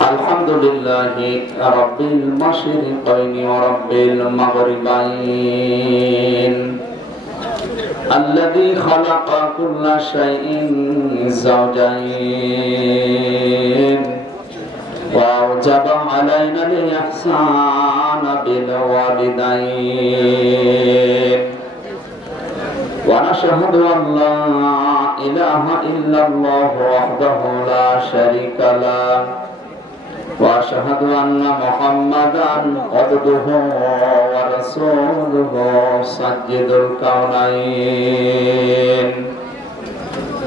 الحمد لله رب المشرقين ورب المغربين الذي خلق كل شيء زوجين وأوجب علينا الإحسان بالوالدين ونشهد أن لا إله إلا الله وحده لا شريك له وأشهد أن محمدا عبده ورسوله سيد الكونين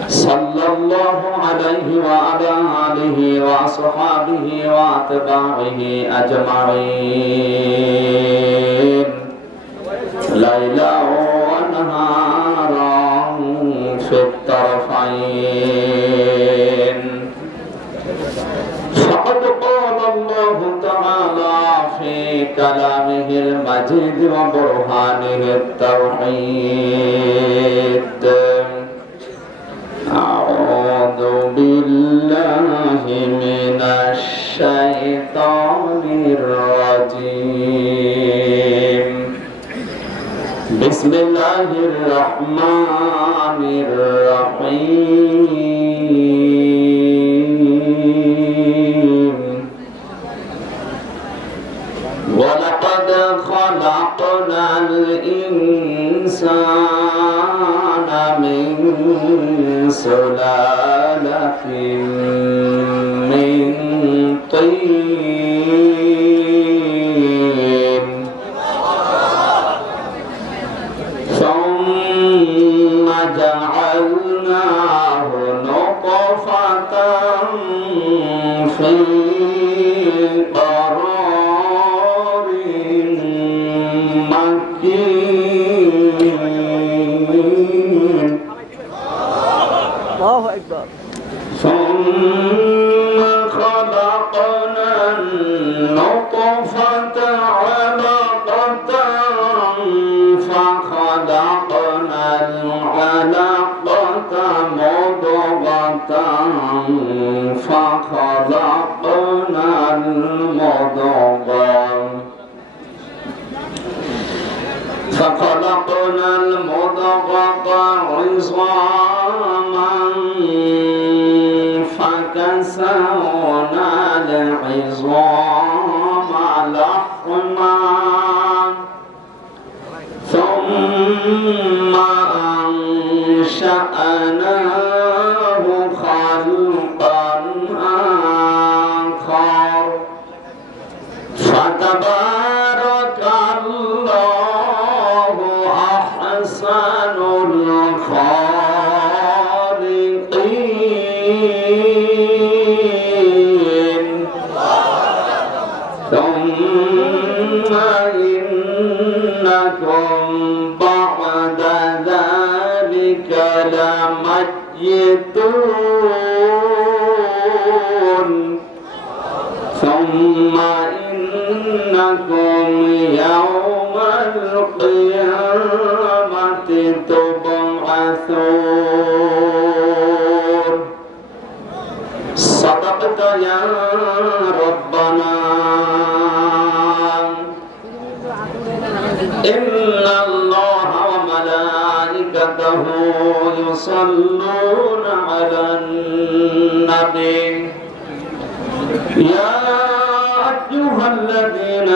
صلى الله عليه وعلى آله وأصحابه وأتباعه أجمعين ليلا ونهارا في الطرفين. فقد قال الله تعالى في كلامه المجيد وبرهانه التوحيد: أعوذ بالله من الشيطان الرجيم. بسم الله الرحمن الرحيم. ولقد خلقنا الإنسان من سلالة من طين ثم جعلناه نطفة في قرار مكين. الله أكبر. ثم خلقنا النطفة علقة فخلقنا العلقة مضغة فخلقنا المضغة عظاما فكسونا العظام لحما ثم أنشأناه خلقا آخر فتبارك الله أحسن الخالقين. ثم إنكم بعد ذلك لميتون. ثم إنكم يوم القيامة تبعثون. صدقت يا ربنا. إن الله وملائكته يصلون على النبي يا أيها الذين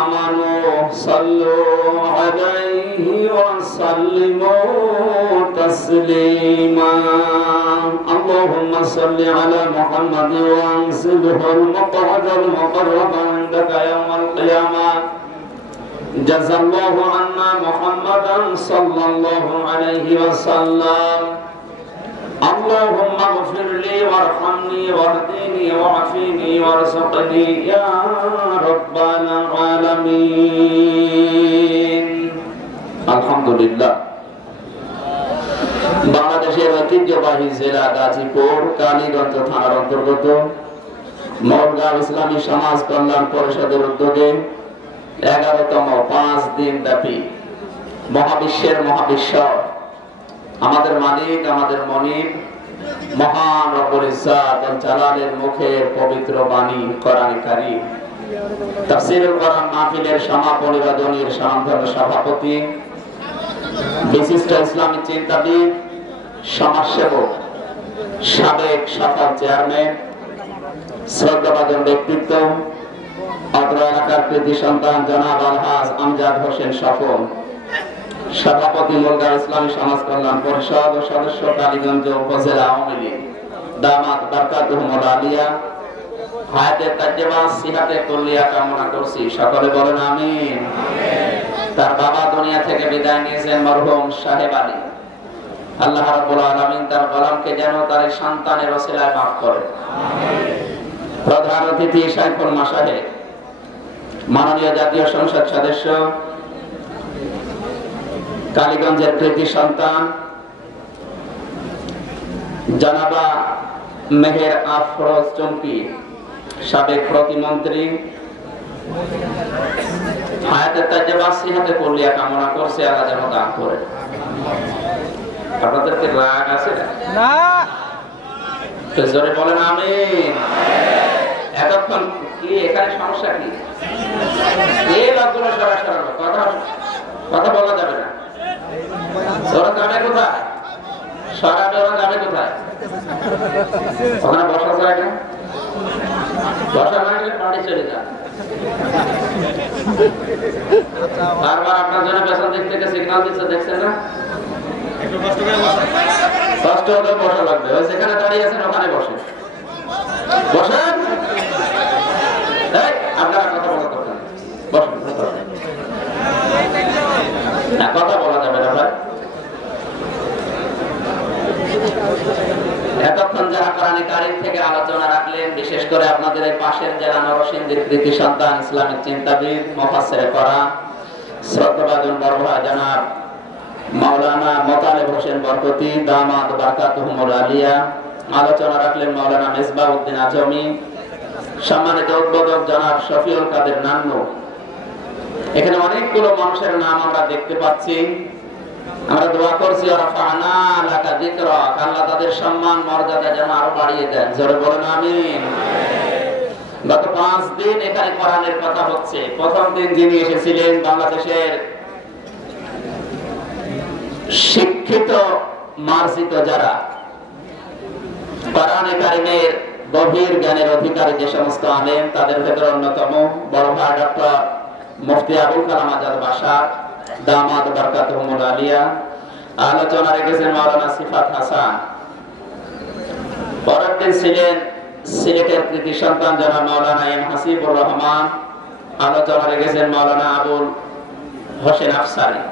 آمنوا صلوا عليه وسلموا تسليما. اللهم صل على محمد وانزله المقعد المقرب عندك يوم القيامة. جزا الله عنا محمدا صلى الله عليه وسلم. اللهم اغفر لي وارحمني واهدني وعافني وارزقني يا رب العالمين. আলহামদুলিল্লাহ। বাংলাদেশের ঐতিহ্যবাহী জেলা গাজীপুর কালীগঞ্জ থানার অন্তর্গত মওলানা ইসলামী সমাজ কল্যাণ পরিষদের উদ্যোগে 11তম 5 দিন ব্যাপী মহাবিশ্বের মহাবিশ্ব আমাদের মালিক আমাদের মনিব মহান রব্বুল ইজ্জাত ওয়াল জালালের মুখে পবিত্র বাণী কোরআন কারীম। তাফসীরুল কোরআন মাহফিলের সমাপনী রজনীর সম্মানিত সভাপতি, বিশিষ্ট ইসলামী চিন্তাবিদ, সমাজসেবক, সাবেক সফল চেয়ারম্যান, শ্রদ্ধাভাজন ব্যক্তিত্ব, অত্র এলাকার কৃতি সন্তান জনাব আলহাজ আমজাদ হোসেন সফল, সভাপতি মুলগাঁও ইসলামী সমাজ কল্যাণ পরিষদ ও সদস্য কালীগঞ্জ উপজেলা আওয়ামী লীগ, দামাত বারকাতুহুমুল আলিয়া, হায়াতে তাজ্জেবা সিহাতে কুল্লিয়া কামনা করছি। সকলে বলেন আমিন। তার বাবা দুনিয়া থেকে বিদায় নিয়েছেন মরহুম সাহেব আলী। আল্লাহ রাব্বুল আলামিন তার গোলামকে যেন তার সন্তানের ওসিলায় মাফ করে। প্রধান অতিথি শাইখুল মাশায়েখ, মাননীয় জাতীয় সংসদ সদস্য, কালীগঞ্জের কৃতি সন্তান জনাবা মেহের আফরোজ চমকি, সাবেক প্রতিমন্ত্রী, হায়াতে তাজ্জেবা সিহাতে কুল্লিয়া কামনা করছে, আল্লাহ যেন দান করে। আপনাদেরকে রাগ আছে না? জোরে বলেন আমিন। এতক্ষণ কি এখানে সমস্যা কি? এই লোকগুলো সরাসরি কথা বলা যাবে না। ওরা যাবে কোথায়? সরাবে ওরা যাবে কোথায়? ওখানে বসা যায় না? বসা না গেলে বাড়ি চলে যান। বারবার আপনার জন্য পেছন দিক থেকে সিগন্যাল দিচ্ছে, দেখছেন না? কষ্ট হলে বসা লাগবে। ওই যেখানে দাঁড়িয়ে আছেন ওখানে বসে বসেন। আপনারা কথা বলা দরকার, বসেন। কথা বলা যাবে না ভাই। এতক্ষণ যারা কোরআন কারীম থেকে আলোচনা রাখলেন, বিশেষ করে আপনাদের এই পাশের জেলা নরসিংদীর কৃতি সন্তান ইসলামিক চিন্তাবিদ, মুফাসসিরে কোরআন, শ্রদ্ধাভাজন বড় ভাই জনাব মাওলানা মোতালেব হোসেন বরকতি, দামাত বারকাতুহুমুল আলিয়া, আলোচনা রাখলেন মাওলানা মিসবাউদ্দিন আজমি, সম্মানিত উদ্বোধক জনাব শফিউল কাদের নান্নু। এখানে অনেকগুলো মানুষের নাম আমরা দেখতে পাচ্ছি। আমরা দোয়া করছি রাফা'না লাকা যিকরাক, আল্লাহ তাদের সম্মান মর্যাদা যেন আরো বাড়িয়ে দেন। জোরে বলেন আমিন। গত 5 দিন এখানে কোরআনের কথা হচ্ছে। প্রথম দিন যিনি এসেছিলেন বাংলাদেশের শিক্ষিত মার্জিত যারা কোরআন কারীমের গভীর জ্ঞানের অধিকারী যে সমস্ত আলেম, তাদের ভেতরে অন্যতম বড় ভাই ডক্টর মুফতি আবুল কালাম আজাদ বাশার, দামাত বারকাতুহুমুল আলিয়া। আলোচনা রেখেছেন মাওলানা সিফাত হাসান। পরের দিন ছিলেন সিলেটের কৃতি সন্তান জনাব মাওলানা এম হাসিবুর রহমান। আলোচনা রেখেছেন মাওলানা আবুল হোসেন আফসারী।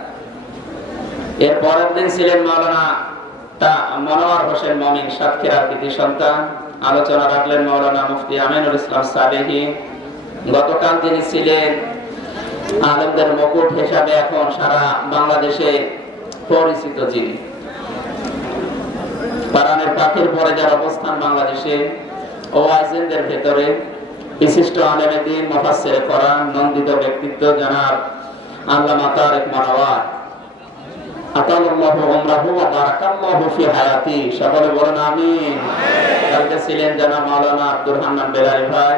এর পরের দিন ছিলেন মাওলানা মনোয়ার হোসেন মমিন, সাতক্ষীরার কৃতি সন্তান। আলোচনা রাখলেন মাওলানা মুফতি আমিনুল ইসলাম সালেহী। গতকাল তিনি ছিলেন আলেমদের মুকুট হিসাবে এখন সারা বাংলাদেশে পরিচিত, যিনি কোরআনের পাখির পরে যার অবস্থান বাংলাদেশে ওয়াজিনদের ভেতরে বিশিষ্ট আলেমে দ্বীন, মুফাসসিরে কোরআন, নন্দিত ব্যক্তিত্ব জনাব আল্লামা তারেক মানওয়ার। আতাল্লাহু উমরাহু ওয়া বারাকাল্লাহু ফি হায়াতি। সকলে বলেন আমিন। কালকে ছিলেন জনাব মাওলানা আব্দুর হান্নান বেলারি ভাই।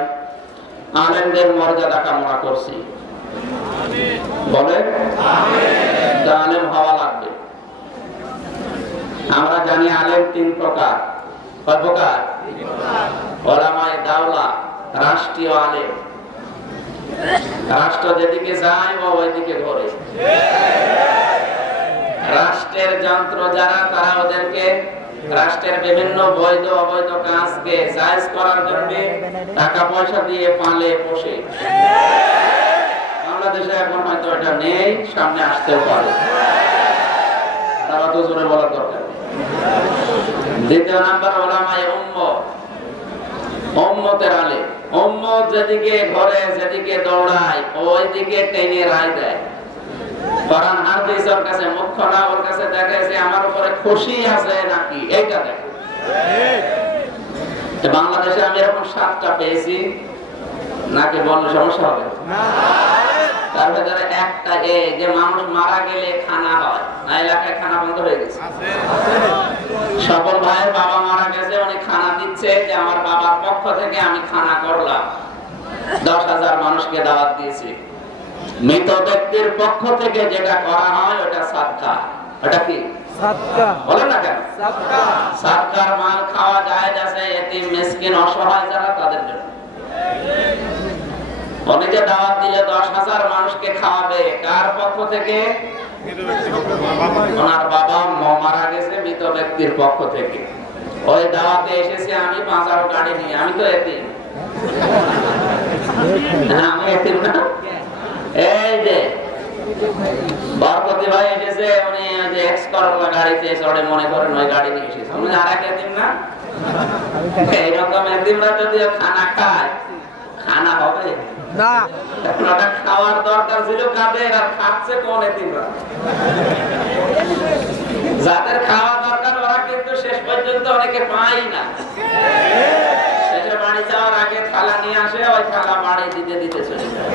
আলেমদের মর্যাদা কামনা করছি। বলে আলেম হওয়া লাগবে। আমরা জানি আলেম 3 প্রকার। কয় প্রকার? উলামায়ে দাওলা, রাষ্ট্রীয় আলেম। রাষ্ট্র যেদিকে যায় ও ওইদিকে ঘোরে। রাষ্ট্রের যন্ত্র যারা, তারা ওদেরকে রাষ্ট্রের বিভিন্ন বৈধ অবৈধ কাজকে জায়েজ করার জন্য টাকা পয়সা দিয়ে পালে পোষে। বাংলাদেশে এখন হয়তো এটা নেই, সামনে আসতেও পারে। তারা তো জোরে বলার দরকার। দ্বিতীয় নাম্বার উলামায়ে উম্মত, উম্মতের আলেম। উম্মত যেদিকে ঘরে, যেদিকে দৌড়ায়, ওইদিকে টেনে রায় দেয়। কোরআন হাদিস ওর কাছে মুখ্য না, ওর কাছে দেখে যে আমার উপরে খুশি আছে নাকি, এইটা দেখে। বাংলাদেশে আমি এরকম 7টা পেয়েছি, নাকি বললে সমস্যা হবে? তার ভেতরে একটা যে মানুষ মারা গেলে খানা হয় না, এলাকায় খানা বন্ধ হয়ে গেছে। সকল ভাইয়ের বাবা মারা গেছে, উনি খানা দিচ্ছে যে আমার বাবার পক্ষ থেকে আমি খানা করলাম, 10,000 মানুষকে দাওয়াত দিয়েছি। মৃত ব্যক্তির পক্ষ থেকে যেটা করা হয় ওটা সাদকা। ওটা কি সাদকা? বলেন না কেন? সাদকা। সাদকার মাল খাওয়া যায় আছে এতিম মিসকিন অসহায় যারা, তাদের জন্য। উনি যে দাওয়াত দিলে 10,000 মানুষকে খাওয়াবে, কার পক্ষ থেকে? ওনার বাবা মারা গেছে মৃত ব্যক্তির পক্ষ থেকে। ওই দাওয়াতে এসেছি আমি 5 গাড়ি নিয়ে। আমি তো এতিম, আমি এতিম না। এই যে বরকতি ভাই এসেছে, উনি যে এক্স করলা গাড়িতে চড়ে মনে করেন ওই গাড়ি নিয়ে এসেছে। উনি আর এক এতিম না? এইরকম এতিমরা যদি খানা খায়, খানা হবে না। ওটা খাওয়ার দরকার ছিল কাদের, আর খাচ্ছে কোন এতিমরা? যাদের খাওয়া দরকার ওরা কিন্তু শেষ পর্যন্ত অনেকে পায় না। শেষে বাড়ি যাওয়ার আগে থালা নিয়ে আসে, ওই থালা বাড়ি দিতে দিতে চলে যায়।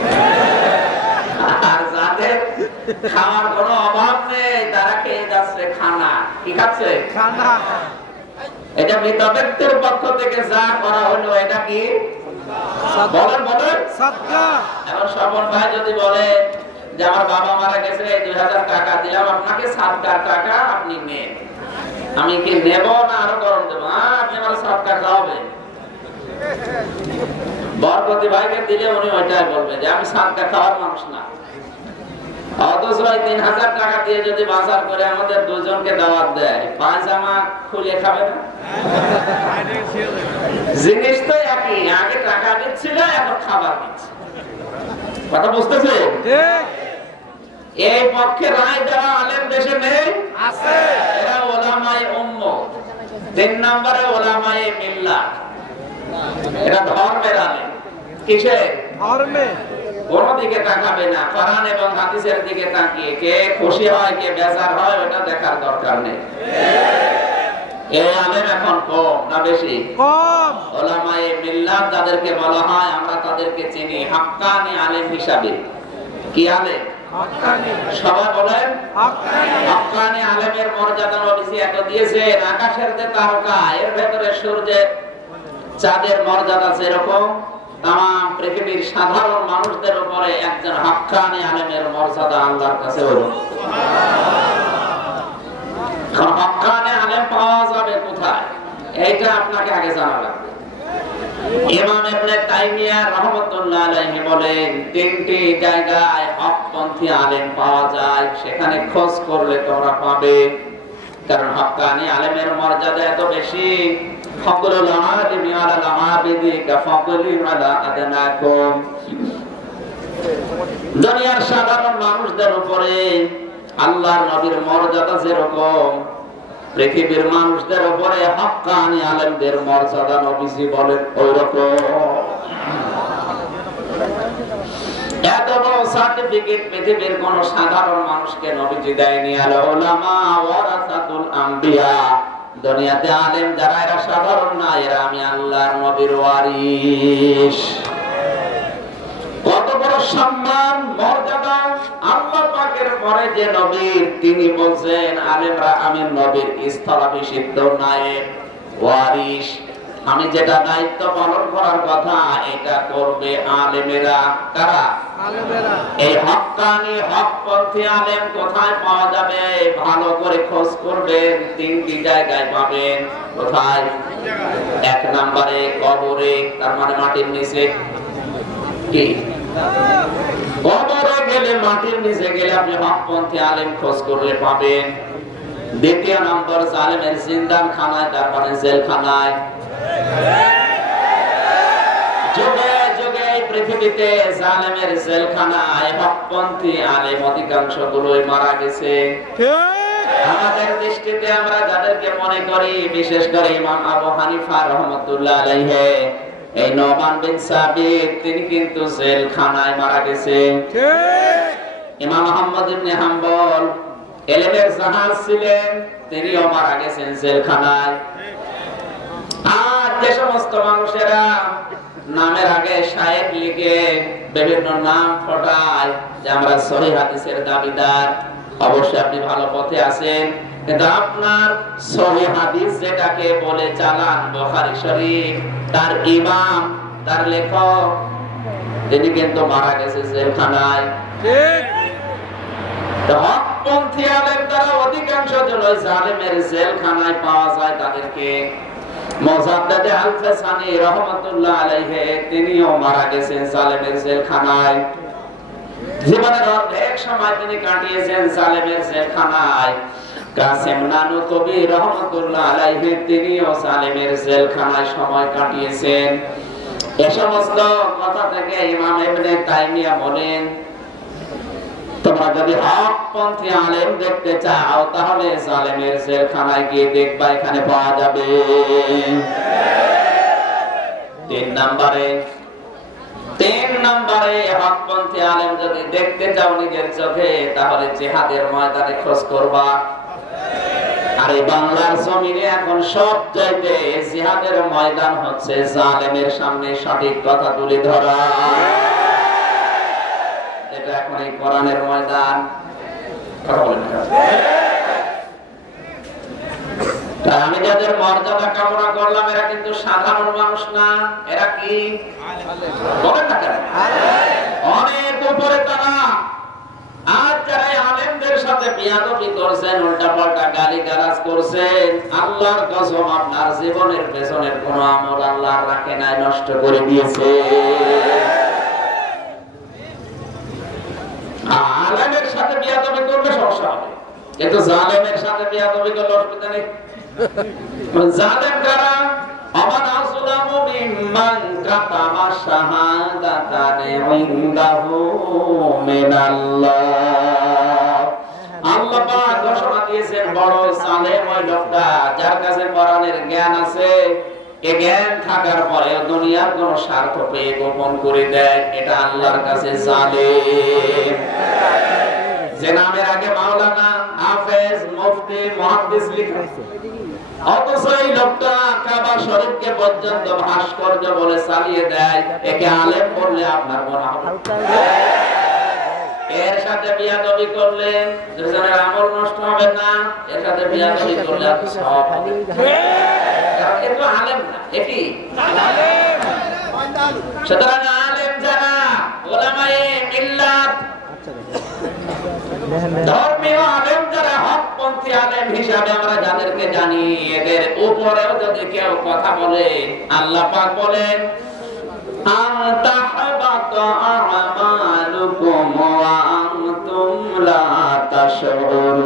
আর যাদের খাওয়ার কোনো অভাব নেই তারা খেয়ে যাচ্ছে খানা। কি খাচ্ছে? খানা। এটা মৃত ব্যক্তির পক্ষ থেকে যা করা হলো এটা কি? বলেন বলেন সাদকা। এখন স্বপন ভাই যদি বলে যে আমার বাবা মারা গেছে, 2000 টাকা দিলাম আপনাকে, সাদকার টাকা আপনি নেন, আমি কি নেব না আরো গরম দেবো? আপনি আমার সাদকা খাওয়াবেন। বরকতি ভাইকে দিলে উনি ওইটাই বলবে যে আমি সাদকা খাওয়ার মানুষ না। অথচ 3000 টাকা দিয়ে যদি বাজার করে আমাদের দুজনকে দাওয়াত দেয়, পায়জামা খুলে খাবে না? জিনিস তো একই, আগে টাকা দিচ্ছিল, এখন খাবার দিচ্ছে। কথা বুঝতেছে? এই পক্ষে রায় দেওয়া আলেম দেশে নেই, আছে। এরা ওলামায়ে উম্মত। 3 নম্বরে ওলামায়ে মিল্লাত। এরা ধর্মের আলেম। কিসে? ধর্মে। কোন দিকে তাকাবে না, কোরআন এবং হাদিসের দিকে তাকিয়ে কে খুশি হয় কে বেজার হয় ওটা দেখার দরকার নেই। এই আলেম এখন কম না বেশি? কম। উলামায়ে মিল্লাত যাদেরকে বলা হয়, আমরা তাদেরকে চিনি হাক্কানি আলেম হিসাবে। কি আলেম? হাক্কানি। সবাই বলেন হাক্কানি। হাক্কানি আলেমের মর্যাদা নবী এত দিয়েছেন, আকাশের যে তারকা এর ভেতরে সূর্যের চাঁদের মর্যাদা যেরকম, তাম পৃথিবীর সাধারণ মানুষদের উপরে একজন হাক্কানি আলেমের মর্যাদা আল্লাহর কাছে ওরকম। হাক্কানি আলেম পাওয়া যাবে কোথায়, এইটা আপনাকে আগে জানা লাগবে। ইমাম ইবনে তাইমিয়া রাহমাতুল্লাহ আলাইহি বলেন 3টি জায়গায় হকপন্থী আলেম পাওয়া যায়, সেখানে খোঁজ করলে তোমরা পাবে। কারণ হাক্কানি আলেমের মর্যাদা এত বেশি। ফাদলুল আলিমি আলাল আবিদি কাফাদলি আলা আদনাকুম। দুনিয়ার সাধারণ মানুষদের উপরে আল্লাহর নবীর মর্যাদা যেরকম, পৃথিবীর মানুষদের উপরে হাক্কানি আলেমদের মর্যাদা নবীজি বলেন ওইরকম। এত বড় সার্টিফিকেট পৃথিবীর কোন সাধারণ মানুষকে নবীজি দেয়নি। আল উলামা ওয়ারাসাতুল আম্বিয়া। দুনিয়াতে আলেম যারা এরা সাধারণ না, এরা আমি আল্লাহর নবীর ওয়ারিস। কত বড় সম্মান মর্যাদা! আল্লাহ পাকের পরে যে নবী, তিনি বলছেন আলেমরা আমি নবীর স্থলাভিষিক্ত নায়েব ওয়ারিস। আমি যেটা দায়িত্ব পালন করার কথা এটা করবে আলেমেরা। কারা? আলেমেরা। এই হক্কানি হকপন্থী আলেম কোথায় পাওয়া যাবে? ভালো করে খোঁজ করবেন, 3টি জায়গায় পাবেন। কোথায়? 1 নম্বরে কবরে, তার মানে মাটির নিচে। কি? কবরে গেলে, মাটির নিচে গেলে আপনি হকপন্থী আলেম খোঁজ করলে পাবেন। 2 নম্বর জালেমের জিন্দান খানায়, তার মানে জেলখানায়। যুগে যুগে পৃথিবীতে জালেমের জেলখানায় হকপন্থী আলেম অধিকাংশ গুলোই মারা গেছে। আমাদের দৃষ্টিতে আমরা যাদেরকে মনে করি, বিশেষ করে ইমাম আবু হানিফা রাহমাতুল্লাহ আলাইহি, এই নোমান বিন সাবিত, তিনি কিন্তু জেলখানায় মারা গেছে। ইমাম আহমদ ইবনে হাম্বল ইলমের জাহাজ ছিলেন, তিনিও মারা গেছেন জেলখানায়। আর যে সমস্ত মানুষেরা নামের আগে শায়েখ লিখে বিভিন্ন নাম ফটায় যে আমরা সহিহ হাদিসের দাবিদার। অবশ্যই আপনি ভালো পথে আছেন, কিন্তু আপনার সহিহ হাদিস যেটাকে বলে চালান বুখারী শরীফ, তার ইমাম, তার লেখক, তিনি কিন্তু মারা গেছে জেলখানায়। হকপন্থী আলেম দ্বারা অধিকাংশ জন ওই জালেমের জেলখানায় পাওয়া যায় তাদেরকে। মুজাদ্দিদ আল-ফাসানি রাহমাতুল্লাহ আলাইহি তিনিও মারা গেছেন জালেমের জেলখানায়। জীবনের অর্ধেক সময় তিনি কাটিয়েছেন জালেমের জেলখানায়। কাসেম নানুতুবি রাহমাতুল্লাহ আলাইহি তিনিও জালেমের জেলখানায় সময় কাটিয়েছেন। এই সমস্ত কথা থেকে ইমাম ইবনে তাইমিয়া বলেন, তোমরা যদি হকপন্থী আলেম দেখতে চাও তাহলে জালেমের জেলখানায় গিয়ে দেখবা, এখানে পাওয়া যাবে। 3 নম্বরে হকপন্থী আলেম যদি দেখতে চাও নিজের চোখে, তাহলে জিহাদের ময়দানে খোঁজ করবা। আর এই বাংলার জমিনে এখন সব চাইতে জিহাদের ময়দান হচ্ছে জালেমের সামনে সঠিক কথা তুলে ধরা। এটা এখন এই কোরআনের ময়দান। তাই আমি যাদের মর্যাদা কামনা করলাম, এরা কিন্তু সাধারণ মানুষ না, এরা কি বলেন না কেন? অনেক উপরে তারা। আজ যারা আলেমদের সাথে বিয়াদবি করছেন, উল্টাপাল্টা গালিগালাজ করছেন, আল্লাহর কসম আপনার জীবনের পেছনের কোন আমল আল্লাহ রাখে নাই, নষ্ট করে দিয়েছে। আলেমের সাথে বিয়াদবি করলে সমস্যা হবে, কিন্তু জালেমের সাথে বিয়াদবি করলে অসুবিধা নেই। জালেম কারা? আমান আসলামু মিম্মান কাতামা শাহাদাতান ইনদাহু মিনাল্লাহ। আল্লাহ পাক ঘোষণা দিয়েছেন, বড় জালেম ওই লোকটা যার কাছে কোরআনের জ্ঞান আছে, এই জ্ঞান থাকার পরে দুনিয়ার কোন স্বার্থ পেয়ে গোপন করে দেয়, এটা আল্লাহর কাছে জালেম। যে নামের আগে মাওলানা, হাফেজ, মুফতি, মুহাদ্দিস লেখা, অথচ এই লোকটা কাবা শরীফকে পর্যন্ত ভাস্কর্য বলে চালিয়ে দেয়, একে আলেম বললে আপনার গুনাহ হবে। এর সাথে বিয়াদবি করলে দুজনের আমল নষ্ট হবে না, এর সাথে বিয়াদবি করলে সওয়াব হবে। কারণ এ তো আলেম না, এটি সুতরাং আলেম যারা উলামায়ে মিল্লাত, ধর্মীয় আলেম যারা, হকপন্থী আলেম হিসাবে আমরা যাদেরকে জানি, এদের উপরেও যদি কেউ কথা বলে, আল্লাহ পাক বলেন আনতাহবাতা আমালুকুম ওয়া আনতুম লা তাশউরুন।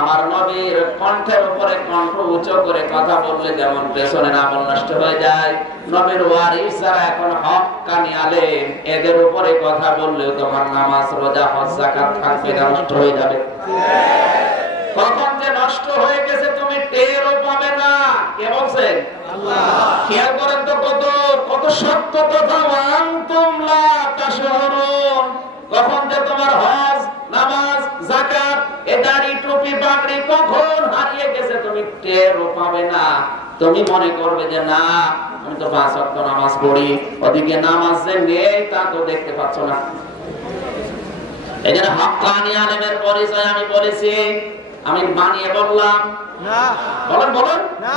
আমার নবীর কণ্ঠের উপরে কণ্ঠ উঁচু করে কথা বললে যেমন পেছনের আমল নষ্ট হয়ে যায়, নবীর ওয়ারিস যারা এখন হক্কানি আলেম, এদের উপরে কথা বললেও তোমার নামাজ, রোজা, হজ, যাকাত থাকবে না, নষ্ট হয়ে যাবে। কখন যে নষ্ট হয়ে গেছে তুমি টেরও পাবে না। কে বলছেন? আল্লাহ। খেয়াল করেন তো কত সত্য কথা। আনতুম লা তাশউরুন। কখন যে তোমার হজ, নামাজ, যাকাত, এ দাড়ি, টুপি, পাগড়ি কখন হারিয়ে গেছে তুমি টেরও পাবে না। তুমি মনে করবে যে না, আমি তো 5 ওয়াক্ত নামাজ পড়ি, ওদিকে নামাজ যে নেই তা তো দেখতে পাচ্ছ না। এজন্য হক্কানি আলেমের পরিচয় আমি বলেছি, আমি বানিয়ে বললাম না। বলেন না।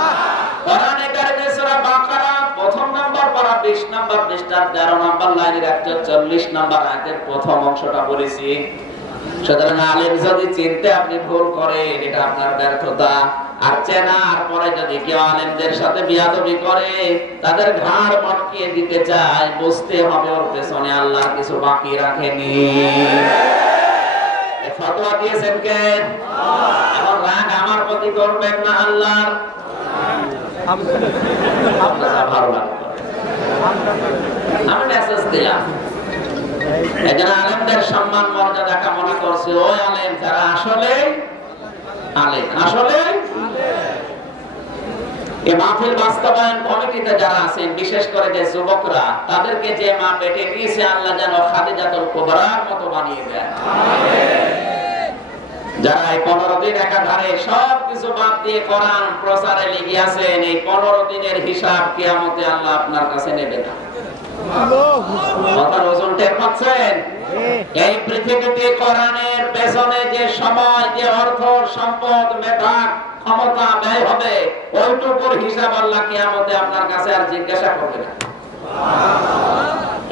কোরআনে কারিমে সূরা বাকারা প্রথম নাম্বার পারা 20 নাম্বার পৃষ্ঠার 13 নাম্বার লাইনের 140 নাম্বার আয়াতের প্রথম অংশটা বলেছি। সুতরাং আলেম যদি চিনতে আপনি ভুল করেন, এটা আপনার ব্যর্থতা। আর চেনার পরে যদি কেউ আলেমদের সাথে বিয়াদবি করে, তাদের ঘাড় মটকিয়ে দিতে চায়, বুঝতে হবে ওর পেছনে আল্লাহ কিছু বাকি রাখেনি। ফতোয়া দিয়েছেন কে? এখন রাগ আমার প্রতি করবেন না, আল্লাহর। আমি মেসেজ দিলাম, এজন্য আলেমদের সম্মান মর্যাদা কামনা করছে ওই আলেম যারা আসলে আলেম। এই মাহফিল বাস্তবায়ন কমিটিতে যারা আছেন, বিশেষ করে যে যুবকরা, তাদেরকে যে মা পেটে নিয়েছে আল্লাহ যেন খাদিজাতুল কুবরার মতো বানিয়ে দেয়। যারা এই 15 দিন একাধারে সবকিছু বাদ দিয়ে কোরআন প্রচারে লেগে আছেন, এই 15 দিনের হিসাব কিয়ামতে আল্লাহ আপনার কাছে নেবে না। কথার ওজন টের পাচ্ছেন? এই পৃথিবীতে কোরআনের পেছনে যে সময়, যে অর্থ, সম্পদ, মেধা, ক্ষমতা ব্যয় হবে, ওইটুকুর হিসাব আল্লাহ কিয়ামতে আপনার কাছে আর জিজ্ঞাসা করবে না।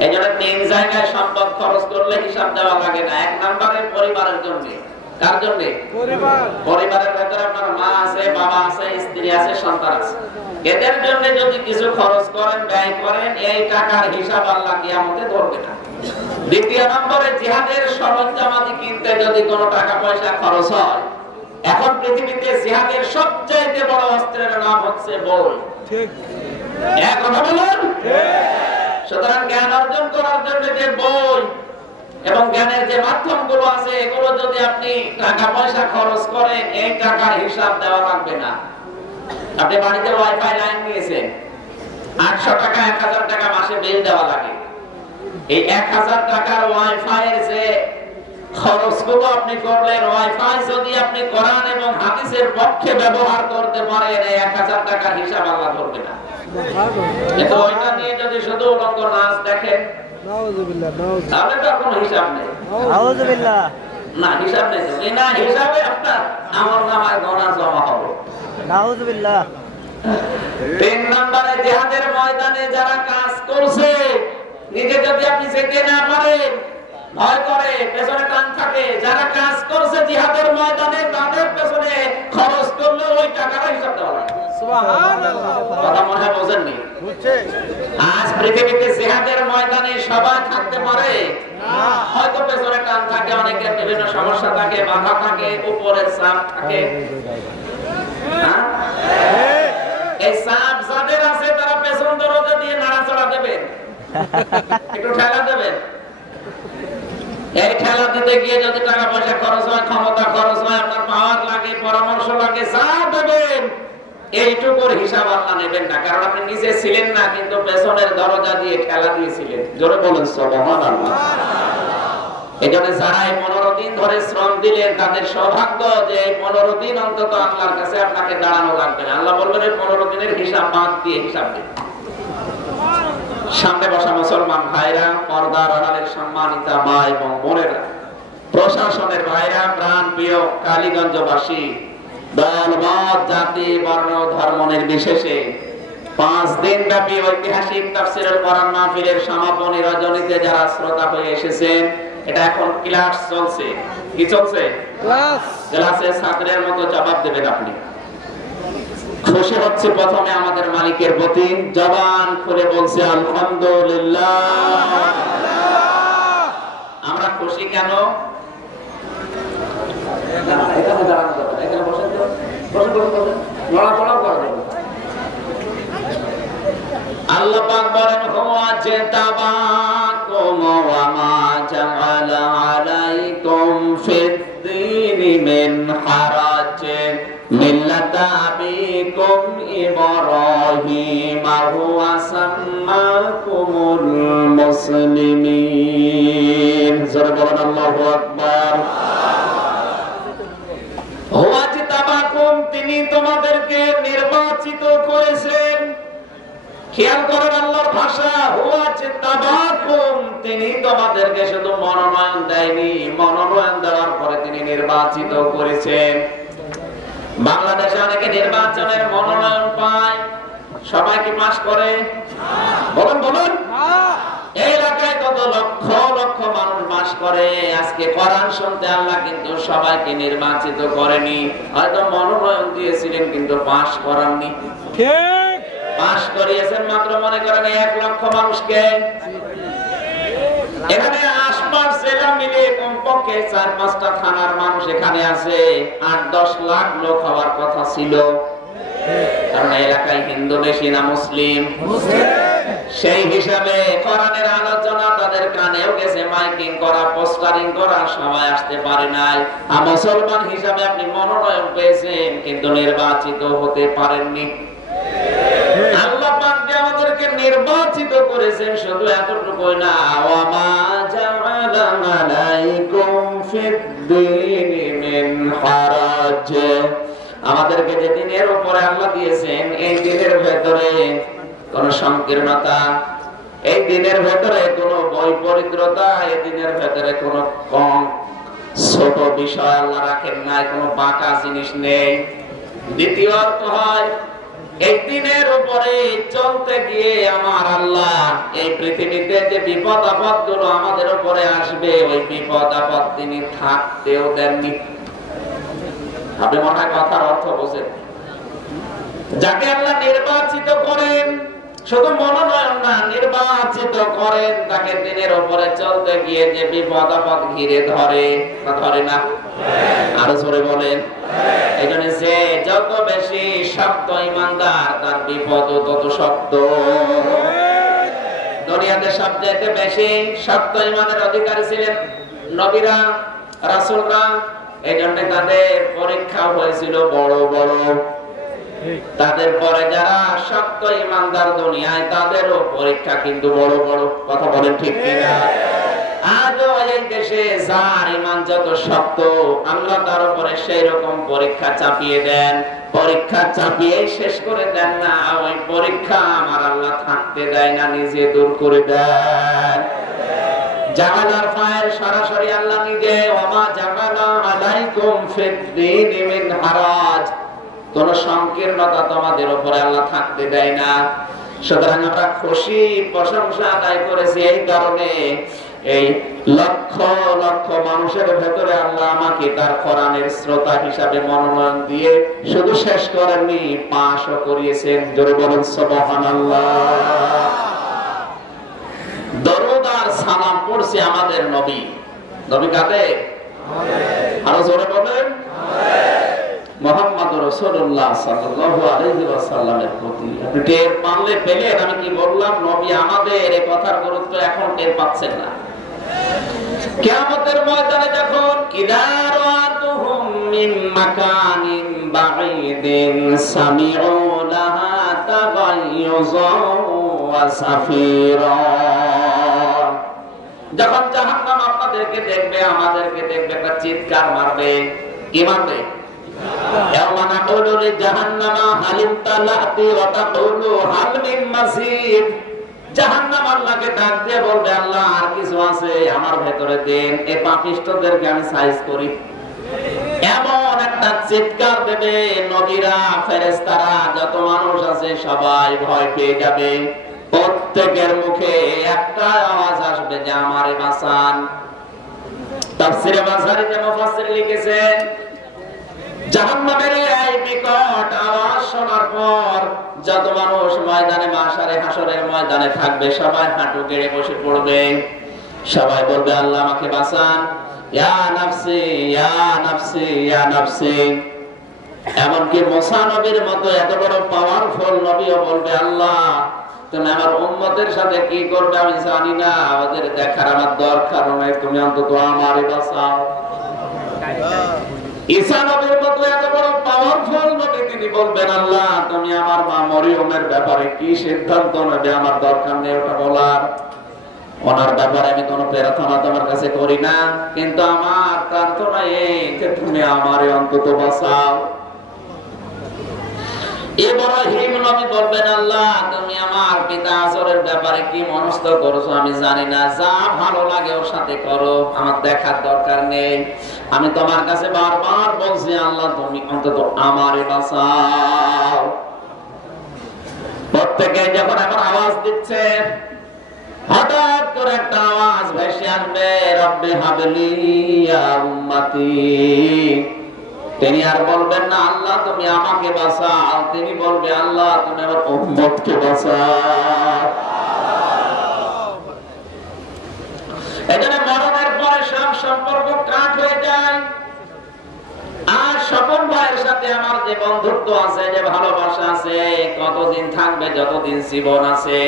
এই জন্য 3 জায়গায় সম্পদ খরচ করলে হিসাব দেওয়া লাগে না। 1 নম্বরে পরিবারের জন্য। কার জন্য? পরিবারের ভেতরে আপনার মা আছে, বাবা আছে, স্ত্রী আছে, সন্তান আছে। এদের জন্য যদি কিছু খরচ করেন, ব্যয় করেন, এই টাকার হিসাব আল্লাহ কিয়ামতে ধরবে না। 2 নম্বরে জিহাদের সরঞ্জামাদি কিনতে যদি কোনো টাকা পয়সা খরচ হয়, এখন পৃথিবীতে জিহাদের সবচেয়ে বড় অস্ত্রের নাম হচ্ছে বই। ঠিক এক কথা বলুন। সুতরাং জ্ঞান অর্জন করার জন্য যে বই এবং জ্ঞানের যে মাধ্যমগুলো আছে, এগুলো যদি আপনি টাকা পয়সা খরচ করেন, এই টাকার হিসাব দেওয়া লাগবে না। আপনি বাড়িতে ওয়াইফাই লাইন নিয়েছেন, 800 টাকা 1000 টাকা মাসে বিল দেওয়া লাগে। এই 1000 টাকার ওয়াইফাই এর যে খরচগুলো আপনি করলেন, ওয়াইফাই যদি আপনি কোরআন এবং হাদিসের পক্ষে ব্যবহার করতে পারেন, এই 1000 টাকার হিসাব আল্লাহ ধরবে না। কিন্তু ওইটা নিয়ে যদি শুধু উলঙ্গ নাচ দেখেন, তাহলে তো কোনো হিসাব নেই। না, হিসাব নেই। না হিসাবে আপনার আমার নামায় গোনা জমা হবে। 3 নম্বরে জিহাদের ময়দানে যারা কাজ করছে, নিজে যদি আপনি যেতে না পারেন, ভয় করে, পেছনে টান থাকে, যারা কাজ করছে জিহাদের ময়দানে, তাদের পেছনে খরচ করলে ওই টাকার হিসাব দেওয়া লাগে। সুবহানাল্লাহ। কথা মনে বোঝেননি? আজ পৃথিবীতে জিহাদের ময়দানে সবাই থাকতে পারে না। হয়তো পেছনে টান থাকে, অনেকের বিভিন্ন সমস্যা থাকে, বাধা থাকে, উপরের চাপ থাকে। এই চাপ যাদের আছে, তারা পেছন দরজা দিয়ে নাড়াচড়া দেবেন, একটু ঠেলা দেবেন। এই ঠেলা দিতে গিয়ে যদি টাকা পয়সা খরচ হয়, ক্ষমতা খরচ হয়, আপনার পাওয়ার লাগে, পরামর্শ লাগে, যা দেবেন, এইটুকুর হিসাব আল্লাহ নেবেন না। কারণ আপনি নিজে ছিলেন না, কিন্তু পেছনের দরজা দিয়ে ঠেলা দিয়েছিলেন। জোরে বলেন সুবহানাল্লাহ। এই জন্য যারা 15 দিন ধরে শ্রম দিলেন, তাদের সৌভাগ্য যে 15 দিন অন্তত আল্লাহর কাছে আপনাকে দাঁড়ানো লাগবে না। আল্লাহ বলবেন 15 দিনের হিসাব বাদ দিয়ে হিসাব দিন। সামনে বসা মুসলমান ভাইরা, পর্দার আড়ালের সম্মানিতা মা এবং বোনেরা, প্রশাসনের ভাইরা, প্রাণ প্রিয় কালীগঞ্জবাসী, দলমত, জাতি, বর্ণ, ধর্ম নির্বিশেষে 5 দিন ব্যাপী ঐতিহাসিক তাফসীরুল কোরআন মাহফিলের সমাপনী রজনীতে যারা শ্রোতা হয়ে এসেছেন, এটা এখন ক্লাস চলছে। কি চলছে? ক্লাসে ছাত্রের মতো জবাব দেবেন আপনি। খুশি হচ্ছে প্রথমে আমাদের মালিকের প্রতি, জবান খুলে বলছে আলহামদুলিল্লাহ। আমরা খুশি কেন? আল্লাহ পাক বলেন, হুয়া জাতাবাকুম ওয়া মা জাআলা আলাইকুম ফিদ-দীনি মিন হারাজ মিল্লাতা আবিকুম ইব্রাহিম হুয়া সাম্মাকুমুল মুসলিমিন। জোরে বলেন আল্লাহু আকবার। হুয়া জাতাবাকুম, তিনি তোমাদেরকে নির্বাচিত করেছেন। খেয়াল করেন আল্লাহর ভাষা, হুয়া জাতাবাকুম, তিনি তোমাদেরকে শুধু মনোনয়ন দেয়নি, মনোনয়ন দেওয়ার পরে তিনি নির্বাচিত করেছেন। বাংলাদেশে অনেকে নির্বাচনের মনোনয়ন পায়, সবাই কি পাস করে? বলুন বলুন। এই এলাকায় কত লক্ষ লক্ষ মানুষ বাস করে। আজকে কোরআন শুনতে আল্লাহ কিন্তু সবাইকে নির্বাচিত করেনি, হয়তো মনোনয়ন দিয়েছিলেন কিন্তু পাস করাননি। ঠিক, পাস করিয়েছেন মাত্র মনে করেন 1 লক্ষ মানুষকে। এখানে আশপাশ জেলা মিলে কমপক্ষে 4-5টা থানার মানুষ এখানে আছে, 8-10 লাখ লোক হওয়ার কথা ছিল। কারণ এলাকায় হিন্দু বেশি না মুসলিম? সেই হিসাবে কোরআনের আলোচনা তাদের কানেও গেছে, মাইকিং করা, পোস্টারিং করা, সবাই আসতে পারে নাই। মুসলমান হিসাবে আপনি মনোনয়ন পেয়েছেন, কিন্তু নির্বাচিত হতে পারেননি। আল্লাহ পাক আমাদেরকে নির্বাচিত করেছেন, শুধু এতটুকুই না, ওয়া মা জাআলা আলাইকুম ফিদ-দীনি মিন হারাজ, আমাদেরকে যে দিনের উপরে আল্লাহ দিয়েছেন, এই দিনের ভেতরে কোন সংকীর্ণতা, এই দিনের ভেতরে কোনো বৈপরীত্যতা, এই দিনের ভেতরে কোনো কম ছোট বিষয় আল্লাহ রাখেন নাই, কোনো বাঁকা জিনিস নেই। দ্বিতীয় অর্থ হয় এই দিনের উপরে চলতে গিয়ে আমার আল্লাহ এই পৃথিবীতে যে বিপদ আপদ গুলো আমাদের উপরে আসবে, ওই বিপদ আপদ তিনি থাকতেও দেননি। আপনি মনে হয় কথার অর্থ বোঝেন? যাকে আল্লাহ নির্বাচিত করেন, শুধু মনোনয়ন না, নির্বাচিত করেন, তাকে দিনের উপরে চলতে গিয়ে যে বিপদ আপদ ঘিরে ধরে না? আরো জোরে বলেন। এই জন্য যে যত বেশি শক্ত ইমানদার, তার বিপদ তত শক্ত। দুনিয়াতে সবচেয়ে বেশি শক্ত ইমানের অধিকারী ছিলেন নবীরা, রাসূলরা। এই জন্য তাদের পরীক্ষা হয়েছিল বড় বড়। তাদের পরে যারা শক্ত ইমানদার দুনিয়ায়, তাদেরও পরীক্ষা কিন্তু বড় বড়। কথা বলেন ঠিক কিনা? আজও এই দেশে যার ইমান যত শক্ত, আল্লাহ তার উপরে সেই রকম পরীক্ষা চাপিয়ে দেন। পরীক্ষা চাপিয়ে শেষ করে দেন না, ওই পরীক্ষা আমার আল্লাহ থাকতে দেয় না, নিজে দূর করে দেন। জামালার ফায়ের সরাসরি আল্লাহ নিজে, ওমা জামালা আলাইকুম ফিদ্দীনি মিন হারাজ, কোন সংকীর্ণতা তোমাদের উপরে আল্লাহ থাকতে দেয় না। সুতরাং আমরা খুশি প্রশংসা আদায় করেছি এই কারণে, এই লক্ষ লক্ষ মানুষের ভেতরে আল্লাহ আমাকে তার কোরআনের শ্রোতা হিসাবে মনোনয়ন দিয়ে শুধু শেষ করেননি, পাশও করিয়েছেন। জোরে বলেন সুবহানাল্লাহ। দরুদ আর সালাম পড়ছে আমাদের নবী। নবী কাদের? আরো জোরে বলেন মুহাম্মদুর রাসূলুল্লাহ সাল্লাল্লাহু আলাইহি ওয়াসাল্লামের প্রতি। আপনি টের পারলে পেলেন আমি কি বললাম? নবী আমাদের, এই কথার গুরুত্ব এখন টের পাচ্ছেন না। কিয়ামতের ময়দানে যখন ইদারাতুহুম মিন মাকানিন বাঈদিন সামিউ লাহা তাগায়্যুযা ওয়া সাফীরা, যখন জাহান্নাম আপনাদেরকে দেখবে, আমাদেরকে দেখবে, একটা চিৎকার মারবে। কি মারবে? ইয়াওমা নাকুলু লিজাহান্নামা হাল ইমতালাতি ওয়া তাকুলু হাল মিন মাসিদ। জাহান্নাম আল্লাহকে ডাক দিয়ে বলবে, আল্লাহ আর কিছু আছে আমার ভেতরে দেন, এই পাপিষ্ঠদেরকে আমি সাইজ করি। এমন একটা চিৎকার দেবে, নবীরা, ফেরেশতারা, যত মানুষ আছে সবাই ভয় পেয়ে যাবে। প্রত্যেকের মুখে একটা আওয়াজ আসবে যে আমারে বাঁচান। তাফসীরে বাসারীতে মুফাসসির লিখেছেন, জাহান্নামের এই বিকট আওয়াজ শোনার পর যত মানুষ ময়দানে মাশারে হাসরের ময়দানে থাকবে, সবাই হাঁটু গেড়ে বসে পড়বে। সবাই বলবে, আল্লাহ আমাকে বাঁচান, ইয়া নাফসি ইয়া নাফসি ইয়া নাফসি। এমনকি মুসা নবীর মতো এত বড় পাওয়ারফুল নবীও বলবে, আল্লাহ তুমি আমার উম্মতের সাথে কি করবে আমি জানি না, আমাদের দেখার আমার দরকার নাই, তুমি অন্তত আমারে বাঁচাও। ঈসা নবীর মতো এত বড় পাওয়ারফুল নবী, তিনি বলবেন, আল্লাহ তুমি আমার মা মরিয়মের ব্যাপারে কি সিদ্ধান্ত নেবে আমার দরকার নেই ওটা বলার। ওনার ব্যাপারে আমি কোনো প্রার্থনা তোমার কাছে করি না, কিন্তু আমার প্রার্থনা এই যে তুমি আমারে অন্তত বাঁচাও। ইব্রাহিম নবী বলবেন, আল্লাহ তুমি আমার পিতা আজরের ব্যাপারে কি মনস্থ করেছো আমি জানি না, যা ভালো লাগে ওর সাথে করো, আমার দেখার দরকার নেই। আমি তোমার কাছে বারবার বলছি, আল্লাহ তুমি অন্তত আমারে বাঁচাও। প্রত্যেকে যখন এখন আওয়াজ দিচ্ছে, হঠাৎ করে একটা আওয়াজ ভেসে আসবে, রব্বি হাবলি ইয়া উম্মতি। তিনি আর বলবেন না আল্লাহ তুমি আমাকে বাঁচাও, তিনি বলবে, আল্লাহ তুমি আমার উম্মতকে বাঁচাও। এজন্য মরণের পরে সব সম্পর্ক কাট হয়ে যায়। আর স্বপন ভাইয়ের সাথে আমার যে বন্ধুত্ব আছে, যে ভালোবাসা আছে, কতদিন থাকবে, যতদিন জীবন আছে,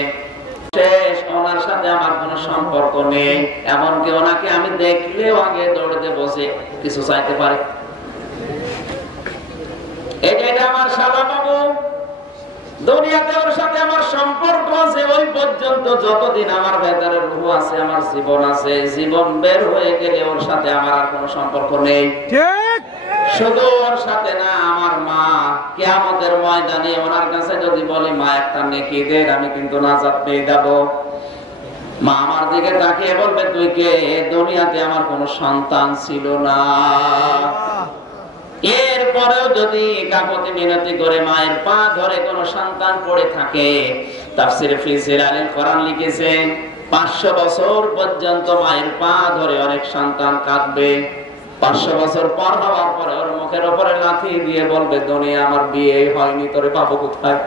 শেষ। ওনার সাথে আমার কোনো সম্পর্ক নেই। এমনকি ওনাকে আমি দেখলেও আগে দৌড়তে বসে কিছু চাইতে পারে। এটা আমার শালা বাবু, দুনিয়াতে ওর সাথে আমার সম্পর্ক আছে ওই পর্যন্ত, যতদিন আমার ভেতরে রূহ আছে, আমার জীবন আছে। জীবন বের হয়ে গেলে ওর সাথে আমার আর কোনো সম্পর্ক নেই। ঠিক শুধু ওর সাথে না, আমার মা কিয়ামতের ময়দানে ওনার কাছে যদি বলি মা একটা নেকি দে, আমি কিন্তু নাজাত পেয়ে যাব। মা আমার দিকে তাকিয়ে বলবে, তুই কে? দুনিয়াতে আমার কোনো সন্তান ছিল না। এরপরেও যদি কাকুতি মিনতি করে মায়ের পা ধরে কোনো সন্তান পড়ে থাকে, তাফসীরে ফি জিলালিল কোরআন লিখেছে 500 বছর পর্যন্ত মায়ের পা ধরে অনেক সন্তান কাঁদবে। 500 বছর পর হওয়ার পরে ওর মুখের উপরে লাথি দিয়ে বলবে, দুনিয়া আমার বিয়ে হয়নি, তোরে পাবো কোথায়?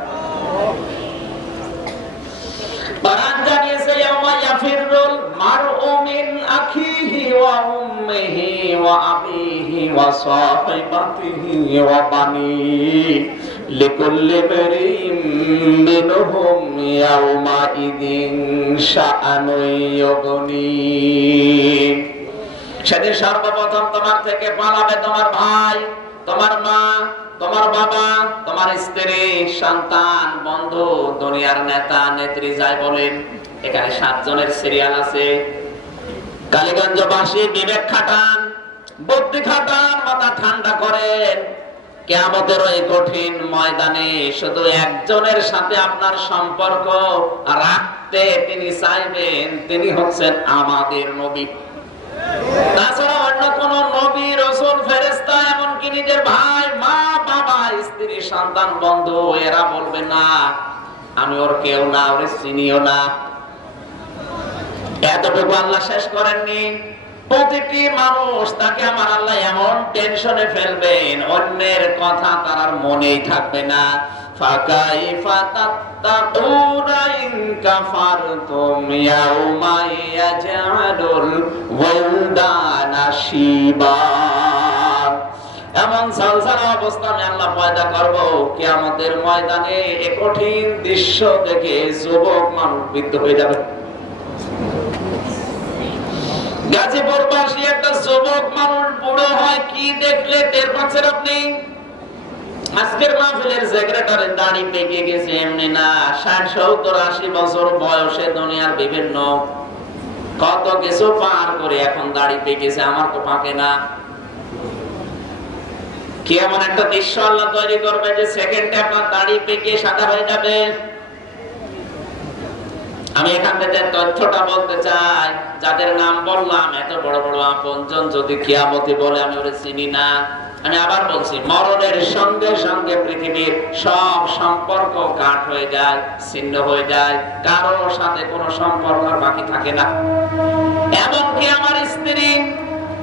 কোরআন জানিয়েছে, ইয়াউমা ইয়াফিরুল মারউ মিন আখিহি ওয়া উম্মিহি ওয়া আবিহি ওয়া সাহিবাতিহি ওয়া বানিহি লিকুল্লি ইমরিইন মিনহুম ইয়াউমা ইযিন শাআনুন ইউগনি। সেদিন সর্বপ্রথম তোমার থেকে পালাবে তোমার ভাই, তোমার মা, তোমার বাবা, তোমার স্ত্রী, সন্তান, বন্ধু, দুনিয়ার নেতা নেত্রী যাই বলেন। এখানে 7 জনের সিরিয়াল আছে। কালীগঞ্জবাসী বিবেক খাটান, বুদ্ধি খাটান, মাথা ঠান্ডা করেন। কিয়ামতের ওই কঠিন ময়দানে শুধু একজনের সাথে আপনার সম্পর্ক রাখতে তিনি চাইবেন, তিনি হচ্ছেন আমাদের নবী। তাছাড়া অন্য কোন নবী, রাসূল, ফেরেশতা, এমনকি নিজের ভাই, মা, বাবা, স্ত্রী, সন্তান, বন্ধু, এরা বলবে না আমি ওর কেউ না, ওরে চিনিও না। এতটুকু আল্লাহ শেষ করেননি। প্রতিটি মানুষ তাকে আমার আল্লাহ এমন টেনশনে ফেলবেন, অন্যের কথা তার আর মনেই থাকবে না। ফাকাইফা তাত্তাকুনা ইন কাফারতুম ইয়াউমা ইয়াজআলুল ওয়ালদানা শিবা। এমন সালসালা অবস্থা আমি আল্লাহ পয়দা করব কিয়ামতের ময়দানে। এই কঠিন দৃশ্য দেখে যুবক মানুষ বৃদ্ধ হয়ে যাবে। গাজীপুরবাসী একটা যুবক মানুষ বুড়ো হয় কি দেখলে টের পাচ্ছেন আপনি? আজকের মাহফিলের সেক্রেটারি দাড়ি পেকে গেছে এমনি না, 60, 70, 80 বছর বয়সে দুনিয়ার বিভিন্ন কত কিছু পার করে এখন দাড়ি পেকেছে। আমার তো পাকে না। কি এমন একটা দৃশ্য আল্লাহ তৈরি করবে যে সেকেন্ডে আপনার দাড়ি পেকে সাদা হয়ে যাবে? আমি এখান থেকে তথ্যটা বলতে চাই, যাদের নাম বললাম এত বড় বড় আপনজন যদি কিয়ামতে বলে আমি ওরে চিনি না, আমি আবার বলছি, মরণের সঙ্গে সঙ্গে পৃথিবীর সব সম্পর্ক কাট হয়ে যায়, ছিন্ন হয়ে যায়, কারোর সাথে কোনো সম্পর্ক বাকি থাকে না। এমনকি আমার স্ত্রী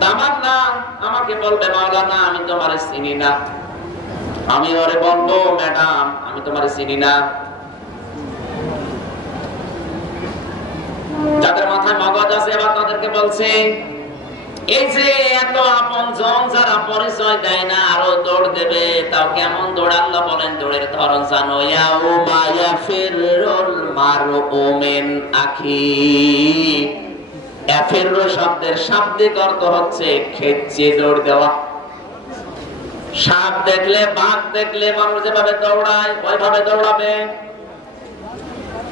তামান্না আমাকে বলবে, মাওলানা আমি তোমারে চিনি না। আমি ওরে বলবো, ম্যাডাম আমি তোমারে চিনি না। যাদের মাথায় মগজ আছে এবার তাদেরকে বলছে, এই যে এত আপনজন যারা পরিচয় দেয় না আরো দৌড় দেবে, তাও কেমন দৌড়? আল্লাহ বলেন দৌড়ের ধরন জানো? ইয়াউমা ইয়াফিরুল মারউ মিন আখিহি। ইয়াফিরু শব্দের শাব্দিক অর্থ হচ্ছে খেচে দৌড় দেওয়া। সাপ দেখলে, বাঘ দেখলে মানুষ যেভাবে দৌড়ায় ওইভাবে দৌড়াবে।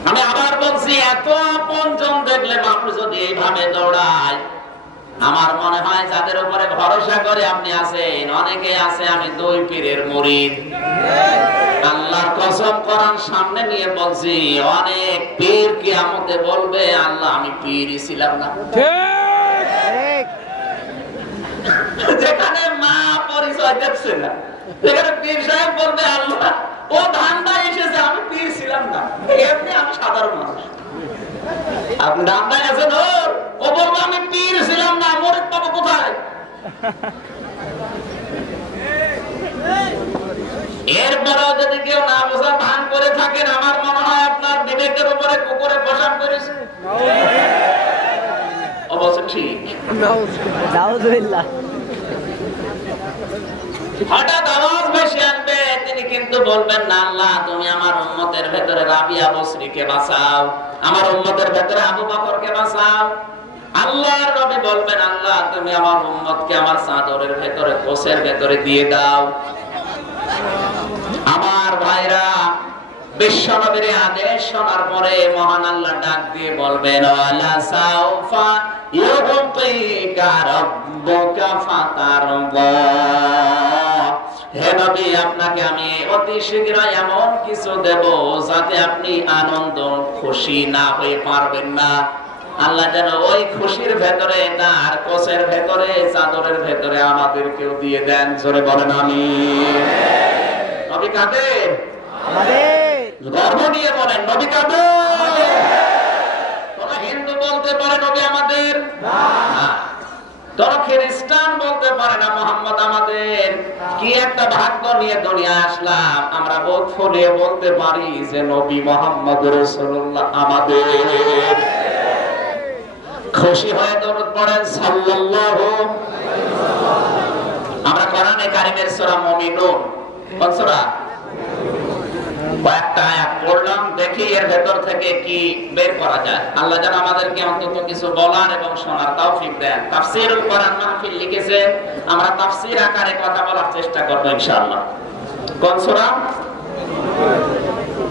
আমি আবার বলছি, এত আপনজন দেখলে মানুষ যদি এইভাবে দৌড়ায়, আমার মনে হয় যাদের উপরে ভরসা করে আপনি আছেন, অনেকে আছে আমি 2 পীরের মুরিদ। আল্লাহর কসম কোরআন সামনে নিয়ে বলছি, অনেক পীর কিয়ামতে বলবে, আল্লাহ আমি পীরই ছিলাম না। ঠিক। যেখানে মা পরিচয় দিচ্ছে না, সেখানে পীর সাহেব বলবে, আল্লাহ ও ধান্দা এসেছে, আমি পীর ছিলাম না, এমনি আমি সাধারণ মানুষ। আপনি ধান্দায় আছেন, ও বলবো আমি পীর ছিলাম না, মুরিদ পাবো কোথায়? এরপরেও যদি কেউ না বোঝার ভান করে থাকেন, আমার মনে হয় আপনার বিবেকের উপরে কুকুরে পোশাক করেছে। অবশ্য ঠিক। হঠাৎ আওয়াজ ভেসে আসবে, তিনি কিন্তু বলবেন না, আল্লাহ তুমি আমার উম্মতের ভেতরে রাবিয়া বসরিকে বাঁচাও, আমার উম্মতের ভেতরে আবু বকরকে বাঁচাও। আল্লাহর নবী বলবেন, আল্লাহ তুমি আমার উম্মতকে আমার চাদরের ভেতরে, কোষের ভেতরে দিয়ে দাও। আমার ভাইরা, বিশ্ব নবীর আদেশ শোনার পরে মহান আল্লাহ ডাক দিয়ে বলবেন, ওয়ালা সাউফা ইউতিকা রাব্বুকা ফাতারদা। হে নবী, আপনাকে আমি অতি শীঘ্রই এমন কিছু দেব যাতে আপনি আনন্দ খুশি না হয়ে পারবেন না। আল্লাহ যেন ওই খুশির ভেতরে তার কোষের ভেতরে চাদরের ভেতরে আমাদেরকেও দিয়ে দেন। জোরে বলেন আমিন। নবী কাদের? গর্ব নিয়ে বলেন নবী কাদের? তোমরা হিন্দু বলতে পারে নবী আমাদের না, তোরা খ্রিস্টান বলতে পারে না মোহাম্মদ আমাদের। কি একটা ভাগ্য নিয়ে দুনিয়া আসলাম, আমরা বুক ফুলিয়ে বলতে পারি যে নবী মোহাম্মদ রাসূলুল্লাহ আমাদের। খুশি হয়ে দরুদ পড়েন সাল্লাল্লাহু। আমরা কোরআনে কারীমের সূরা মুমিনুন, কোন সূরা? কয়েকটা আয়াত পড়লাম, দেখি এর ভেতর থেকে কি বের করা যায়। আল্লাহ যেন আমাদেরকে অন্তত কিছু বলার এবং শোনার তৌফিক দেন। তাফসীরুল কোরআন মাহফিল লিখেছে, আমরা তাফসীর আকারে কথা বলার চেষ্টা করব ইনশাআল্লাহ। কোন সূরা?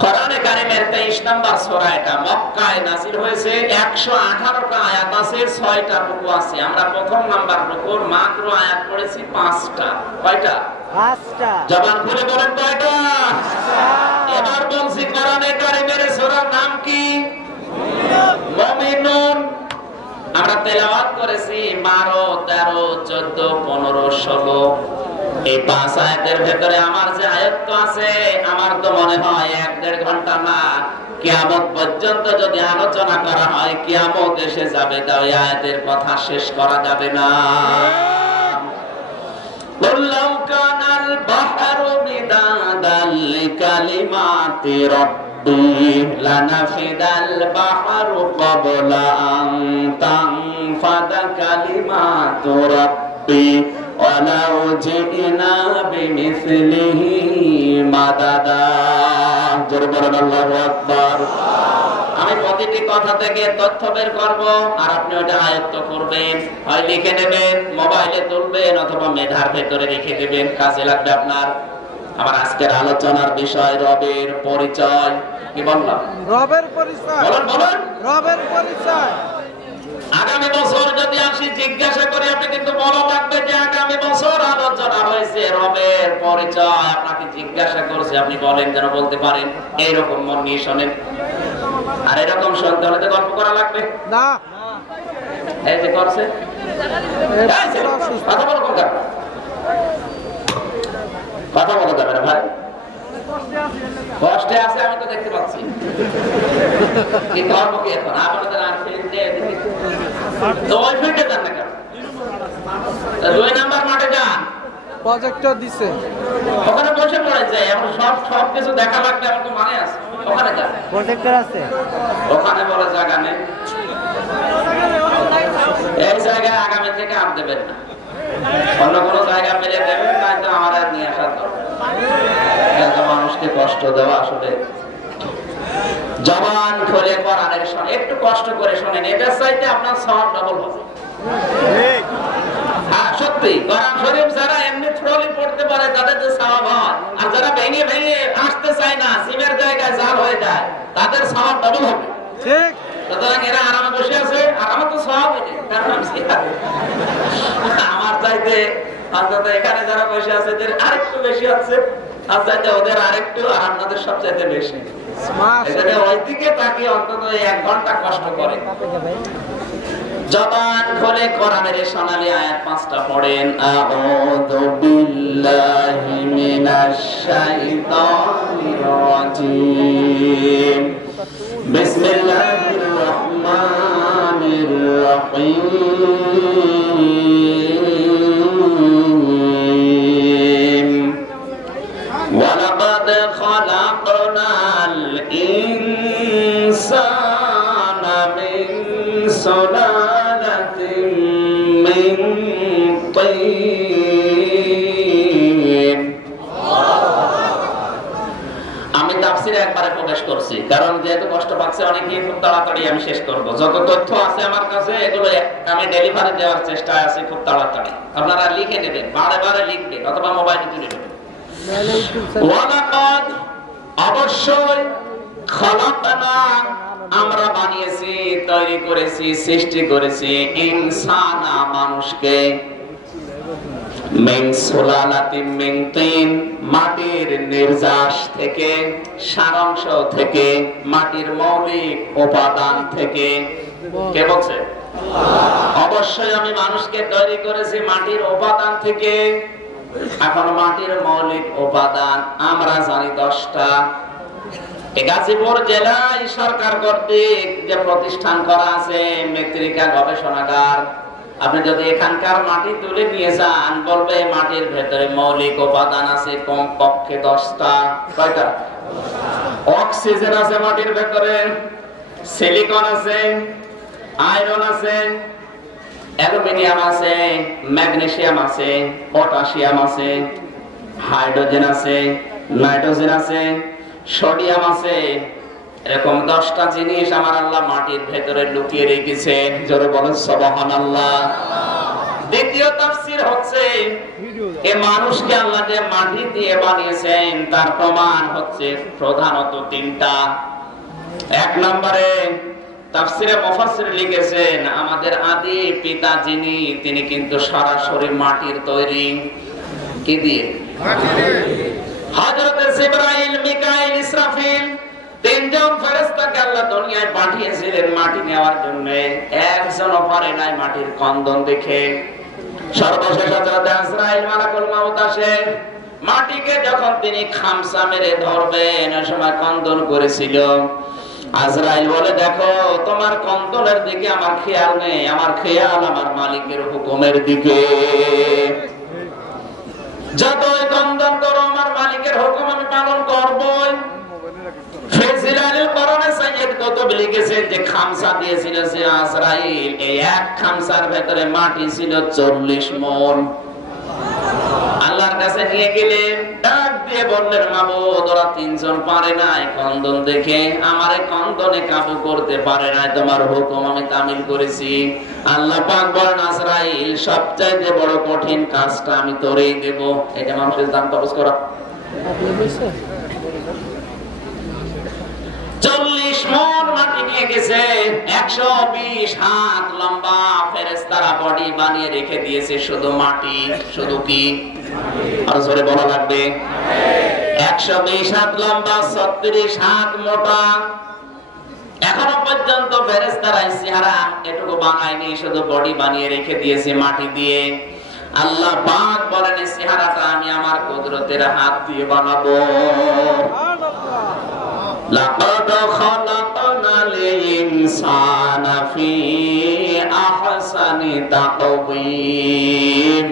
কোরআনে কারীমের 23 নম্বর সূরা। এটা মক্কায় নাযিল হয়েছে। 118টা আয়াত আছে, 6টা রুকু আছে। আমরা প্রথম নাম্বার রুকুর মাত্র আয়াত পড়েছি 5টা। কয়টা? 5টা। জবান খুলে বলেন কয়টা? এবার বলছি কোরআনে কারীমের সূরার নাম কি? মুমিনুন। আমরা তেলাওয়াত করেছি 12, 13, 14, 15, 16। এই 5 আয়াতের ভেতরে আমার যে আয়াত আছে, আমার তো মনে হয় 1-1.5 ঘন্টা না, কিয়ামত পর্যন্ত যদি আলোচনা করা হয়, কিয়ামত এসে যাবে, তাও এই আয়াতের কথা শেষ করা যাবে না। কুল্লাউ কানাল বাহরু মিদাদাল লিকালিমাতি রাব্বি লানাফিদাল বাহরু ক্বাবলা আন তানফাদা কালিমাতু রাব্বি ওয়ালাউ জিনা বিমিসলিহি মাদাদা। জোরে বলেন আল্লাহু আকবার। আমি প্রতিটি কথা থেকে তথ্য বের করব, আর আপনি ওটা আয়ত্ত করবেন। হয় লিখে নেবেন, মোবাইলে তুলবেন, অথবা মেধার ভেতরে রেখে দেবেন, কাজে লাগবে আপনার। আমার আজকের আলোচনার বিষয় রবের পরিচয়। কি বললাম? রবের পরিচয়। বলেন বলেন। রবের পরিচয়। আগামী বছর যদি আসি জিজ্ঞাসা করি, আপনি কিন্তু বলা লাগবে যে আগামী বছর আলোচনা হয়েছে রবের পরিচয়। আপনাকে জিজ্ঞাসা করছে, আপনি বলেন, যেন বলতে পারেন। এইরকম মন নিয়ে শোনেন। আর এরকম শুনতে হলে তো গল্প করা লাগবে না। এই যে করছে, কথা বলো কোনটা? কথা বলা যাবে না ভাই, কষ্টে আছে আমি তো দেখতে পাচ্ছি। কি করবো কি এখন? আপনাদের আর ফিল্ম দিয়ে তো ওই ফিল্ডে যান না কেন? 2 নাম্বার মাঠে যান, প্রজেক্টর দিছে, ওখানে বসে পড়ে যায়। এখন সব কিছু দেখা লাগবে, আমার তো মানে আছে। ওখানে যান, প্রজেক্টর আছে ওখানে, বলে জায়গা নেই। এই জায়গায় আগামী থেকে আপ দেবেন না, অন্য কোনো জায়গা পেলে দেবেন, নয়তো আমার আর নিয়ে আসার দরকার। মানুষকে কষ্ট দেওয়া আসলে। জবান খুলে কোরআনের শোনেন, একটু কষ্ট করে শোনেন, এটার চাইতে আপনার সওয়াব ডাবল হবে। হ্যাঁ সত্যি, কোরআন শরীফ যারা এমনি থ্রোলি পড়তে পারে তাদের যে সওয়াব হয়, আর যারা ভেঙে ভেঙে আসতে চায় না, সিমের জায়গায় জাল হয়ে যায়, তাদের সওয়াব ডাবল হবে। ঠিক। সুতরাং এরা আরামে বসে আছে, আর আমার তো সওয়াব নেই, কারণ আমি শিখাবো। আমার চাইতে অন্তত এখানে যারা বসে আছে এদের আরেকটু বেশি হচ্ছে, আর চাইতে ওদের আরেকটু, আর আপনাদের সবচাইতে বেশি। এখানে ওই দিকে তাকিয়ে অন্তত 1 ঘন্টা কষ্ট করে। জবান খুলে কোরআনের সোনালী আয়াত 5টা পড়েন। আউযু বিল্লাহি মিনাশ শাইতানির রাজীম। বিসমিল্লাহির রহমানির রহিম। ওয়ালাকাদ খালাকনাল ইনসানা মিন সুলালাতিন মিন তিন। আমি তাফসীরে একবারে প্রকাশ করছি, কারণ যেহেতু কষ্ট পাচ্ছে অনেকেই, খুব তাড়াতাড়ি আমি শেষ করব। যত তথ্য আছে আমার কাছে এগুলো আমি ডেলিভারি দেওয়ার চেষ্টায় আছি খুব তাড়াতাড়ি। আপনারা লিখে নেবেন, বারে বারে লিখবেন, অথবা মোবাইলে তুলে নেবেন। ওয়ালাকাদ, অবশ্যই, খালাকনা, আমরা বানিয়েছি, তৈরি করেছি, সৃষ্টি করেছি, ইনসানা, মানুষকে, মিন সুলালাতিন মিন তিন, মাটির নির্যাস থেকে, সারাংশ থেকে, মাটির মৌলিক উপাদান থেকে, কে বলছে? অবশ্যই আমি মানুষকে তৈরি করেছি মাটির উপাদান থেকে। এখন মাটির মৌলিক উপাদান আমরা জানি 10টা। গাজীপুর জেলায় সরকার কর্তৃক যে প্রতিষ্ঠান করা আছে মৃত্তিকা গবেষণাগার, আপনি যদি এখানকার মাটি তুলে নিয়ে যান বলবে মাটির ভেতরে মৌলিক উপাদান আছে কমপক্ষে 10টা। কয়টা? অক্সিজেন আছে মাটির ভেতরে, সিলিকন আছে, আয়রন আছে, অ্যালুমিনিয়াম আছে, ম্যাগনেসিয়াম আছে, পটাশিয়াম আছে, হাইড্রোজেন আছে, নাইট্রোজেন আছে, সোডিয়াম আছে। এরকম 10টা জিনিস আমার আল্লাহ মাটির ভেতরে লুকিয়ে রেখেছেন। জোরে বলেন সুবহানাল্লাহ। দ্বিতীয় তাফসীর হচ্ছে এই মানুষকে আল্লাহ যে মাটি দিয়ে বানিয়েছেন তার প্রমাণ হচ্ছে প্রধানত 3টা। এক নম্বরে তাফসীরে মুফাসসির লিখেছেন আমাদের আদি পিতা যিনি তিনি কিন্তু সরাসরি মাটির তৈরি। কি দিয়ে? মাটি দিয়ে। হযরত জিবরাইল, মিকাইল, ইসরাফিল 3জন ফেরেশতাকে আল্লাহ দুনিয়ায় পাঠিয়েছিলেন মাটি নেওয়ার জন্য। একজনও পারে নাই মাটির কন্দন দেখে। সর্বশেষ হযরত আজরাইল মালাকুল মাউত আসে। মাটিকে যখন তিনি খামসা মেরে ধরবেন ওই সময় কন্দন করেছিল। আজরাইল বলে দেখো তোমার কন্দনের দিকে আমার খেয়াল নেই, আমার খেয়াল আমার মালিকের হুকুমের দিকে। যতই কন্দন করো আমার মালিকের হুকুম আমি পালন করবই। ফিজিলালিল কোরআনে সাইয়্যিদ কুতুব লিখেছেন যে খামসা দিয়েছিল সে আজরাইল, এই এক খামসার ভেতরে মাটি ছিল 40 মণ। আল্লাহর কাছে নিয়ে গেলেন, ডাক দিয়ে বললেন মাবুদ ওরা 3জন পারে নাই কন্দন দেখে, আমারে কন্দনে কাবু করতে পারে নাই, তোমার হুকুম আমি তামিল করেছি। আল্লাহ পাক বলেন আজরাইল সবচাইতে বড় কঠিন কাজটা আমি তোরেই দেব। এটা মানুষের দাম তপস করা। 40 মণ মাটি নিয়ে গেছে, 120 হাত লম্বা ফেরেশতারা বডি বানিয়ে রেখে দিয়েছে শুধু মাটি। শুধু কি? আর জোরে বলা লাগবে। 120 হাত লম্বা, 36 হাত মোটা। এখনো পর্যন্ত ফেরেশতারা চেহারা এটুকু বানায়নি, শুধু বডি বানিয়ে রেখে দিয়েছে মাটি দিয়ে। আল্লাহ পাক বলেন এই চেহারাটা আমি আমার কুদরতের হাত দিয়ে বানাবো। লাকাদ খালাকনাল ইনসানা ফি আহসানি তাকওয়িম।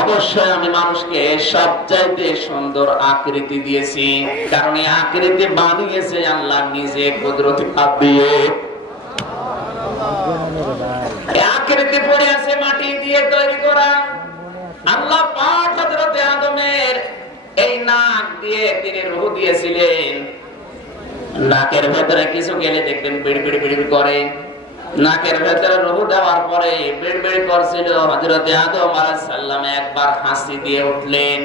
অবশ্যই আমি মানুষকে সবচাইতে সুন্দর আকৃতি দিয়েছি, কারণ এই আকৃতি বানিয়েছে আল্লাহ নিজে কুদরতি হাত দিয়ে। এই আকৃতি পড়ে আছে মাটি দিয়ে তৈরি করা। আল্লাহ পাক হযরত আদমের এই নাক দিয়ে তিনি রূহ দিয়েছিলেন। নাকের ভেতরে কিছু গেলে দেখবেন বিড়বিড় বিড়বিড় করে। নাকের ভেতরে রূহ দেওয়ার পরে বিড়বিড় করছিল। হযরত আদম আলাইহিস সালাম একবার হাসি দিয়ে উঠলেন।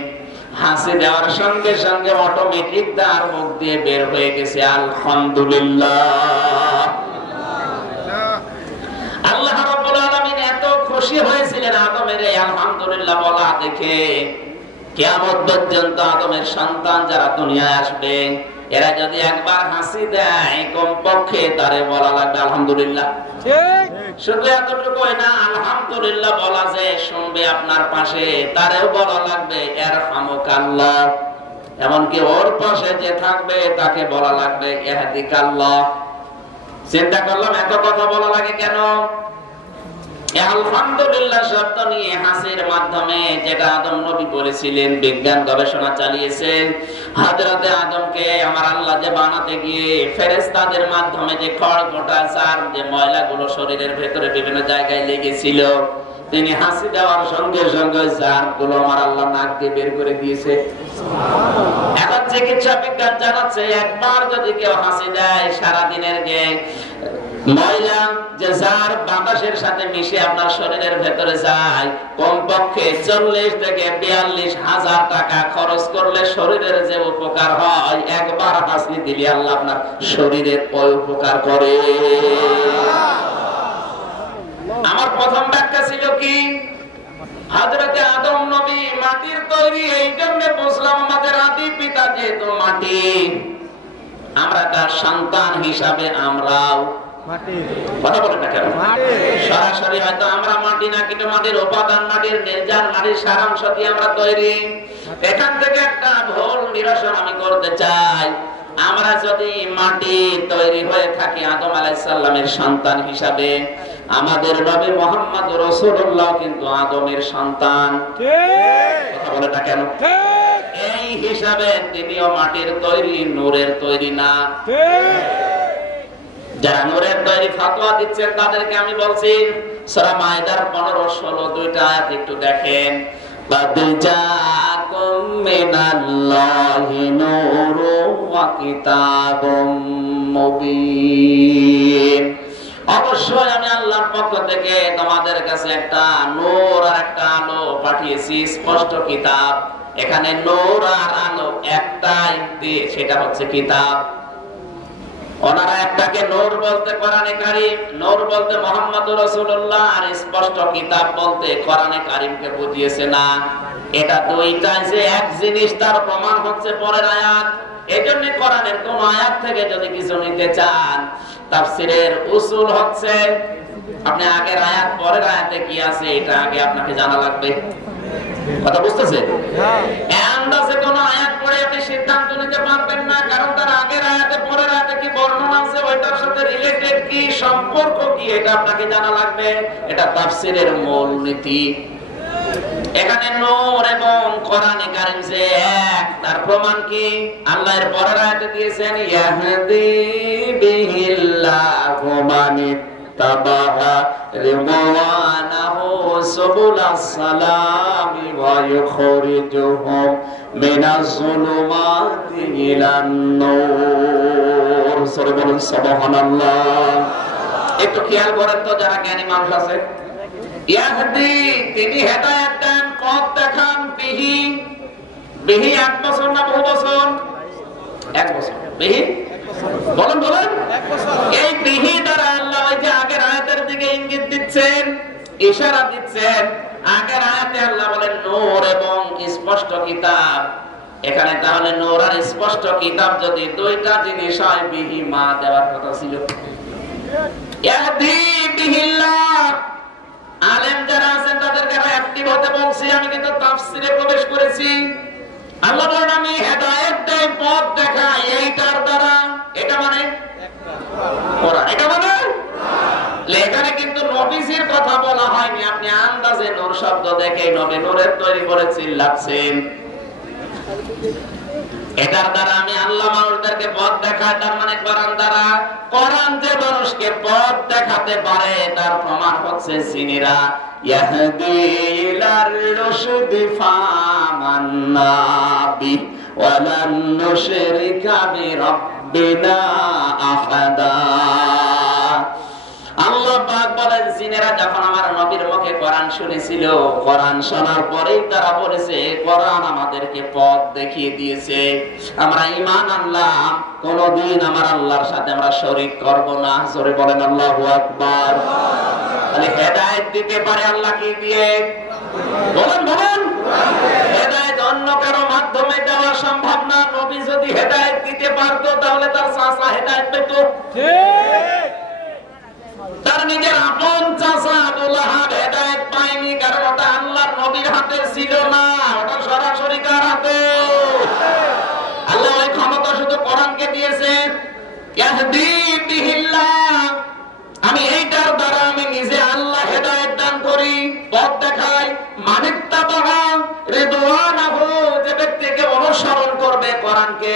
হাসি দেওয়ার সঙ্গে সঙ্গে অটোমেটিক তার মুখ দিয়ে বের হয়ে গেছে আলহামদুলিল্লাহ। আল্লাহ রাব্বুল আলামিন এত খুশি হয়েছিলেন আদমের এই আলহামদুলিল্লাহ বলা দেখে, কিয়ামত পর্যন্ত আদমের সন্তান যারা দুনিয়ায় আসবে এরা যদি একবার হাসি দেয় কমপক্ষে তারে বলা লাগবে আলহামদুলিল্লাহ। ঠিক। শুধু এতটুকুই না, আলহামদুলিল্লাহ বলা যে শুনবে আপনার পাশে তারেও বলা লাগবে ইরহামুকাল্লাহ। এমনকি ওর পাশে যে থাকবে তাকে বলা লাগবে ইহদিকাল্লাহ। চিন্তা করলাম এত কথা বলা লাগে কেন? আলহামদুলিল্লাহ শব্দ নিয়ে হাসির মাধ্যমে যেটা আদম নবী বলেছিলেন, বিজ্ঞান গবেষণা চালিয়েছেন। হযরতে আদমকে আমার আল্লাহ যে বানাতে গিয়ে ফেরেশতাদের মাধ্যমে যে খড়কুটা চার যে ময়লাগুলো শরীরের ভেতরে বিভিন্ন জায়গায় লেগেছিল, তিনি হাসি দেওয়ার সঙ্গে সঙ্গে জারগুলো আমার আল্লাহ নাক দিয়ে বের করে দিয়েছে। এখন চিকিৎসা বিজ্ঞান জানাচ্ছে একবার যদি কেউ হাসি দেয় সারাদিনের যে ময়লা যে জার বাতাসের সাথে মিশে আপনার শরীরের ভেতরে যায়, কমপক্ষে 40 থেকে 42 হাজার টাকা খরচ করলে শরীরের যে উপকার হয়, একবার হাসি দিলে আল্লাহ আপনার শরীরের ওই উপকার করে। আমার প্রথম ব্যাখ্যা ছিল কি, হযরতে আদম নবী মাটির তৈরি, এই জন্য বুঝলাম আমাদের আদি পিতা যেহেতু মাটি, আমরা তার সন্তান হিসাবে আমরাও কথা বলেন না কেন? সরাসরি হয়তো আমরা মাটি না, কিন্তু মাটির উপাদান, মাটির নির্যান, মাটির সারাংশ দিয়ে আমরা তৈরি। এখান থেকে একটা ভুল নিরসন আমি করতে চাই। আমরা যদি মাটি তৈরি হয়ে থাকি আদম আলাইহিস সালামের সন্তান হিসাবে, আমাদের নবী মুহাম্মদ রাসূলুল্লাহ কিন্তু আদমের সন্তান। ঠিক কথা বলে না কেন? ঠিক। এই হিসাবে তিনিও মাটির তৈরি, নূরের তৈরি না। ঠিক। যারা নূরের তৈরি ফতোয়া দিচ্ছেন তাদেরকে আমি বলছি সূরা মাইদার 15-16 দুইটা আয়াত একটু দেখেন। قد جاءكم من الله نور وكتاب مبين। অবশ্যই আমি আল্লাহর পক্ষ থেকে তোমাদের কাছে একটা নূর আর একটা আলো পাঠিয়েছি, স্পষ্ট কিতাব। এখানে নূর আর আলো একটাই, সেটা হচ্ছে কিতাব। ওনারা একটাকে নূর বলতে কোরআনে কারীম, নূর বলতে মুহাম্মদুর রাসূলুল্লাহ, আর স্পষ্ট কিতাব বলতে কোরআনে কারীমকে বুঝিয়েছে না। এটা দুইটা যে এক জিনিস তার প্রমাণ হচ্ছে পরের আয়াত। এজন্য কোরআনের কোন আয়াত থেকে যদি কিছু নিতে চান, তাফসীরের উসুল হচ্ছে আপনি আগের আয়াত পরের আয়াতে কি আছে এটা আগে আপনাকে জানা লাগবে। কথা বুঝতেছেন? আন্দাজে কোন আয়াত পড়ে আপনি সিদ্ধান্ত নিতে পারবেন না, কারণ তার আগের আয়াতে পরের আয়াতে কি বর্ণনা আছে, ওইটার সাথে রিলেটেড কি সম্পর্ক কি, এটা আপনাকে জানা লাগবে। এটা তাফসীরের মূল নীতি। এখানে নূর এবং কোরআনে কারীম যে এক, তার প্রমাণ কি? আল্লাহ এর পরের আয়াতে দিয়েছেন ইয়াহদি বিহিল্লাহু মানিত তাবাহা রিদওয়ানাহু সুবুলাস সালামি ওয়া ইউখরিজুহুম মিনাজ যুলুমাতি ইলান নূর। সূরা বলুন সুবহানাল্লাহ। একটু খেয়াল করেন তো যারা জ্ঞানী মানুষ আছে। ইয়াহদি তিনি হেদায়েত দেন, পথ দেখান। বিহি, বিহি এক বছর না বহু বছর? এক বছর। বিহি বলেন বলেন। এই বিহি দ্বারা আল্লাহ ওই যে আগের আয়াতের দিকে ইঙ্গিত দিচ্ছেন, ইশারা দিচ্ছেন। আগের আয়াতে আল্লাহ বলেন নূর এবং স্পষ্ট কিতাব। এখানে তাহলে নূর আর স্পষ্ট কিতাব যদি দুইটা জিনিস হয়, বিহি মা দেওয়ার কথা ছিল। ইয়াহদি বিহিল্লাহ। আলেম যারা আছেন তাদেরকে অ্যাক্টিভ হতে বলছি। আমি কিন্তু তাফসীরে প্রবেশ করেছি। আল্লাহ বলেন আমি হেদায়েত দেই, পথ দেখাই, এইটার দ্বারা। এটা মানে কোরআন। এটা মানে এখানে কিন্তু নবীজির কথা বলা হয়নি। আপনি আন্দাজে নূর শব্দ দেখে নবী নূরের তৈরি করে চিল্লাচ্ছেন। এটার দ্বারা আমি আল্লাহ মানুষদেরকে পথ দেখাই, তার মানে কোরআন দ্বারা। কোরআন যে মানুষকে পথ দেখাতে পারে তার প্রমাণ হচ্ছে জিনেরা। ইয়াহদি ইলার রুশদি ফামান্না বি ওয়া লান নুশরিকা বিরাব্বিনা আহাদা। আল্লাহ পাক বলেন জিনেরা যখন আমার নবীর মুখে কোরআন শুনেছিল, কোরআন শোনার পরেই তারা বলেছে কোরআন আমাদেরকে পথ দেখিয়ে দিয়েছে, আমরা ঈমান আনলাম, কোনদিন আমার আল্লাহর সাথে আমরা শরীক করব না। জোরে বলেন আল্লাহু আকবার। তাহলে হেদায়েত দিতে পারে আল্লাহ কি দিয়ে? বলেন বলেন। হেদায়েত অন্য কারো মাধ্যমে দেওয়া সম্ভব না। নবী যদি হেদায়েত দিতে পারতো তাহলে তার চাচা হেদায়েত পেত। ঠিক। তার নিজের আপন চাচা আবু লাহাব হেদায়েত পায়নি, কারণ ওটা আল্লাহর নবীর হাতে ছিল না, ওটা সরাসরি কার হাতে? আল্লাহ ওই ক্ষমতা শুধু কোরআনকে দিয়েছে। ইয়াহদি বিহিল্লাহ, আমি এইটার দ্বারা আমি নিজে আল্লাহ হেদায়েত দান করি, পথ দেখাই। মানিত্তাবাহা রিদওয়ানাহু, যে ব্যক্তিকে অনুসরণ করবে কোরআনকে,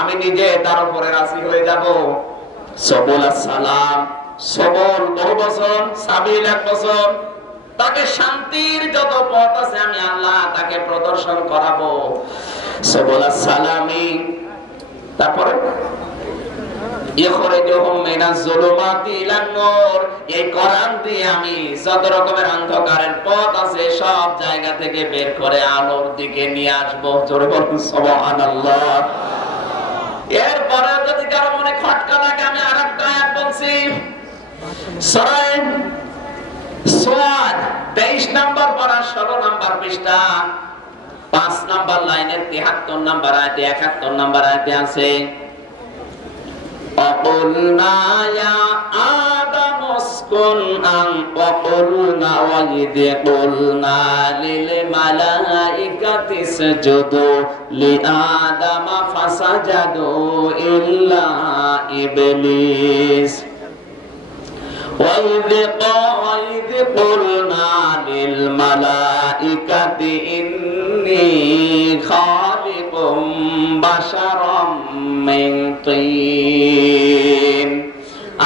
আমি নিজে তার উপরে রাজি হয়ে যাব। সুবুলাস সালাম, সবল বহু বছর, সাবিল এক বছর। তাকে শান্তির যত পথ আছে আমি আল্লাহ তাকে প্রদর্শন করাবো। সুবুলাস সালামি। তারপরে ইখরিজুহুম মিনাজ যুলুমাতি ইলান নূর, এই কোরআন দিয়ে আমি যত রকমের অন্ধকারের পথ আছে সব জায়গা থেকে বের করে আলোর দিকে নিয়ে আসবো। জোরে বলুন সুবহানাল্লাহ। এরপরে যদি কারো মনে খটকা লাগে আমি আরেকটা আয়াত বলছি। সূরা সুয়াদ 23 নম্বর পারা 16 নম্বর পৃষ্ঠা 5 নম্বর লাইনের 73 নম্বর আয়াতে 71 নম্বর আয়াতে আছে وقلنا يا آدم اسكن أنت وقلنا وإذ قلنا للملائكة اسجدوا لآدم فسجدوا إلا إبليس وإذ قلنا للملائكة إني خالق بشرا من طين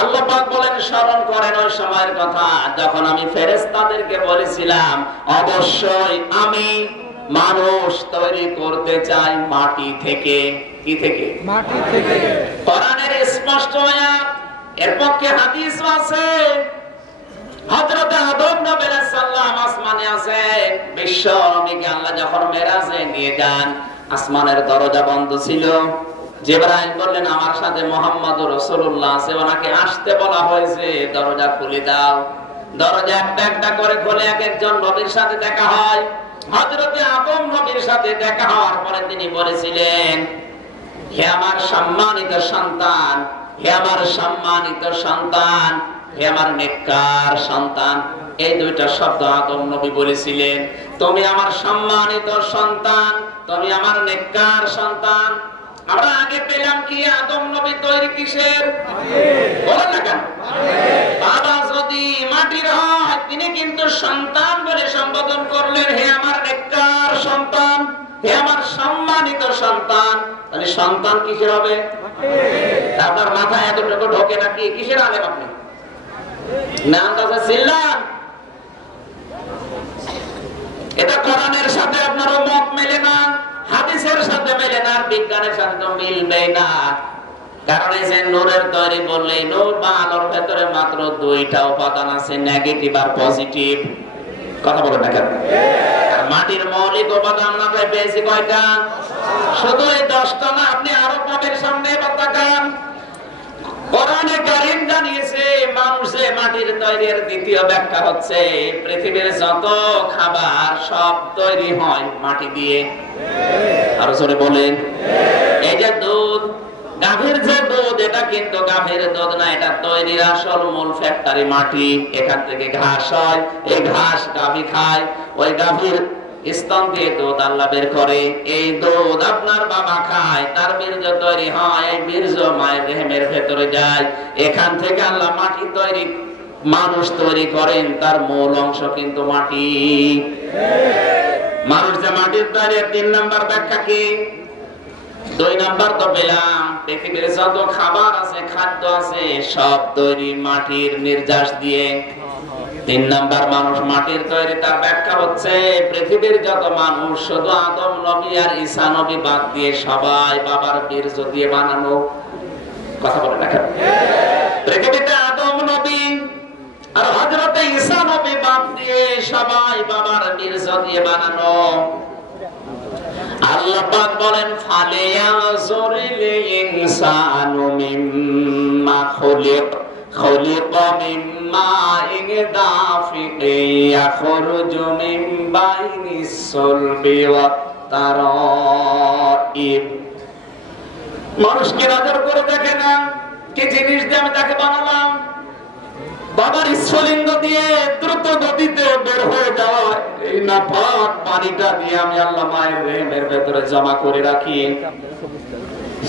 আল্লাহ পাক বলেন স্মরণ করেন ওই সময়ের কথা যখন আমি ফেরেশতাদেরকে বলেছিলাম অবশ্যই আমি মানুষ তৈরি করতে চাই মাটি থেকে। কি থেকে? মাটি থেকে। কোরআনের স্পষ্ট আয়াত, এর পক্ষে হাদিস আছে। হযরত আদম নবী আলাইহিস সালাম আসমানে আছে, বিশ্ব নবীকে আল্লাহ যখন মেরাজে নিয়ে যান আসমানের দরজা বন্ধ ছিল। জিবরাইল বললেন আমার সাথে মুহাম্মদুর রাসূলুল্লাহ আছে, ওনাকে আসতে বলা হয়েছে, দরজা খুলে দাও। দরজা একটা একটা করে খুলে এক একজন নবীর সাথে দেখা হয়। হযরত আদম নবীর সাথে দেখা হওয়ার পরে তিনি বলেছিলেন হে আমার সম্মানিত সন্তান, হে আমার সম্মানিত সন্তান, হে আমার নেককার সন্তান। এই দুইটা শব্দ আদম নবী বলেছিলেন, তুমি আমার সম্মানিত সন্তান, তুমি আমার নেককার সন্তান। আমরা আগে পেলাম কি আদম নবী তৈরি কিসের? বলেন না কেন? বাবা যদি মাটির হয় তিনি কিন্তু সন্তান বলে সম্বোধন করলেন, হে আমার নেককার সন্তান, হে আমার সম্মানিত সন্তান। তাহলে সন্তান কিসের হবে? আপনার মাথায় এতটুকু ঢোকে নাকি? কিসের আলেম আপনি? না আন্দাজে ছিলেন? এটা কোরআনের সাথে আপনার মত মেলে না, হাদিসের সাথে মেলে না, বিজ্ঞানের সাথে তো মিলবে না। কারণ এই যে নূরের তৈরি বললে নূর বা আলোর ভেতরে মাত্র দুইটা উপাদান আছে, নেগেটিভ আর পজিটিভ। কথা বলেন না কেন? মাটির মৌলিক উপাদান আমরা পেয়েছি কয়টা? শুধু এই 10টা না, আপনি আরো পাবেন সামনে। বাতাকান কোরআনে কারীম জানিয়েছে মানুষে মাটির তৈরির দ্বিতীয় ব্যাখ্যা হচ্ছে পৃথিবীর যত খাবার সব তৈরি হয় মাটি দিয়ে। আরো জোরে বলেন। এই যে দুধ, গাভীর যে দুধ, এটা কিন্তু গাভীর দুধ না, এটা তৈরির আসল মূল ফ্যাক্টরি মাটি। এখান থেকে ঘাস হয়, এই ঘাস গাভী খায়, ওই গাভীর স্তন দিয়ে দুধ আল্লাহ বের করে। এই দুধ আপনার বাবা খায়, তার বীর্য তৈরি হয়, এই বীর্য মায়ের রেহেমের ভেতরে যায়। এখান থেকে আল্লাহ মাটি তৈরি, মানুষ তৈরি করেন, তার মূল অংশ কিন্তু মাটি। মানুষ যে মাটির তৈরি, 3 নাম্বার ব্যাখ্যা কি? 2 নাম্বার তো পেলাম, পৃথিবীর যত খাবার আছে, খাদ্য আছে, সব তৈরি মাটির নির্যাস দিয়ে। 3 নাম্বার মানুষ মাটির তৈরি, তার ব্যাখ্যা হচ্ছে পৃথিবীর যত মানুষ শুধু আদম নবী আর ঈসা নবী বাদ দিয়ে সবাই বাবার বীর্য দিয়ে বানানো। কথা বলে না কেন? পৃথিবীতে আদম নবী আর হযরত ঈসা নবী বাদ দিয়ে সবাই বাবার বীর্য দিয়ে বানানো। আল্লাহ পাক বলেন ফালিয়াযুরিল ইনসানু মিম্মা খুলিক খুলিকা মিম্মা ইগদাফিকি ইয়াখরুজু মিন বাইনিস সুলবি ওয়াত তারাইব। মানুষকে নজর করে দেখে না কি জিনিস দিয়ে আমি তাকে বানালাম। বাবার স্ফুলিঙ্গ দিয়ে দ্রুত গতিতে বের হয়ে যাওয়া এই নাপাক পানিটা দিয়ে আমি আল্লাহ মায়ের রেহেমের ভেতরে জমা করে রাখি।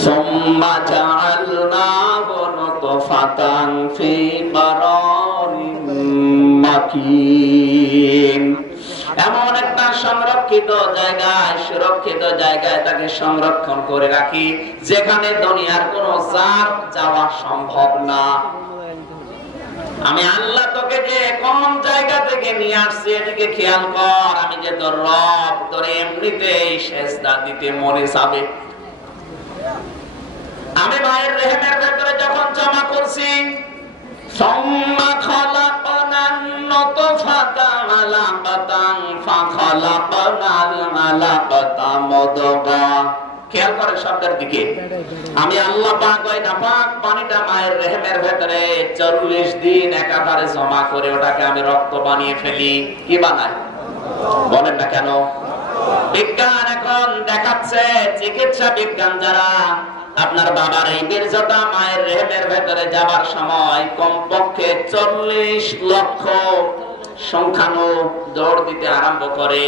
সুম্মা জাআলনাহু নুতফাতান ফি কারারিন মাকিন। এমন একটা সংরক্ষিত জায়গায়, সুরক্ষিত জায়গায় তাকে সংরক্ষণ করে রাখি যেখানে দুনিয়ার কোনো জার যাওয়া সম্ভব না। আমি আল্লাহ তোকে যে কোন জায়গা থেকে নিয়ে আসছি এদিকে খেয়াল কর। আমি যে তোর রব, তোর এমনিতেই সেজদা দিতে মনে যাবে। আমি মায়ের রেহেমের ভেতরে যখন জমা করছি, সুম্মা খালাকনান নুতফাতা আলাকাতান ফাখালাকনাল আলাকাতা মুদগা। খেয়াল করে শব্দের দিকে। আমি আল্লাহ পাক ওই নাপাক পানিটা মায়ের রেহেমের ভেতরে 40 দিন একাধারে জমা করে ওটাকে আমি রক্ত বানিয়ে ফেলি। কি বানাই? বলেন না কেন? বিজ্ঞান এখন দেখাচ্ছে, চিকিৎসা বিজ্ঞান যারা আপনার বাবার এই বীর্যটা মায়ের রেহেমের ভেতরে যাবার সময় কমপক্ষে 40 লক্ষ সংখ্যানো দৌড় দিতে আরম্ভ করে।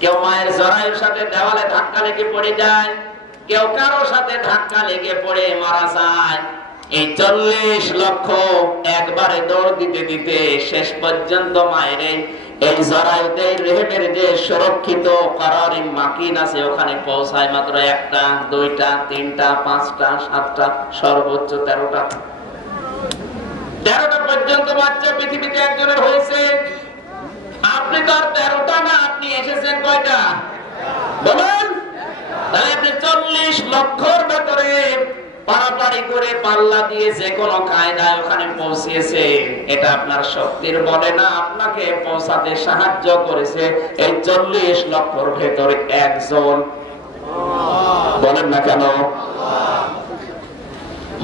কেউ মায়ের জরায়ুর সাথে দেওয়ালে ধাক্কা লেগে পড়ে যায়, কেউ কারো সাথে ধাক্কা লেগে পড়ে মারা যায়। এই 40 লক্ষ একবারে দৌড় দিতে দিতে শেষ পর্যন্ত মায়ের এই জরায়ুতে রেহেমের যে সুরক্ষিত করারি মাকিন আছে ওখানে পৌঁছায় মাত্র 1টা, 2টা, 3টা, 5টা, 7টা, সর্বোচ্চ 13টা। 13টা পর্যন্ত বাচ্চা পৃথিবীতে একজনের হয়েছে। আপনি তো আর 13টা না, আপনি এসেছেন কয়টা বলুন? তাহলে আপনি 40 লক্ষর ভেতরে পারাপারি করে পাল্লা দিয়ে যে কোনো কায়দায় ওখানে পৌঁছেছে। এটা আপনার শক্তির বলে না, আপনাকে পৌঁছাতে সাহায্য করেছে এই 40 লক্ষর ভেতরে একজন। বলেন না কেন?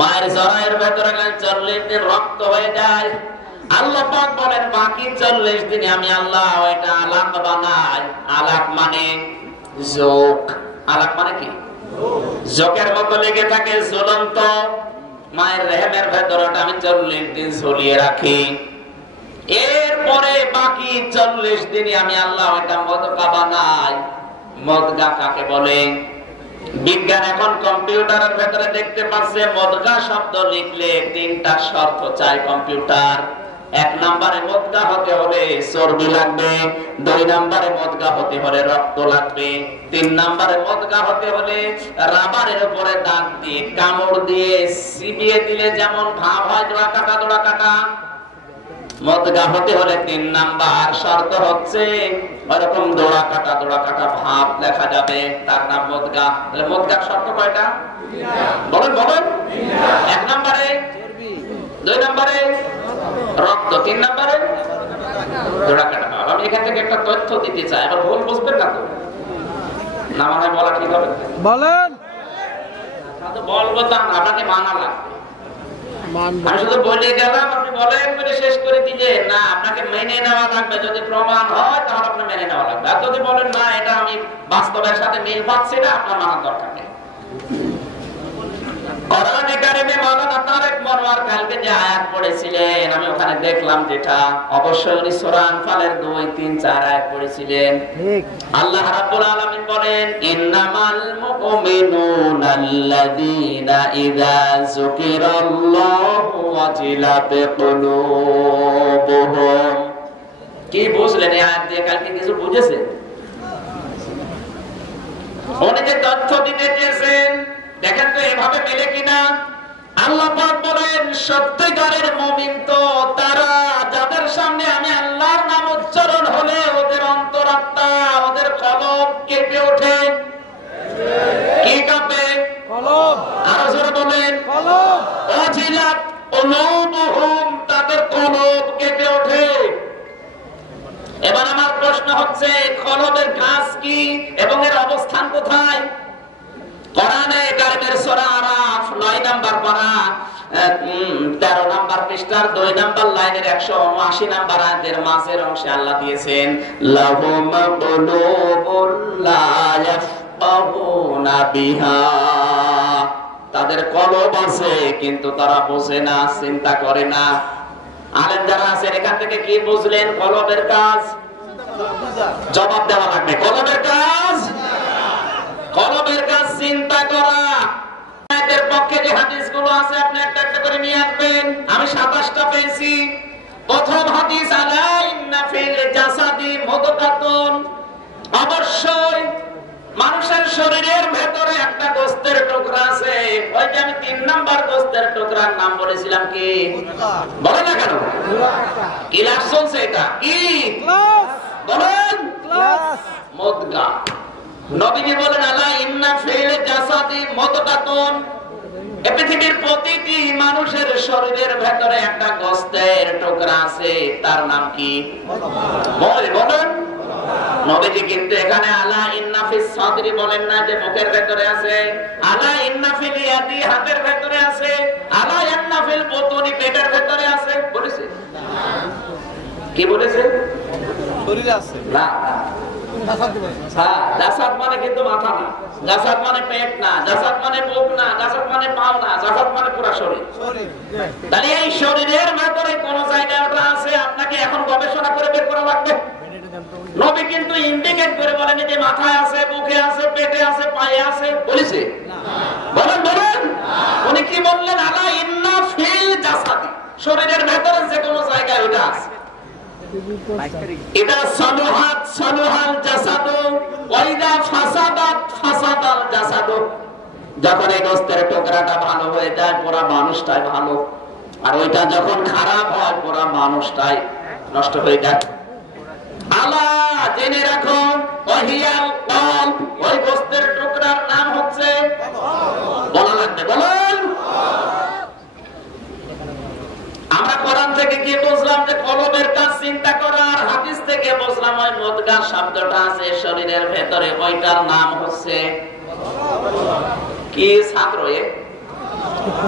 মায়ের জরায়ের ভেতরে 40 দিন রক্ত হয়ে যায়। আল্লাহ পাক বলেন বাকি 40 দিনে আমি আল্লাহ ওইটা আলাক বানাই। আলাক মানে যোগ। আলাক মানে কি? যোগের মতো লেগে থাকে ঝুলন্ত। মায়ের রেহেমের ভেতরটা আমি 40 দিন ঝুলিয়ে রাখি। এরপরে বাকি 40 দিনে আমি আল্লাহ ওইটা মদগা বানাই। মদগা কাকে বলে? বিজ্ঞান এখন কম্পিউটারের ভেতরে দেখতে পাচ্ছে মদগা শব্দ লিখলে 3টা শর্ত চাই কম্পিউটার। 1 নম্বরে মদগা হতে হলে চর্বি লাগবে, 2 নম্বরে মদগা হতে হলে রক্ত লাগবে, 3 নম্বরে মদগা হতে হলে রাবারের উপরে দাঁত দিয়ে কামড় দিয়ে চিবিয়ে দিলে যেমন ভাব হয় দোড়া কাটা। মদগা হতে হলে 3 নাম্বার শর্ত হচ্ছে ওরকম দোড়া কাটা ভাব লেখা যাবে, তার নাম মদগা। তাহলে মদগার শর্ত কয়টা বলেন? 1 নম্বরে, 2 নম্বরে রক্ত, 3 নম্বরে দোড়া কাটা ভাব। আমি এখান থেকে একটা তথ্য দিতে চাই, আবার ভুল বুঝবেন না তো? না মনে হয় বলা ঠিক হবে? বলেন। বলবো তা আপনাকে মানা লাগবে। আমি শুধু বলে গেলাম, আপনি বলেন বলে শেষ করে দিলেন না। আপনাকে মেনে নেওয়া লাগবে। যদি প্রমাণ হয় তাহলে আপনি মেনে নেওয়া লাগবে। আর যদি বলেন না এটা আমি বাস্তবের সাথে মিল পাচ্ছি না, আপনার মানার দরকার নেই। কোরআনে কারিমে মাওলানা তারেক মনোয়ার কালকে যে আয়াত পড়েছিলেন আমি ওখানে দেখলাম যেটা অবশ্যই উনি সূরা আনফালের 2, 3, 4 আয়াত পড়েছিলেন। ঠিক। আল্লাহ রাব্বুল আলামিন বলেন ইন্নামাল মুমিনুনা আল্লাযীনা ইযা যুকিরাল্লাহু ওয়াজিলাত কুলুবুহুম। কি বুঝলেন এই আয়াত দিয়ে? কালকে কিছু বুঝেছেন? উনি যে তথ্য দিতে চেয়েছেন দেখেন তো এভাবে মেলে কিনা। আল্লাহ পাক বলেন সত্যিকারের মুমিন তো তারা যাদের সামনে আমি আল্লাহর নাম উচ্চারণ হলে ওদের অন্তরাত্মা, ওদের কলব কেঁপে ওঠে। কি কাঁপে? কলব। আরো জোরে বলেন কলব। ওয়াজিলাত কুলুবুহুম, তাদের কলব কেঁপে ওঠে। এবার আমার প্রশ্ন হচ্ছে কলবের কাজ কি এবং এর অবস্থান কোথায়? কোরআনে কারিমের সূরা আরাফ 9 নাম্বার পারা 13 নাম্বার পৃষ্ঠার 2 নাম্বার লাইনের 179 নাম্বার আয়াতের মাঝের অংশে আল্লাহ দিয়েছেন লাহুম কুলুবুল লা ইয়াফকাহুনা বিহা। তাদের কলব আছে কিন্তু তারা বোঝে না, চিন্তা করে না। আলেম যারা আছেন এখান থেকে কি বুঝলেন? কলবের কাজ জবাব দেওয়া লাগবে। কলবের কাজ, কলবের কাজ চিন্তা করা। এর পক্ষে যে হাদিসগুলো আছে আপনি একটা একটা করে নিয়ে আসবেন। আমি 27টা পেয়েছি। প্রথম হাদিস আলা ইন্না ফিল জাসাদি মুদগাতুন, অবশ্যই মানুষের শরীরের ভেতরে একটা গোশতের টুকরা আছে। ওই যে আমি 3 নাম্বার গোশতের টুকরার নাম বলেছিলাম কি? বলেন না কেন? কি লাশ চলছে এটা? কি বলেন? মুদগা। নবীজি বলেন আলা ইন্না ফিল জাসাদি মুদগাতুন, এই পৃথিবীর প্রতিটি মানুষের শরীরের ভেতরে একটা গোশতের টুকরা আছে, তার নাম কি? বলেন। নবীজি কিন্তু এখানে আলা ইন্না ফিস সাদরি বলেন না যে মুখের ভেতরে আছে, আলা ইন্না ফিল ইয়াদি হাতের ভেতরে আছে, আলা ইন্না ফিল বুতুনি পেটের ভেতরে আছে বলেছে? কি বলেছে? শরীরে আছে না। হ্যাঁ, জাসাদ মানে কিন্তু মাথা না, জাসাদ মানে পেট না, জাসাদ মানে বুক না, জাসাদ মানে পাও না, জাসাদ মানে পুরো শরীর। তাহলে এই শরীরের ভেতরে কোন জায়গায় ওটা আছে আপনাকে এখন গবেষণা করে বের করা লাগবে। নবী কিন্তু ইন্ডিকেট করে বলেন যে মাথায় আছে, বুকে আছে, পেটে আছে, পায়ে আছে, বলেছে? বলেন বলেন। উনি কি বললেন? আলা ইন্না ফিল জাসাদি, শরীরের ভেতরে যে কোনো জায়গায় ওটা আছে। এটা সালুহাত সালুহাল জাসাদু ওয়া ইযা ফাসাদাত ফাসাদাল জাসাদু। যখন এই গোশতের টুকরাটা ভালো হয়ে যায় পুরো মানুষটাই ভালো, আর ওইটা যখন খারাপ হয় পুরো মানুষটাই নষ্ট হয়ে যায়। আল্লাহ জেনে রাখো, ওয়াহিয়াল কলব, ওই গোশতের টুকরার নাম হচ্ছে, বলা লাগবে, বলেন। আমরা কোরআন থেকে কি বুঝলাম? যে কলবের কাজ চিন্তা করা। আর হাদিস থেকে বুঝলাম ওই মুদগা শব্দটা আছে শরীরের ভেতরে, ওইটার নাম হচ্ছে কি? ছাত্র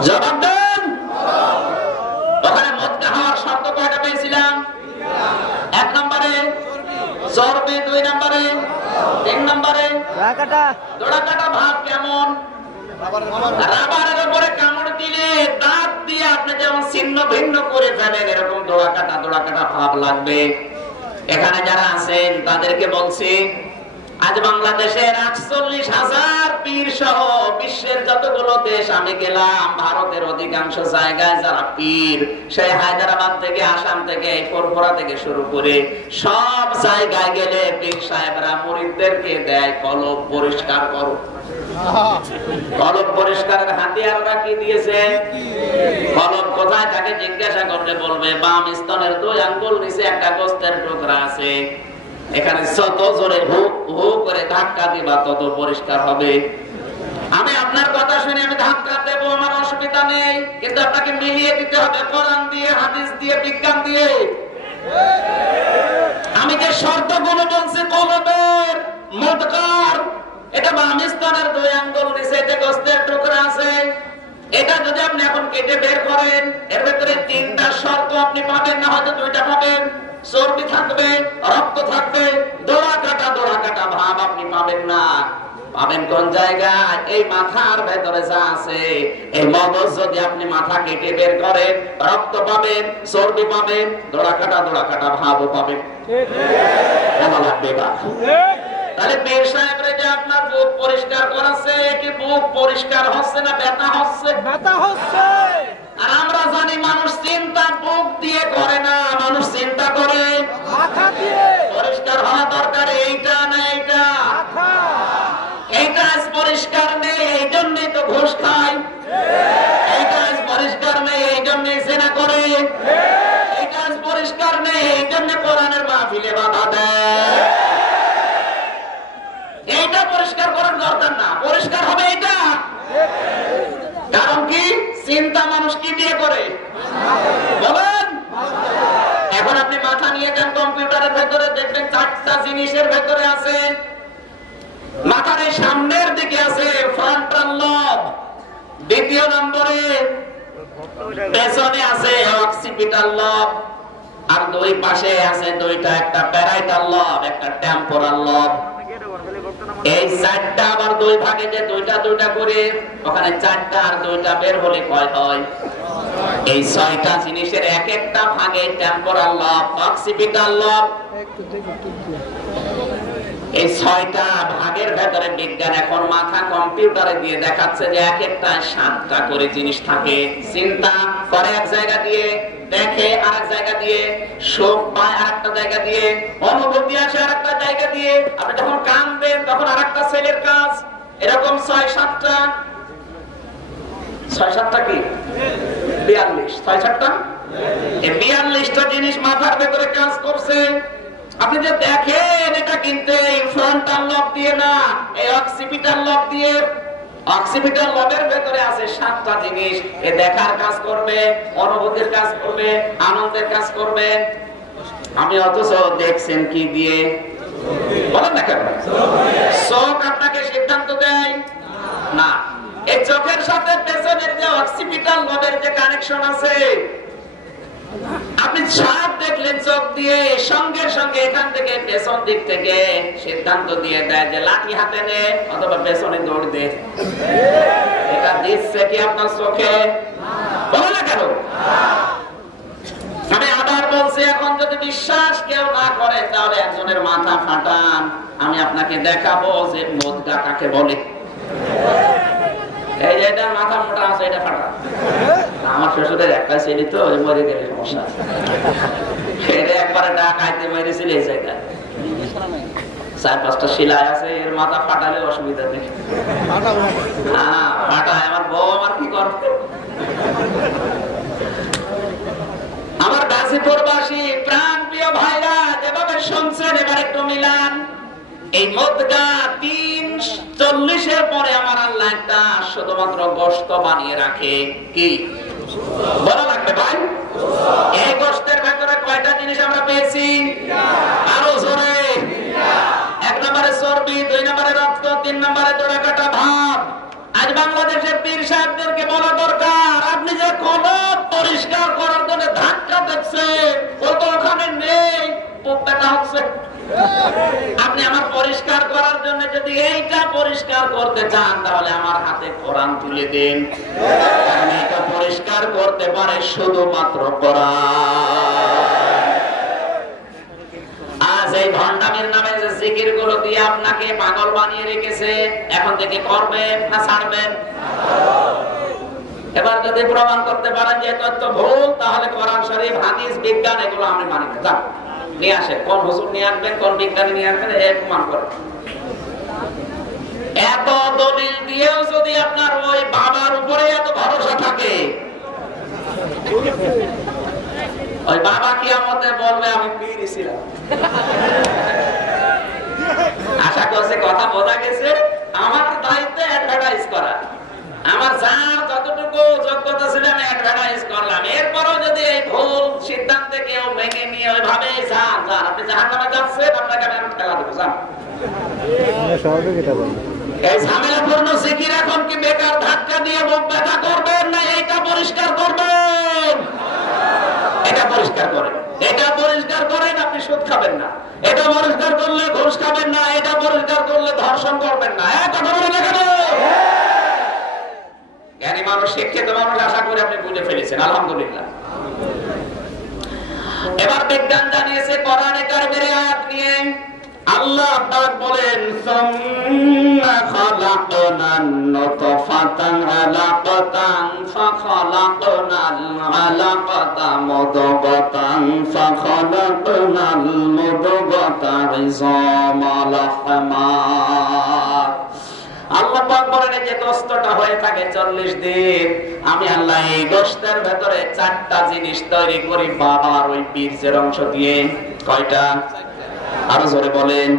জবাব দেন। ওখানে মুদগা হওয়ার শব্দ কয়টা পেয়েছিলাম? 1 নম্বরে চর্বি, 2 নম্বরে, 3 নম্বরে দোড়াকাটা ভাব। কেমন? রাবারের উপরে কামড় দিলে দাঁত দিয়ে আপনি যেমন ছিন্ন ভিন্ন করে ফেলেন, এরকম দোড়াকাটা দোড়াকাটা ভাব লাগবে। এখানে যারা আছেন তাদেরকে বলছি, আজ বাংলাদেশের 48,000 পীর সহ বিশ্বের যতগুলো দেশ আমি গেলাম, ভারতের অধিকাংশ জায়গায় যারা পীর, সেই হায়দ্রাবাদ থেকে, আসাম থেকে, ফুরফুরা থেকে শুরু করে সব জায়গায় গেলে পীর সাহেবরা মুরিদদেরকে দেয় কলব পরিষ্কার করো। কলব পরিষ্কারের হাতিয়ার ওরা কি দিয়েছে? কলব কোথায় তাকে জিজ্ঞাসা করলে বলবে বাম স্তনের 2 আঙ্গুল নিচে একটা গোশতের টুকরা আছে, এখানে যত জোরে হু হু করে ধাক্কা দিবা তত পরিষ্কার হবে। আমি আপনার কথা শুনে আমি ধাক্কা দেবো, আমার অসুবিধা নেই, কিন্তু আপনাকে মিলিয়ে দিতে হবে কোরআন দিয়ে, হাদিস দিয়ে, বিজ্ঞান দিয়ে। আমি যে শর্তগুলো বলছি কলবের, মুদগার, এটা বাম স্তনের 2 আঙ্গুল নিচে যে গোশতের টুকরা আছে, এটা যদি আপনি এখন কেটে বের করেন, এর ভেতরে 3টা শর্ত আপনি পাবেন না, হয়তো 2টা পাবেন। চর্বি থাকবে, রক্ত থাকবে, দোড়া কাটা ভাব আপনি পাবেন না। পাবেন কোন জায়গায়? এই মাথার ভেতরে যা আছে, এই মগজ যদি আপনি মাথা কেটে বের করেন, রক্ত পাবেন, চর্বি পাবেন, দোড়া কাটা ভাবও পাবেন। ভালো লাগবে বা? তাহলে পীর সাহেবরা যে আপনার বুক পরিষ্কার করাচ্ছে, কি বুক পরিষ্কার হচ্ছে না ব্যথা হচ্ছে? ব্যথা হচ্ছে। আর আমরা জানি মানুষ চিন্তা বুক দিয়ে করে না, মানুষ চিন্তা করে মাথা দিয়ে। পরিষ্কার হওয়া দরকার এইটা না এইটা? এইটা পরিষ্কার নেই, এই জন্যই তো ঘুষ খায়। এইটা পরিষ্কার নেই, এই জন্যই জেনা করে। এইটা পরিষ্কার নেই, এই জন্য কোরআনের মাহফিলে বাধা দেয়। এইটা পরিষ্কার করার দরকার না, পরিষ্কার হবে এইটা। কারণ কি? চিন্তা মানুষ কি দিয়ে করে? বলেন। এখন আপনি মাথা নিয়ে যান কম্পিউটারের ভেতরে, দেখবেন 4টা জিনিসের ভেতরে আছে। মাথার এই সামনের দিকে আছে ফ্রন্টাল লব, 2 নম্বরে পেছনে আছে অক্সিপিটাল লব, আর 2 পাশে আছে 2টা, একটা প্যারাইটাল লব, একটা টেম্পোরাল লব। এই 4টা আবার 2 ভাগে যে 2টা করে, ওখানে 4টা আর 2টা বের হলে কয় হয়? এই 6টা জিনিসের এক একটা ভাগে টেম্পোরাল লব, অক্সিপিটাল লব, এই 6টা ভাগের ভেতরে বিজ্ঞান এখন মাথা কম্পিউটারে দিয়ে দেখাচ্ছে যে এক একটা 7টা করে জিনিস থাকে। চিন্তা করে এক জায়গা দিয়ে, দেখে আরেক জায়গা দিয়ে, শোক পায় আরেকটা জায়গা দিয়ে, অনুভূতি আসে আরেকটা জায়গা দিয়ে, আপনি যখন কাঁদবেন তখন আরেকটা সেলের কাজ। এরকম 6-7টা, 6-7টা কি 42, 6-7টা, এই 42টা জিনিস মাথার ভেতরে কাজ করছে। আপনি যে দেখেন এটা কিন্তু ফ্রন্টাল লব দিয়ে না, এই অক্সিপিটাল লব দিয়ে। অক্সিপিটাল লবের ভেতরে আছে 7টা জিনিস, এ দেখার কাজ করবে, অনুভূতির কাজ করবে, আনন্দের কাজ করবে। আমি অথচ দেখছেন কি দিয়ে? বলেন না কেন? চোখ আপনাকে সিদ্ধান্ত দেয় না। এই চোখের সাথে পেছনের যে অক্সিপিটাল লবের যে কানেকশন আছে, আপনি সাপ দেখলেন চোখ দিয়ে, সঙ্গে সঙ্গে এখান থেকে পেছন দিক থেকে সিদ্ধান্ত দিয়ে দেয় যে লাঠি হাতে নে অথবা পেছনে দৌড় দে। এটা দিচ্ছে কি আপনার চোখে? বলো না কেন? আমি আবার বলছি, এখন যদি বিশ্বাস কেউ না করে তাহলে একজনের মাথা ফাটান, আমি আপনাকে দেখাবো যে মোদগা কাকে বলে। এই যে এটা মাথা মোটা আছে, এটা ফাটা। আমার শ্বশুরের একটা ছেলে তো মরে গেলে সমস্যা আছে, এটা একবারে ডাকাইতে মেরেছিল এই জায়গায়, 4-5টা শিলাই আছে, এর মাথা ফাটালে অসুবিধা নেই। ফাটায় আমার বউ, আমার কি করবে? আমার গাজীপুরবাসী প্রাণ প্রিয় ভাইরা যেভাবে শুনছেন, এবার একটু মিলান। এই মোদগা 3:40 পরে আমার আল্লাহ একটা শুধুমাত্র গোশত বানিয়ে রাখে। কি বলা লাগবে ভাই? এই গোশতের ভেতরে কয়টা জিনিস আমরা পেয়েছি? আরো জোরে। 1 নম্বরে চর্বি, 2 নম্বরে রক্ত, 3 নম্বরে দোড়া কাটা ভাব। আজ বাংলাদেশের পীর সাহেবদেরকে বলা দরকার, আপনি যে কলব পরিষ্কার করার জন্য ধাক্কা দেখছেন, ও তো ওখানে নেই, পোকাটা হচ্ছে। আপনি আমার পরিষ্কার করার জন্য যদি এইটা পরিষ্কার করতে চান, তাহলে আমার হাতে কোরআন তুলে দিন। এটা পরিষ্কার করতে পারে শুধুমাত্র কোরআন। আজ এই ভণ্ডামির নামে যে জিকির গুলো দিয়ে আপনাকে পাগল বানিয়ে রেখেছে, এখন থেকে করবেন না ছাড়বেন? এবার যদি প্রমাণ করতে পারেন যে তথ্য ভুল, তাহলে কোরআন শরীফ, হাদিস, বিজ্ঞান এগুলো আমি মানি না। যান নিয়ে আসে, কোন হুজুর নিয়ে আসবেন, কোন বিজ্ঞানী নিয়ে আসবেন, এই প্রমাণ করে। এত দলিল দিয়েও যদি আপনার ওই বাবার উপরে এত ভরসা থাকে, ওই বাবা কিয়ামতে বলবে আমি পীর ছিলাম। আশা করছি কথা বোঝা গেছে। আমার দায়িত্ব অ্যাডভার্টাইজ করা, আমার যার যতটুকু যোগ্যতা ছিল আমি অ্যাডভার্টাইজ করলাম। এরপরও যদি এই ভুল সিদ্ধান্তে কেউ ভেঙে নিয়ে ওইভাবে যান, আপনি জাহান্নামে যাচ্ছেন, আপনাকে আমি ঠেলা দেবো। যান, এই ঝামেলাপূর্ণ জিকির এখন কি বেকার ধাক্কা দিয়ে মুখ ব্যথা করবেন, না এইটা পরিষ্কার করবেন? এটা পরিষ্কার করেন, এটা পরিষ্কার করেন। আপনি সুদ খাবেন না, এটা পরিষ্কার করলে ঘুষ খাবেন না, এটা পরিষ্কার করলে ধর্ষণ করবেন না। কথা বলে দেখেন। জ্ঞানী মানুষ, শিক্ষিত মানুষ, আশা করি আপনি বুঝে ফেলেছেন, আলহামদুলিল্লাহ। এবার বিজ্ঞান জানিয়েছে কোরআনে কারিমের আয়াত নিয়ে আল্লাহ পাক বলেন, সুম্মা খালাকনান নুতফাতান আলাকাতান ফাখালাকনাল আলাকাতা মুদগাতান ফাখালাকনাল মুদগাতা ইযামান লাহমা। আল্লাহ পাক বলেন, যে গোশতটা হয়ে থাকে 40 দিন, আমি আল্লাহ এই গোশতের ভেতরে 4টা জিনিস তৈরি করি বাবার ওই বীর্যের অংশ দিয়ে। কয়টা? আরো জোরে বলেন।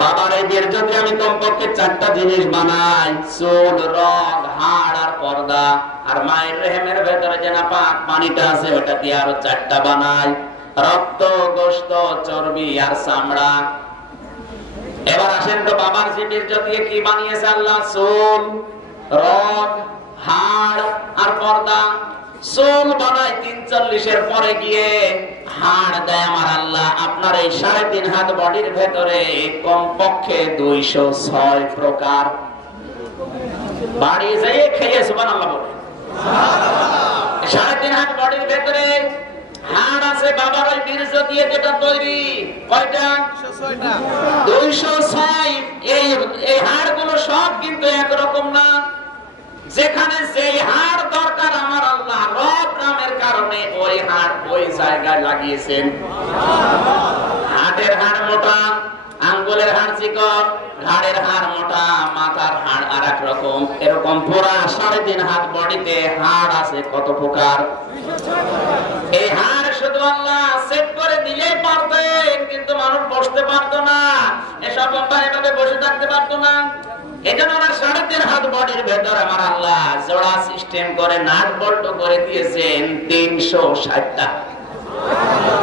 বাবার এই বীর্য দিয়ে আমি কমপক্ষে 4টা জিনিস বানাই, চুল, রগ, হাড় আর পর্দা। আর মায়ের রেহেমের ভেতরে যে নাপাক পানিটা আছে, ওটা দিয়ে আরো 4টা বানাই, রক্ত, গোশত, চর্বি আর চামড়া। এবার আসেন তো, বাবার যে বীর্য দিয়ে কি বানিয়েছে আল্লাহ? চুল, রগ, হাড় আর পর্দা। চুল বানায় 3:40 পরে গিয়ে, হাড় দেয় আমার আল্লাহ আপনার এই 3.5 হাত বডির ভেতরে কমপক্ষে 206 প্রকার। বাড়ি যেয়ে খেয়ে সুবহানাল্লাহ বলে, 3.5 হাত বডির ভেতরে হাড় আছে বাবার ওই বীর্য দিয়ে যেটা তৈরি। কয়টা? 206। এই হাড়গুলো সব কিন্তু একরকম না। যেখানে যেই হাড় দরকার আমার আল্লাহ রব নামের কারণে ওই হাড় ওই জায়গায় লাগিয়েছেন। হাতের হাড় মোটা, আঙ্গুলের হাড় চিকন, ঘাড়ের হাড় মোটা, মাথার হাড় আর এক রকম। এরকম পুরা 3.5 হাত বডিতে হাড় আছে কত প্রকার। এই হাড় শুধু আল্লাহ সেট করে দিলেই পারতেন, কিন্তু মানুষ বসতে পারতো না, এসব এভাবে বসে থাকতে পারতো না। এজন্য 3.5 হাত বডির ভেতর আমার আল্লাহ জোড়া সিস্টেম করে নাট বল্টু করে দিয়েছেন 360টা।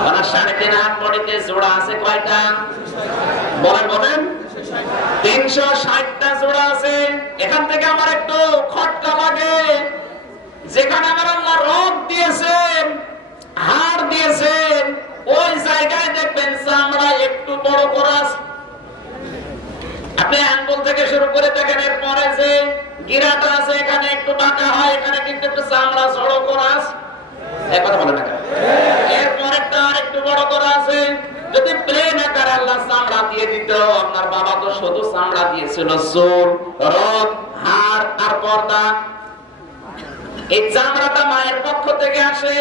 3.5 হাত বডিতে জোড়া আছে কয়টা? বলেন বলেন। 360টা জোড়া আছে। এখান থেকে আমার একটু খটকা লাগে, যেখানে আমার আল্লাহ রগ দিয়েছেন হাড় দিয়েছেন, ওই জায়গায় দেখবেন চামড়া একটু বড় করা আছে। আপনি আঙ্গুল থেকে শুরু করে দেখেন, এরপরে যে গিরাটা আছে এখানে একটু বাঁকা হয়, এখানে কিন্তু একটু চামড়া জড়ো করা আছে। কথা বলে না, এরপরেরটা আর একটু বড় করা আছে। যদি প্লেন আকারে আল্লাহ চামড়া দিয়ে দিত, আপনার বাবা তো শুধু চামড়া দিয়েছিল, চুল, রগ, হাড় আর পর্দা। এই চামড়াটা মায়ের পক্ষ থেকে আসে।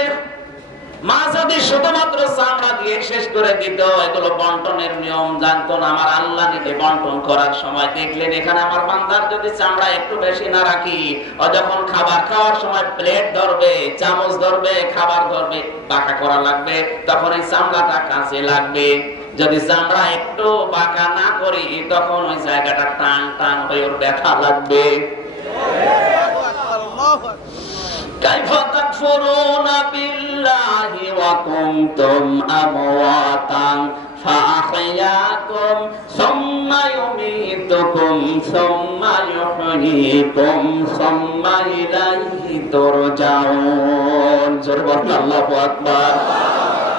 মা যদি শুধুমাত্র চামড়া দিয়ে শেষ করে দিত, এগুলো বন্টনের নিয়ম জানতো না। আমার আল্লাহ নিতে বন্টন করার সময় দেখলেন এখানে আমার বান্দার যদি চামড়া একটু বেশি না রাখি, ও যখন খাবার খাওয়ার সময় প্লেট ধরবে, চামচ ধরবে, খাবার ধরবে, বাঁকা করা লাগবে, তখন এই চামড়াটা কাজে লাগবে। যদি চামড়া একটু বাঁকা না করি, তখন ওই জায়গাটা টান টান হয়ে ওর ব্যথা লাগবে। কাইফা তাকফুরুনা বিল্লাহি ওয়া কুনতুম আমওয়াতান ফাআহইয়াকুম সুম্মা ইউমীতুকুম সুম্মা ইউহয়ীকুম সুম্মা ইলাইহি তুরজাউন। জোরে বলুন আল্লাহু আকবার।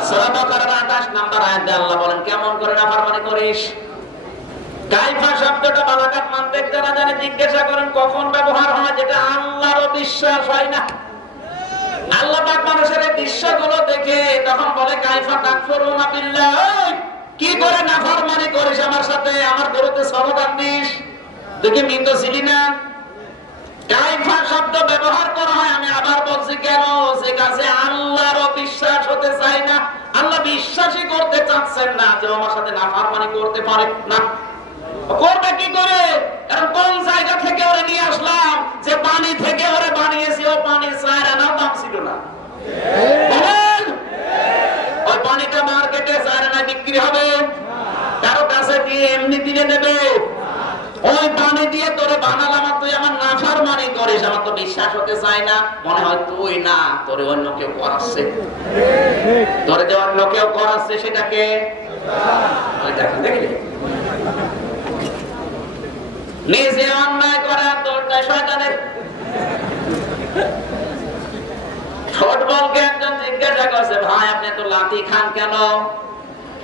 সূরা বাকারার 28 নম্বর আয়াতে আল্লাহ বলেন, কেমন করে নাফরমানি করিস? কাইফা শব্দটা বালাগাত মানতেক যারা জানে জিজ্ঞাসা করেন কখন ব্যবহার হয়, যেটা আল্লাহরও বিশ্বাস হয় না। আল্লাহ পাক মানুষের এই দৃশ্যগুলো দেখে তখন বলে, কাইফা তাকফুরুনা বিল্লাহ, কি করে নাফরমানি করিস আমার সাথে, আমার বিরুদ্ধে স্লোগান দিস, তুই কি মৃত ছিলি না? কাইফা শব্দ ব্যবহার করা হয়, আমি আবার বলছি কেন, যে কাছে আল্লাহরও বিশ্বাস হতে চাই না, আল্লাহ বিশ্বাসই করতে চাচ্ছেন না যে আমার সাথে নাফরমানি করতে পারে না। করবে কি করে? কারণ কোন জায়গা থেকে ওরে নিয়ে আসলাম, যে পানি থেকে ওরে বানিয়েছি, ও পানির চায়ের আনাও দাম ছিল না। ওই পানিটা মার্কেটে চায়ের আনায় বিক্রি হবে, কারো কাছে দিয়ে এমনি দিনে নেবে। ওই পানি দিয়ে তোরে বানালাম, তুই আমার নাফরমানি করিস, আমার তো বিশ্বাস হতে চাই না। মনে হয় তুই না, তোরে অন্য কেউ করাচ্ছে, তোরে যে অন্য কেউ করাচ্ছে, সেটাকে দেখলি নিজে অন্যায় করে দৌড়টা শয়তানের। ফুটবলকে একজন জিজ্ঞাসা করছে, ভাই আপনি তো লাথি খান কেন?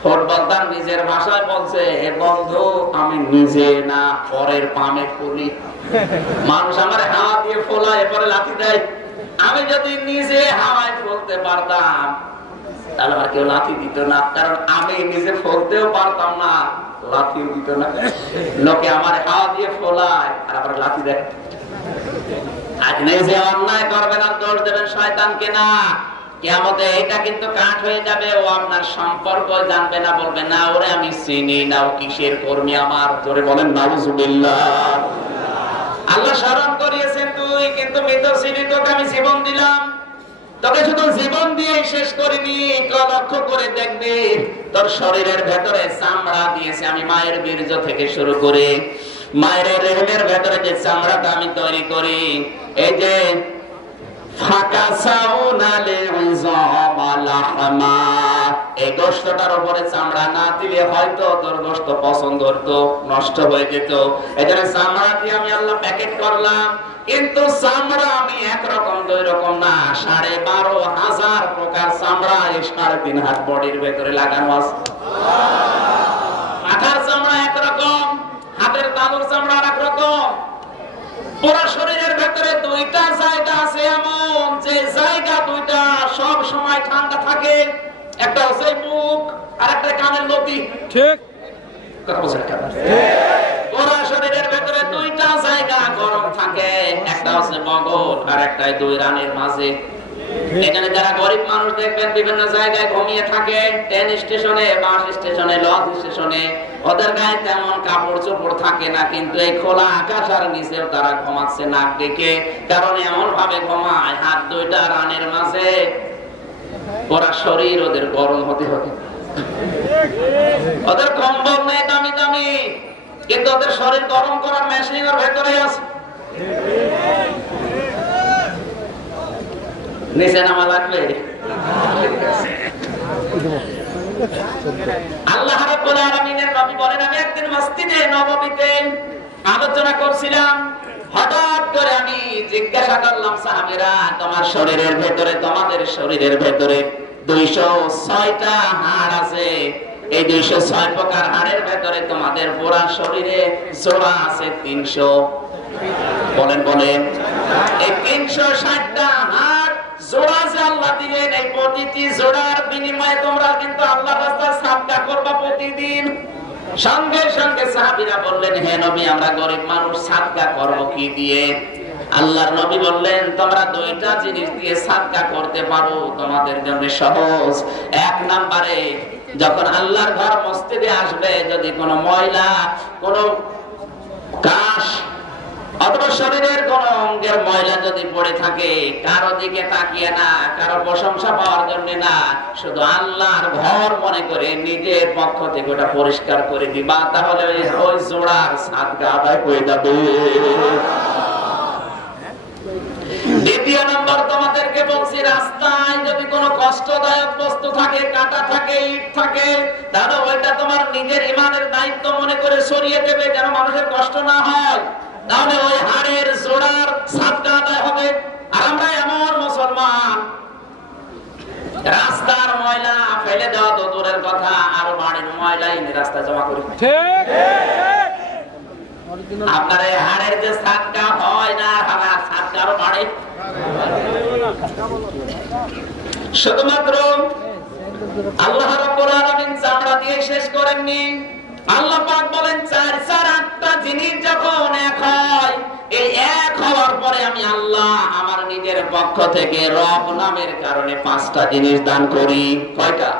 ফুটবল তার নিজের ভাষায় বলছে, বন্ধু আমি নিজে না পরের পামে ফুলি। মানুষ আমার হাওয়া দিয়ে ফোলায়, এরপরে লাথি দেয়। আমি যদি নিজে হাওয়ায় ফলতে পারতাম, তাহলে আমার কেউ লাথি দিত না, কারণ আমি নিজে ফলতেও পারতাম না, লাথিও দিত না। লোকে আমার হাওয়া দিয়ে ফোলায় আর আবার লাথি দেয়। আজ নিজে অন্যায় করবেন আর দোষ দেবেন শয়তানকে না, কিয়ামতে এটা কিন্তু কাট হয়ে যাবে। ও আপনার সম্পর্ক জানবে না, বলবে না ওরে আমি চিনি না, ও কিসের কর্মী আমার। জোরে বলেন নাউজুবিল্লাহ। আল্লাহ স্মরণ করিয়েছেন, তুই কিন্তু মৃত ছিলি, তোকে আমি জীবন দিলাম, তোকে শুধু জীবন দিয়ে শেষ করিনি। লক্ষ্য করে দেখবি তোর শরীরের ভেতরে চামড়া দিয়েছে আমি, মায়ের বীর্য থেকে শুরু করে মায়ের রেহেমের ভেতরে যে চামড়াটা আমি তৈরি করি, এই যে ফাঁকা সাউনালে লাহমা, এই গোশতটার উপরে চামড়া না দিলে হয়তো তোর গোশত পছন্দ হতো, নষ্ট হয়ে যেত। এখানে চামড়া দিয়ে আমি আল্লাহ প্যাকেট করলাম, কিন্তু চামড়া আমি একরকম দুই রকম না, 12,500 প্রকার চামড়া এই 3.5 হাত বডির ভেতরে লাগানো আছে। মাথার চামড়া একরকম, হাতের তালুর চামড়া একরকম। পুরো শরীরের ভেতরে দুইটা জায়গা আছে এমন, যে জায়গা দুইটা সব সময় ঠান্ডা থাকে। একটা হচ্ছে মুখ আর একটা কানের লতি। ঠিক কথা বলছেন? পুরো শরীরের ভেতরে দুইটা জায়গা গরম থাকে, একটা হচ্ছে বগল আর একটা দুই রানের মাঝে। এখানে যারা গরিব মানুষ দেখবেন বিভিন্ন জায়গায় ঘুমিয়ে থাকে, ট্রেন স্টেশনে, বাস স্টেশনে, লঞ্চ স্টেশনে, ওদের গায়ে তেমন কাপড় চোপড় থাকে না, কিন্তু এই খোলা আকাশ আর নিচেও তারা ঘুমাচ্ছে নাক ডেকে। কারণ এমন ভাবে ঘুমায়, হাত দুইটা রানের মাঝে, পুরা শরীর ওদের গরম হতে হতে। ওদের কম্বল নেই দামি দামি, কিন্তু ওদের শরীর গরম করার মেশিন ওর ভেতরে আছে। নিচে নামা লাগবে। আল্লাহ রাব্বুল আলামিনের নবী বলেন, আমি একদিন মসজিদে নববীতে আলোচনা করছিলাম, হঠাৎ করে আমি জিজ্ঞাসা করলাম, সাহাবীরা তোমার শরীরের ভেতরে, তোমাদের শরীরের ভেতরে 206টা হাড় আছে। এই 206 প্রকার হাড়ের ভেতরে তোমাদের পুরা শরীরে জোড়া আছে 300। বলেন বলেন, এই 360টা হাড় জোড়া যে আল্লাহ দিলেন, এই প্রতিটি জোড়ার বিনিময়ে তোমরা কিন্তু আল্লাহর রাস্তায় সাদকা করবা প্রতিদিন। সঙ্গে সঙ্গে সাহাবীরা বললেন, হে নবী, আমরা গরিব মানুষ, সাদকা করব কি দিয়ে? আল্লাহর নবী বললেন, তোমরা দুইটা জিনিস দিয়ে সাদকা করতে পারো, তোমাদের জন্য সহজ। এক নম্বরে, যখন আল্লাহর ঘর মসজিদে আসবে, যদি কোনো ময়লা, কোনো কাশ অথবা শরীরের কোন অঙ্গের ময়লা যদি পড়ে থাকে, কারো দিকে তাকিয়ে না, কারো প্রশংসা পাওয়ার জন্য না, শুধু আল্লাহর ঘর মনে করে নিজের পক্ষ থেকে ওটা পরিষ্কার করে দিবা, তাহলে ওই জোড়ার সাদকা আদায় হয়ে যাবে। দ্বিতীয় নম্বর, তোমাদেরকে বলছি, রাস্তায় যদি কোনো কষ্টদায়ক বস্তু থাকে, কাটা থাকে, ইট থাকে, তাহলে ওইটা তোমার নিজের ইমানের দায়িত্ব মনে করে সরিয়ে দেবে, যেন মানুষের কষ্ট না হয়। তাহলে ওই হাড়ের জোড়ার সাদকা আদায় হবে। আর আমরা এমন মুসলমান, রাস্তার ময়লা ফেলে দেওয়া তো দূরের কথা, আরো বাড়ির ময়লা এনে রাস্তায় জমা করি। আপনার এই হাড়ের যে সাদকা হয় না, হাড়ের সাদকা আরো বাড়ে। শুধুমাত্র আল্লাহ রাব্বুল আলামিন চামড়া দিয়ে শেষ করেননি। আল্লাহ পাক বলেন, 4-8টা জিনিস যখন এক হয়, এই এক হওয়ার পরে আমি আল্লাহ আমার নিজের পক্ষ থেকে রব নামের কারণে 5টা জিনিস দান করি। কয়টা?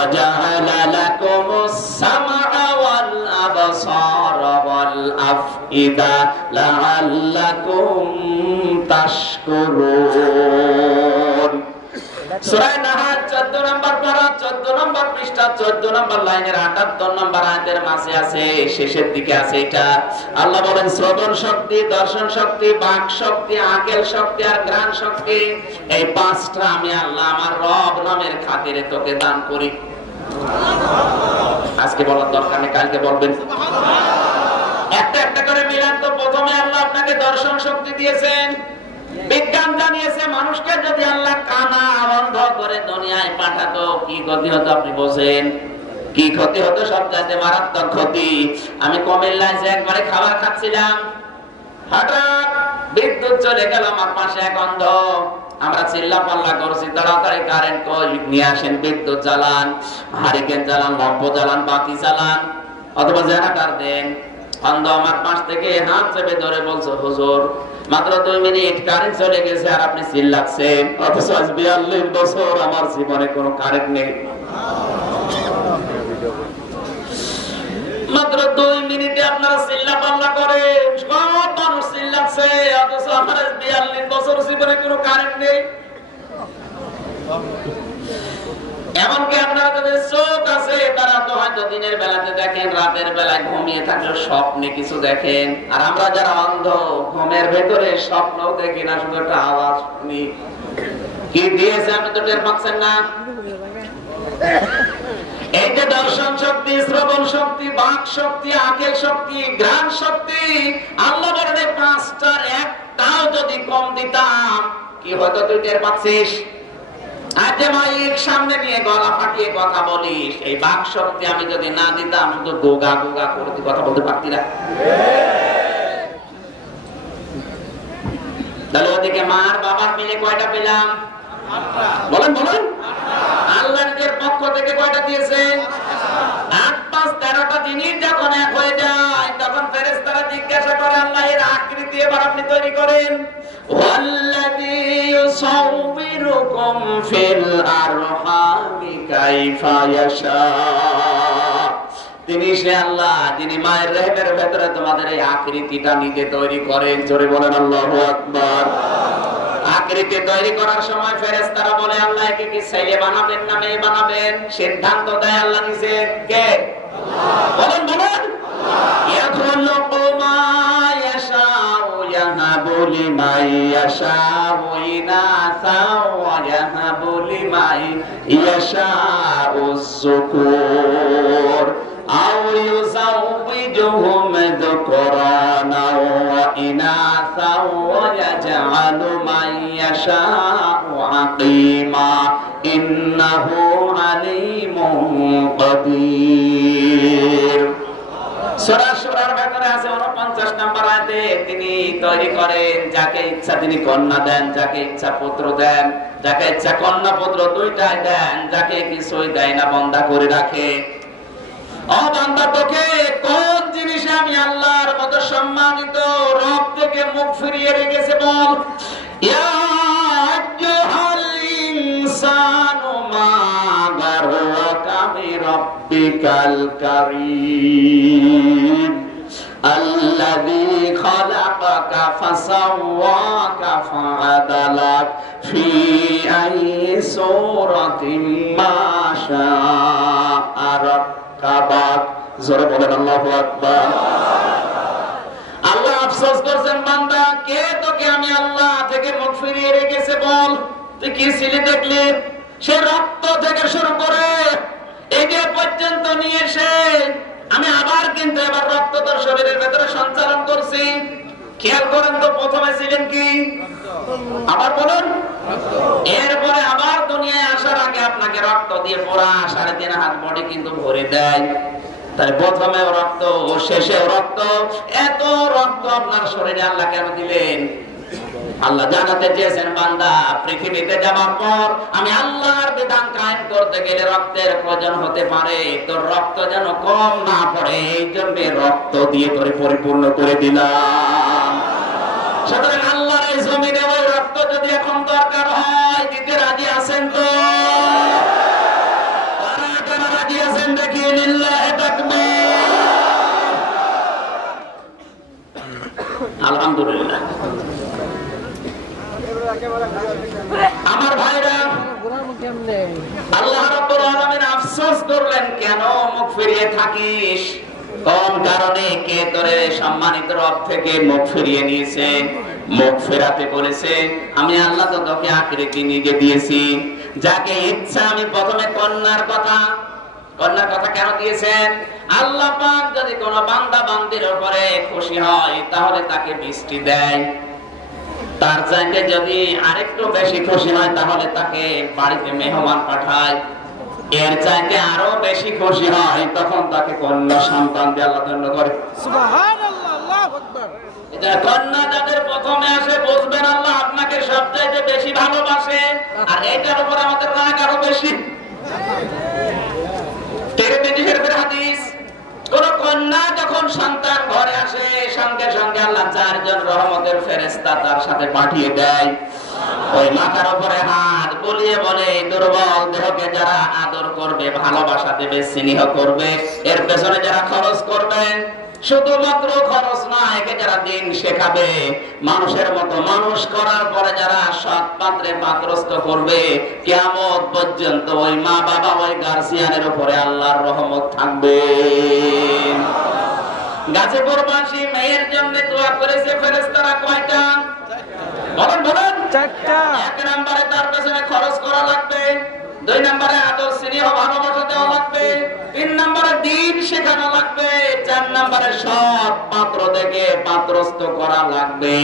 আজালা লাকুমুস সামআ ওয়াল আবসারা ওয়াল আফইদা লাআল্লাকুম তাশকুরুন। সূরা নাহাল 14 নম্বর পারা, 14 নম্বর পৃষ্ঠা, 14 নম্বর লাইনের 78 নম্বর আয়াতের মাঝে আছে, শেষের দিকে আছে এটা। আল্লাহ বলেন, শ্রবণ শক্তি, দর্শন শক্তি, বাক শক্তি, আকল শক্তি আর ঘ্রাণ শক্তি, এই 5টা আমি আল্লাহ আমার রব নামের খাতিরে তোকে দান করি। আজকে বলার দরকার নেই, কালকে বলবেন। একটা একটা করে মিলান তো। প্রথমে আল্লাহ আপনাকে দর্শন শক্তি দিয়েছেন। বিজ্ঞান জানিয়েছে, মানুষকে যদি আল্লাহ কানা বন্ধ করে দুনিয়ায় পাঠাতো, কি ক্ষতি হতো আপনি বোঝেন? কি ক্ষতি হতো? সব জানতে মারাত্মক ক্ষতি। আমি কুমিল্লায় যে একবারে খাবার খাচ্ছিলাম, হঠাৎ বিদ্যুৎ চলে গেল, আমার পাশে এক অন্ধ। আমরা চিল্লা পাল্লা করছি, তাড়াতাড়ি কারেন্ট কই নিয়ে আসেন, বিদ্যুৎ জ্বালান, হারিকেন জ্বালান, লম্প জ্বালান, বাতি জ্বালান, অথবা জেনারেটর দেন। অন্ধ আমার পাশ থেকে হাত চেপে ধরে বলছে, হুজুর মাত্র 2 মিনিট কারেন্ট চলে গেছে আর আপনি চিল্লাচ্ছেন, অথচ আজ 42 বছর আমার জীবনে কোনো কারেন্ট নেই। মাত্র 2 মিনিটে আপনারা চিল্লা পাল্লা করেন, সব মানুষ চিল্লাচ্ছে, অথচ আমার 42 বছর জীবনে কোনো কারেন্ট নেই। এমনকি আপনারা যাদের চোখ আছে, তারা তো হয়তো দিনের বেলাতে দেখেন, রাতের বেলায় ঘুমিয়ে থাকলে স্বপ্নে কিছু দেখেন। আর আমরা যারা অন্ধ, ঘুমের ভেতরে স্বপ্নও দেখি না, শুধু একটা আওয়াজ শুনি। কি দিয়েছে আপনি তো টের পাচ্ছেন না। এই যে দর্শন শক্তি, শ্রবণ শক্তি, বাক শক্তি, আকল শক্তি, ঘ্রাণ শক্তি, আল্লাহ বলেন 5টার একটাও যদি কম দিতাম, কি হয়তো তুই টের পাচ্ছিস? আজ মাইক সামনে নিয়ে গলা ফাটিয়ে কথা বলিস, এই বাক শক্তি আমি যদি না দিতাম, শুধু গোগা গোগা করে কথা বলতে পারতি না। তাহলে ওদিকে মার বাবার মিলে কয়টা পেলাম? বলেন বলেন। আল্লাহ নিজের পক্ষ থেকে কয়টা দিয়েছেন? 8, 5, 13টা জিনিস যখন এক হয়ে যায়, তখন ফেরেশতারা জিজ্ঞাসা করে, আল্লাহ এর আকৃতি এবার আপনি তৈরি করেন। ওয়াল্লাযী ইউসাউবিরুকুম ফিল আরহামি কাইফা ইয়াশা। তিনি সে আল্লাহ, যিনি মায়ের রেহেমের ভেতরে তোমাদের এই আকৃতিটা নিজে তৈরি করেন। জোরে বলেন আল্লাহু আকবার। আকৃতি তৈরি করার সময় ফেরেশতারা বলে, আল্লাহ একে কি ছেলে বানাবেন না মেয়ে বানাবেন? সিদ্ধান্ত দেয় আল্লাহ নিজে। কে? বলেন বলেন। ইয়াখলুকু মা ইয়াশাউ ইয়াহাবু লিমান ইয়াশাউ ইনাসা ওয়া ইয়াহাবু লিমান ইয়াশাউ যুকুর আও ইউযাউবিজুহুম যুকরানা ওয়া ইনাসা ওয়া ইয়াজআলু মান ইয়াশাউ আকিমা ইন্নাহু আলিমুন কাদির। সূরা সূরার ভেতরে আছে 49 নম্বর আয়াতে তিনি তৈরি করেন, যাকে ইচ্ছা তিনি কন্যা দেন, যাকে ইচ্ছা পুত্র দেন, যাকে ইচ্ছা কন্যা পুত্র দুইটাই দেন, যাকে কিছুই দেয় না, বন্ধা করে রাখে। ও বান্দা, তোকে কোন জিনিসে আমি আল্লাহর মতো সম্মানিত রব থেকে মুখ ফিরিয়ে রেখেছে বল। ইয়া আইয়ুহাল ইনসানু মা গাররাকা বিরাব্বিকাল কারীম আল্লাযী খালাকাকা ফাসাওয়াকা ফাআদালাক ফি আইয়ি সূরাতিন মা শাআ রাক্কাবাক। জোরে বলেন আল্লাহু আকবার। আল্লাহ আফসোস করছেন, বান্দা কে তোকে আমি আল্লাহ থেকে মুখ ফিরিয়ে রেখেছে বল। তুই কি ছিলি দেখলি? সে রক্ত থেকে শুরু করে এই যে পর্যন্ত নিয়ে এসে আমি আবার কিন্তু এবার রক্ত তোর শরীরের ভেতরে সঞ্চালন করছি। খেয়াল করেন তো, প্রথমে ছিলেন কি? আবার বলুন। এরপরে আবার দুনিয়ায় আসার আগে আপনাকে রক্ত দিয়ে পুরা 3.5 হাত বডি কিন্তু ভরে দেয়। তাই প্রথমে রক্ত ও শেষে রক্ত। এত রক্ত আপনার শরীরে আল্লাহ কেন দিলেন? আল্লাহ জানাতে চেয়েছেন, বান্দা পৃথিবীতে যাওয়ার পর আমি আল্লাহর বিধান কায়েম করতে গেলে রক্তের প্রয়োজন হতে পারে, তোর রক্ত যেন কম না পড়ে, এই জন্য রক্ত দিয়ে তোরে পরিপূর্ণ করে দিলাম। সুতরাং আল্লাহর এই জমিনে ওই রক্ত যদি এখন দরকার হয় দিতে রাজি আছেন তো? কারা রাজি আছেন দেখি লিল্লাহি তাকবীর। আলহামদুলিল্লাহ। আমার ভাইরা, আল্লাহ রাব্বুল আলামিন আফসোস করলেন, কেন মুখ ফিরিয়ে থাকিস? কোন কারণে? কে তোরে সম্মানিত রব থেকে মুখ ফিরিয়ে নিয়েছে? মুখ ফেরাতে বলেছে। আমি আল্লাহ তো তোকে আকৃতি নিজে দিয়েছি, যাকে ইচ্ছা। আমি প্রথমে কন্যার কথা কেন দিয়েছেন? আল্লাহ পাক যদি কোন বান্দা বান্দির উপরে খুশি হয় তাহলে তাকে বৃষ্টি দেয়। তার চাইতে যদি আরেকটু বেশি খুশি হয় তাহলে তাকে বাড়িতে মেহমান পাঠায়। এর চাইতে আরো বেশি খুশি হয় তখন তাকে কন্যা সন্তান দিয়ে আল্লাহ ধন্য করে। সুবহানাল্লাহ, আল্লাহু আকবার। এটা কন্যা যাদের প্রথমে আসে বুঝবেন আল্লাহ আপনাকে সবচাইতে বেশি ভালোবাসে, আর এটার উপর আমাদের রাগ আরো বেশি। তিরমিজি শরীফের হাদিস, কোন কন্যা যখন সন্তান ঘরে আসে সঙ্গে সঙ্গে আল্লাহ 4 জন রহমতের ফেরেশতা তার সাথে পাঠিয়ে দেয়। ওই মাথার উপরে হাত বলিয়ে বলে, দুর্বল দেহকে যারা আদর করবে, ভালোবাসা দেবে, স্নেহ করবে, এর পেছনে যারা খরচ করবেন, শুধুমাত্র খরচ না, একে যারা দিন শেখাবে, মানুষের মতো মানুষ করার পরে যারা সৎ পাত্রে পাত্রস্থ করবে, কিয়ামত পর্যন্ত ওই মা বাবা, ওই গার্জিয়ানের উপরে আল্লাহর রহমত থাকবে। গাজীপুরবাসী মেয়ের জন্য দোয়া করেছে ফেরেশতারা কয়টা? বলেন বলেন। 4টা। 1 নম্বরে তার পেছনে খরচ করা লাগবে, 2 নম্বরে আদর স্নেহ ভালোবাসা দেওয়া লাগবে, 3 নম্বরে দ্বীন শেখানো লাগবে, 4 নম্বরে সৎ পাত্র থেকে পাত্রস্থ করা লাগবে।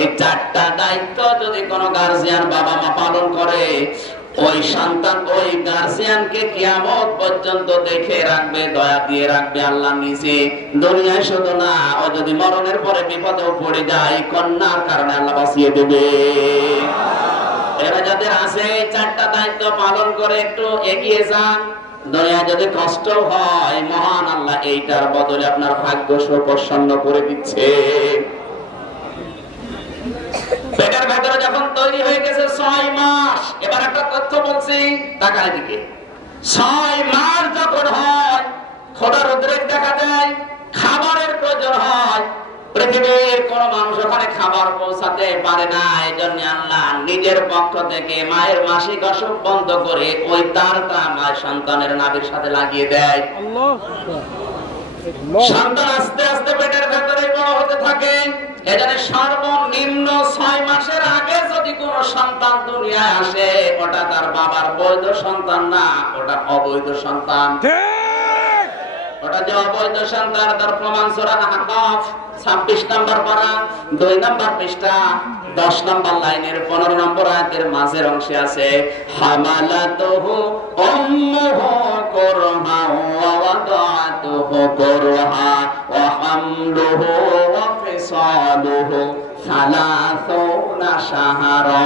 এই 4টা দায়িত্ব যদি কোনো গার্জিয়ান বাবা মা পালন করে, ওই সন্তান ওই গার্জিয়ানকে কিয়ামত পর্যন্ত দেখে রাখবে, দয়া দিয়ে রাখবে আল্লাহ নিজে। দুনিয়ায় শুধু না, ও যদি মরণের পরে বিপদেও পড়ে যায় কন্যার কারণে আল্লাহ বাঁচিয়ে দেবে। এরা যাদের আছে 4টা দায়িত্ব পালন করে একটু এগিয়ে যান। দুনিয়া যদি কষ্ট হয়, মহান আল্লাহ এইটার বদলে আপনার ভাগ্য সুপ্রসন্ন করে দিচ্ছে। পেটের ভেতরে যখন তৈরি হয়ে গেছে 6 মাস, এবার একটা তথ্য বলছি, তাকায় দিকে। 6 মাস যখন হয়, খোদার উদ্রেক দেখা দেয়, খাবারের প্রয়োজন হয়, পৃথিবীর কোন মানুষ ওখানে খাবার পৌঁছাতে পারে না। এই জন্য আল্লাহ নিজের পক্ষ থেকে মায়ের মাসিক অসুখ বন্ধ করে ওই তারটা মায়ের সন্তানের নাভির সাথে লাগিয়ে দেয়। সন্তান আস্তে আস্তে পেটের ভেতরে বড় হতে থাকে। এজন্য সর্বনিম্ন 6 মাসের আগে যদি কোন সন্তান দুনিয়ায় আসে, ওটা তার বাবার বৈধ সন্তান না, ওটা অবৈধ সন্তান। ওটা যে অবৈধ সন্তান তার প্রমাণ সূরা আহকাফ 26 নম্বর পারা 2 নম্বর পৃষ্ঠা 10 নম্বর লাইনের 15 নম্বর আয়াতের মাঝের অংশে আছে হামালাতুহু উম্মুহু কুরহা ওয়া ওয়াদাতুহু কুরহা ওয়া হামলুহু ওয়া ফিসালুহু 30 শাহরা।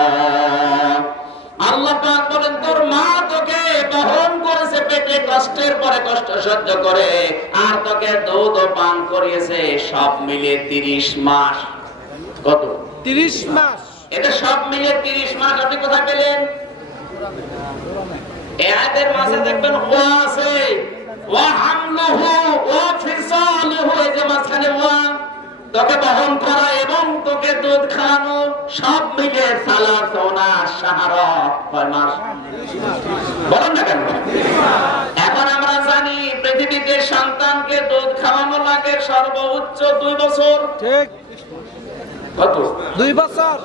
আল্লাহ পাক বলেন তোর মা তোকে বহন করেছে পেটে, কষ্টের পরে কষ্ট সহ্য করে, আর তোকে দুধ পান করিয়েছে, সব মিলে 30 মাস। কত? 30 মাস। এটা সব মিলে 30 মাস। আপনি কোথায় পেলেন? এই আয়াতের মাঝে দেখবেন ওয়া আছে, ওয়া হামলুহু ওয়া ফিসালুহু, এই যে মাঝখানে ওয়া, তোকে বহন করা এবং তোকে দুধ খাওয়ানো, সব মিলে 30 শাহরা। কয় মাস? বলেন না কেন? এখন আমরা জানি পৃথিবীতে সন্তানকে দুধ খাওয়ানো লাগে সর্বোচ্চ 2 বছর। ঠিক। কত? 2 বছর।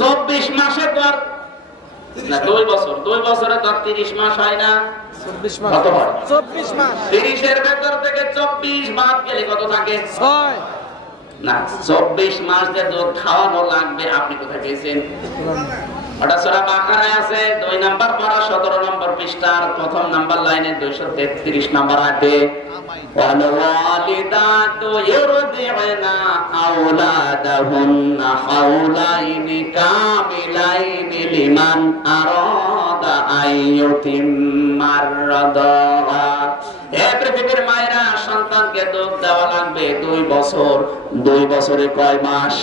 24 মাসে তো আর না, 2 বছর, 2 বছরে তো 30 মাস হয় না। 24 মাস। কত হয়? 24 মাস। 30 এর ভেতর থেকে 24 বাদ গেলে কত থাকে? 6 না, 24 মাস যে দুধ খাওয়ানো লাগবে আপনি কোথায় পেয়েছেন? ওটা সূরা বাকারায় আছে, 2 নাম্বার পারা 17 নম্বর পৃষ্ঠার 1ম নাম্বার লাইনে 233 নাম্বার আয়াতে ওয়াল ওয়ালিদাতু ইউরদি'না আওলাদাহুন্না হাওলাইনি কামিলাইনি লিমান আরাদা আইয়ুতিম্মার রাদাআ। হে পৃথিবীর মায়েরা, সন্তানকে দুধ দেওয়া লাগবে 2 বছর। 2 বছরে কয় মাস?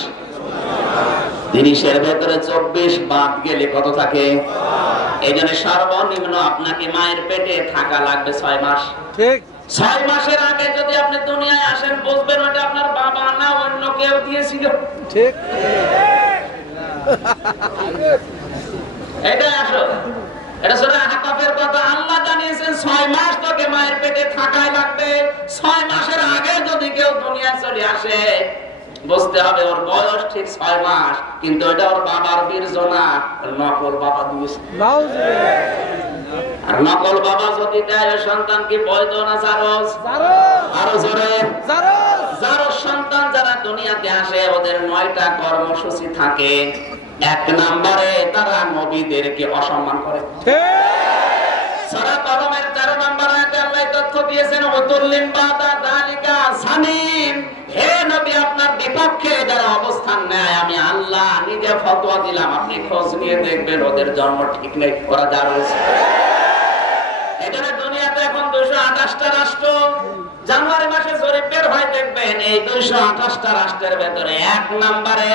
30 এর ভেতরে 24 বাদ গেলে কত থাকে? এই জন্য সর্বনিম্ন আপনাকে মায়ের পেটে থাকা লাগবে 6 মাস। ঠিক। 6 মাসের আগে যদি আপনি দুনিয়ায় আসেন, বুঝবেন ওটা আপনার বাবা না অন্য কেউ দিয়েছিল। ঠিক। এটা আসো, এটা সূরা আহকাফের কথা। আল্লাহ জানিয়েছেন 6 মাস তোকে মায়ের পেটে থাকাই লাগবে। 6 মাসের আগে যদি কেউ দুনিয়ায় চলে আসে, বুঝতে হবে ওর বয়স ঠিক 6 মাস, কিন্তু এটা ওর বাবার বীর্য না, নকল বাবা দিয়েছে। আর নকল বাবা যদি দেয়, সন্তান কি বৈধ না জারজ? আরো জোরে। জারজ সন্তান যারা দুনিয়াতে আসে, ওদের 9টা কর্মসূচি থাকে। 1 নম্বরে তারা নবীদেরকে অসম্মান করে। সূরা কলমের 4 নম্বর আয়াতে আল্লাহ তথ্য দিয়েছেন উতুল্লিন বাদা যালিকা সানিম। হে নবী, আপনার বিপক্ষে যারা অবস্থান নেয়, আমি আল্লাহ নিজে ফতোয়া দিলাম, আপনি খোঁজ নিয়ে দেখবেন ওদের জন্ম ঠিক নেই, ওরা জারজ। এখানে দুনিয়াতে এখন 228টা রাষ্ট্র। জানুয়ারি মাসে জরিপ বের হয়, দেখবেন এই 228টা রাষ্ট্রের ভেতরে 1 নম্বরে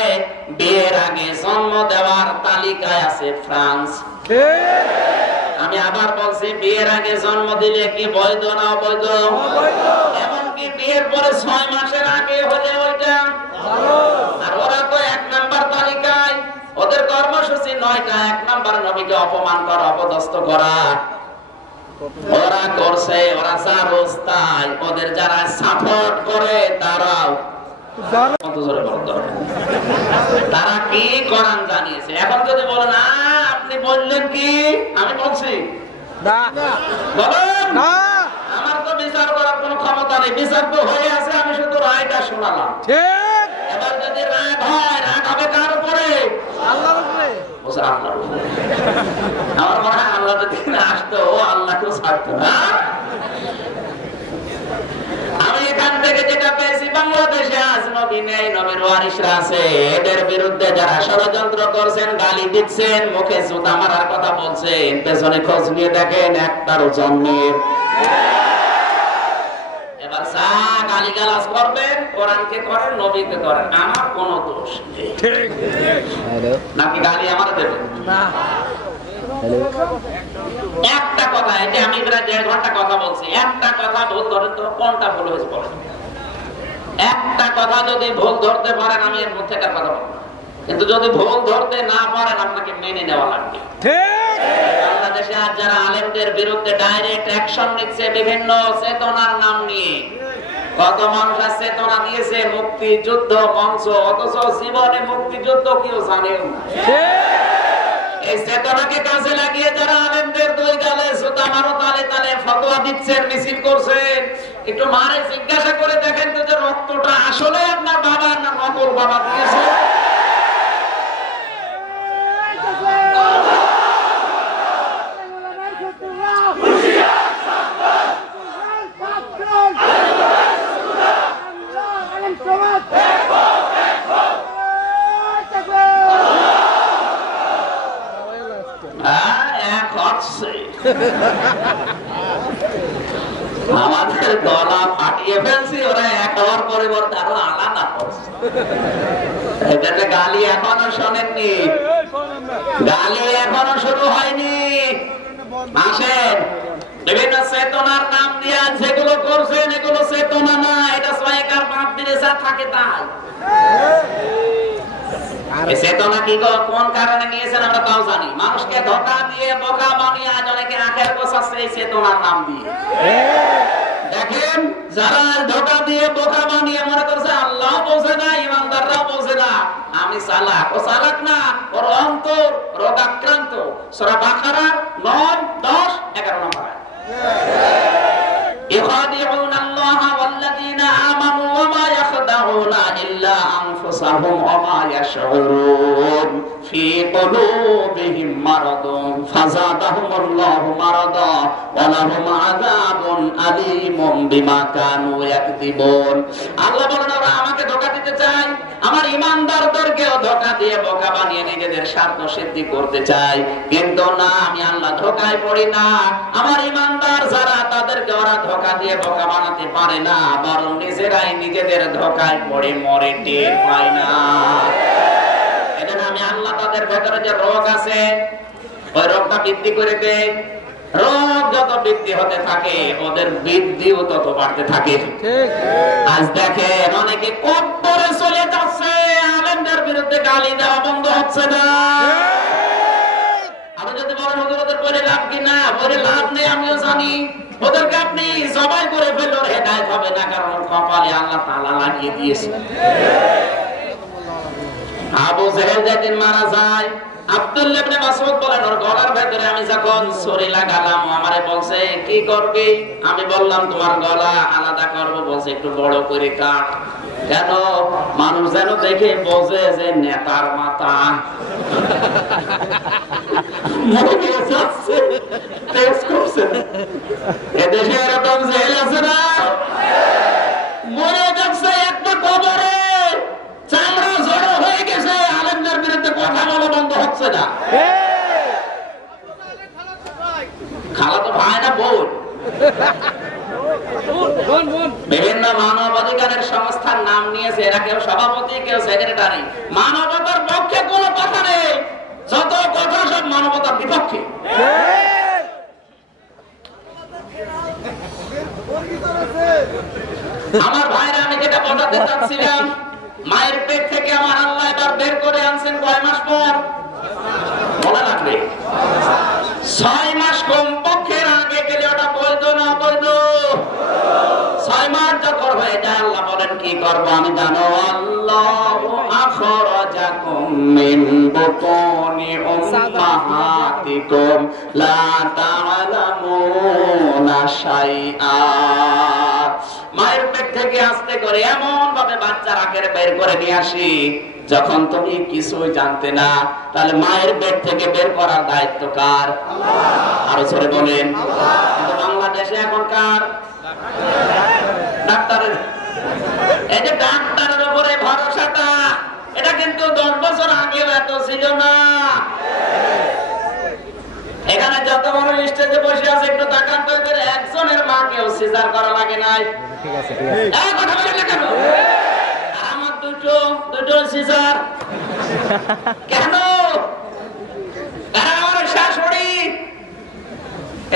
বিয়ের আগে জন্ম দেওয়ার তালিকায় আছে ফ্রান্স। আমি আবার বলছি, বিয়ের আগে জন্ম দিলে কি বৈধ না অবৈধ? এমনকি বিয়ের পরে 6 মাসের আগে হলে ওইটা। আর ওরা তো 1 নাম্বার তালিকায়, ওদের কর্মসূচি 9টা। 1 নাম্বার নবীকে অপমান করা, অপদস্থ করা। ওরা করছে, ওরা জারজ। তাই ওদের যারা সাপোর্ট করে তারাও তারা কি কোরআন জানিয়েছে। এখন যদি বলেন আপনি বললেন কি, আমি বলছি বলেন, আমার তো বিচার করার কোনো ক্ষমতা নেই, বিচার তো হয়ে আছে, আমি শুধু রায়টা শোনালাম। এবার যদি রায় হয়, রায় হবে কার উপরে? আল্লাহর উপরে। আমার মনে হয় আল্লাহ যদি আসতো, ও আল্লাহকেও ছাড়তো না। আমি এখান থেকে যেটা পেয়েছি, বাংলাদেশে আজ নবী নেই, নবীর ওয়ারিসরা আছে। এদের বিরুদ্ধে যারা ষড়যন্ত্র করছেন, গালি দিচ্ছেন, মুখে জুতা মারার কথা বলছেন, পেছনে খোঁজ নিয়ে দেখেন একটারও জন্মের। এবার যা গালিগালাজ করবেন, কোরআনকে করেন, নবীকে করেন, আমার কোনো দোষ নেই। নাকি গালি আমার দেবেন না? একটা কথা, এই যে আমি প্রায় 1.5 ঘন্টা কথা বলছি, একটা কথা ভুল ধরেন তো কোনটা ভুল হয়েছে বলেন? একটা কথা যদি ভুল ধরতে পারেন, আমি এর মধ্যে কথা বলবো। কিন্তু যদি ভুল ধরতে না পারেন, আপনাকে মেনে নেওয়া লাগবে। বাংলাদেশে আজ যারা আলেমদের বিরুদ্ধে ডাইরেক্ট অ্যাকশন নিচ্ছে বিভিন্ন চেতনার নাম নিয়ে, কত মানুষ চেতনা দিয়েছে মুক্তিযুদ্ধ মঞ্চ, অথচ জীবনে মুক্তিযুদ্ধ কেউ জানেও না। এই চেতনাকে কাজে লাগিয়ে যারা আলেমদের 2 গালে জুতা মারো, তালে তালে ফতোয়া দিচ্ছেন, মিছিল করছেন, একটু মারে জিজ্ঞাসা করে দেখেন তো যে রক্তটা আসলে আপনার বাবার না নকল বাবা দিয়েছে। আমাদের গলা ফাটিয়ে ফেলছি, ওরা এক হওয়ার পরিবর্তে আরো আলাদা করছে। এটাতে গালি এখনো শোনেননি, গালি এখনো শুরু হয়নি। আসেন, বিভিন্ন চেতনার নাম দিয়ে যেগুলো করছেন এগুলো চেতনা না, এটা সরকার বাদ দিলে যা থাকে তাই। চেতনা কি কোন কারণে নিয়েছেন আমরা তাও জানি। মানুষকে ধোঁকা দিয়ে বোকা বানিয়ে আজ অনেকে আখের গোছাচ্ছে এই চেতনার নাম দিয়ে। দেখেন, যারা ধোঁকা দিয়ে বোকা বানিয়ে মনে করছে আল্লাহ পৌঁছে না, ইমানদাররাও পৌঁছে না, আমি চালাক। ও চালাক না, ওর অন্তর রোগাক্রান্ত। সূরা বাকারা 9, 10, 11 নম্বর আয়াত। ইখাদিউনা আল্লাহ ওয়াল্লাযীনা আমানু ওয়া মা ইয়াখদাউনা ইল্লা আনফুসাহুম ওয়া মা ইয়াশউরুন ফি কুলুবিহিম মারাদুন ফাযাদাহুমুল্লাহু মারাদা ওয়া লাহুম আযাবুন আলীমুম বিমা কানু ইয়াকযিবুন। আল্লাহ বলেন, ওরা আমাকে ধোঁকা দিতে চায়, আমার ঈমানদারদেরকেও ধোঁকা দিয়ে বোকা বানিয়ে নিজেদের স্বার্থ সিদ্ধি করতে চায়। কিন্তু না, আমি আল্লাহ ধোঁকায় পড়ি না। আমার ঈমানদার যারা, তাদেরকে ওরা ধোঁকা দিয়ে বোকা বানাতে পারে না, বরং নিজেরাই নিজেদের ধোঁকায় পড়ে মরে, টের পায় না। এজন্য আমি আল্লাহ তাদের ভেতরে যে রোগ আছে ওই রোগটা বৃদ্ধি করে দেয়। রোগ যত বৃদ্ধি হতে থাকে ওদের বৃদ্ধিও তত বাড়তে থাকে। আজ দেখেন অনেকে কব্বরে চলে যাচ্ছে, আলেমদের বিরুদ্ধে গালি দেওয়া বন্ধ হচ্ছে না। আপনি যদি বলেন হুজুর ওদের বলে লাভ কি না, বলে লাভ নেই, আমিও জানি। ওদেরকে আপনি জবাই করে ফেললে হেদায়েত হবে না, কারণ কপালে আল্লাহ তাআলা লাগিয়ে দিয়েছে। আবু জেহেল যেদিন মারা যায়, আব্দুল্লাহ ইবনে মাসউদ বলেন, ওর গলার ভেতরে আমি যখন ছুরি লাগালাম, আমারে বলছে কি করবি? আমি বললাম তোমার গলা আলাদা করব। বলছে একটু বড় করে কাট। কেন? মানুষ যেন দেখে বোঝে যে নেতার মাথা। এদেশে এরকম জেল আছে না, মরে যাচ্ছে একটা কবরে, চামড়া জড়ো হয়ে গেছে, আলেমদের বিরুদ্ধে কথা বলা বন্ধ হচ্ছে না। খালা তো ভাই না বোন। বিভিন্ন মানবাধিকারের সংস্থার নাম নিয়েছে, এরা কেউ সভাপতি, কেউ সেক্রেটারি। মানবতার পক্ষে কোনো কথা নেই, যত কথা সব মানবতার বিপক্ষে। আমার ভাইরা, আমি যেটা বলতে চাচ্ছিলাম, মায়ের পেট থেকে আমার আল্লাহ এবার বের করে আনছেন কয় মাস পর? বলা লাগবে 6 মাস কমপক্ষের আগে গেলে ওটা বৈধ না অবৈধ? 6 মাস যখন হয়ে যায় আল্লাহ বলেন কি করব আমি জানো? আল্লাহু আখরাজাকুম মিন বুতুনি উম্মাহাতিকুম লা তা'লামুনা শাইআ। মায়ের পেট থেকে আস্তে করে এমন ভাবে বাচ্চা রাখের বের করে নিয়ে আসি যখন তুমি কিছুই জানতে না। তাহলে মায়ের পেট থেকে বের করার দায়িত্ব কার? আরো জোরে বলেন। কিন্তু বাংলাদেশে এখন কার? ডাক্তারের। এই যে ডাক্তারের উপরে ভরসাটা, এটা কিন্তু 10 বছর আগেও এত ছিল না। এখানে যত বড় স্টেজে বসে আছে একটু তাকান তো, এদের একজনের মাকেও সিজার করা লাগে নাই। ঠিক আছে, ঠিক আছে। এই কথা বলেন না কেন? আমার দুটো সিজার কেন? আমার শাশুড়ি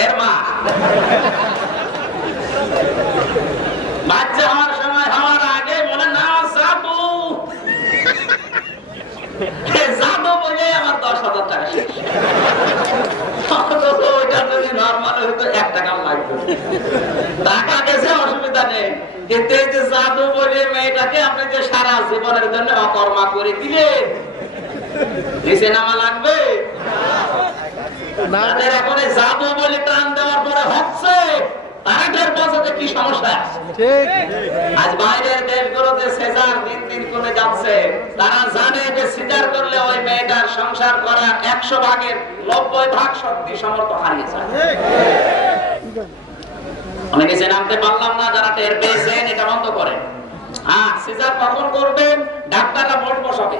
এর মা বাচ্চা হওয়ার সময় হওয়ার আগে বলে না জাদু, জাদু বলে আমার 10,000 টাকা শেষ। নরমাল হয়তো 1 টাকা লাগবে, টাকা গেছে অসুবিধা নেই। কিন্তু এই যে জাদু বলে মেয়েটাকে আপনি যে সারা জীবনের জন্য অকর্মা করে দিলেন, নিচে নামা লাগবে না? এখন জাদু বলে টান দেওয়ার পরে হচ্ছে তাদের বাঁচাতে কি সমস্যা আছে? আজ বাইরের দেশগুলোতে সিজার দিন দিন কমে যাচ্ছে। তারা জানে যে সিজার করলে ওই মেয়েটার সংসার করা 100 ভাগের 90 ভাগ শক্তি সমর্থ হারিয়ে যায়। অনেকে সে নামতে পারলাম না, যারা টের পেয়েছেন এটা বন্ধ করেন। হ্যাঁ, সিজার কখন করবেন? ডাক্তাররা বোর্ড বসাবে।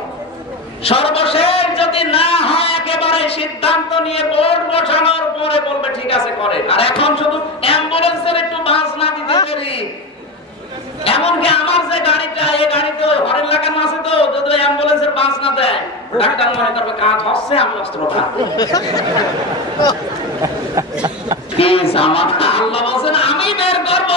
সর্বশেষ যদি না হয় একেবারে সিদ্ধান্ত নিয়ে বোর্ড বসানোর পরে বলবে ঠিক আছে করে। আর এখন শুধু অ্যাম্বুলেন্সের একটু বাস না দিতে পারি, এমনকি আমার যে গাড়িটা, এই গাড়িতে হরেন লাগানো আছে, তো যদি অ্যাম্বুলেন্সের বাস না দেয় ডাক্তার মনে করবে কাজ হচ্ছে, আমি অস্ত্র কি জামাত। আল্লাহ বলেন আমি বের করব,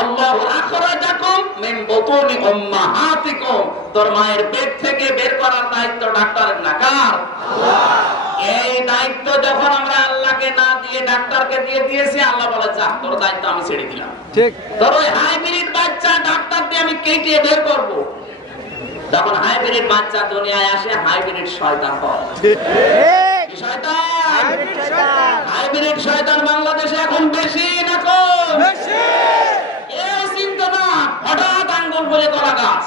আল্লাহু আখরাজাকুম মিন বুতুনি উম্মাহাতিকুম, তোর মায়ের পেট থেকে বের করার দায়িত্ব ডাক্তারের না, কার? আল্লাহ। এই দায়িত্ব যখন আমরা আল্লাহকে না দিয়ে ডাক্তারকে দিয়ে দিয়েছি, আল্লাহ বলে যা তোর দায়িত্ব আমি ছেড়ে দিলাম। ঠিক। তোর ওই হাইব্রিড বাচ্চা ডাক্তার দিয়ে আমি কেটে বের করব। তখন হাইব্রিড বাচ্চা দুনিয়ায় আসে, হাইব্রিড শয়তান হয়। ঠিক। শয়তান, হাইব্রিড শয়তান বাংলাদেশে এখন বেশি না কম? বেশি। এই চিন্তা না, হঠাৎ আঙ্গুল বলে কলা গাছ।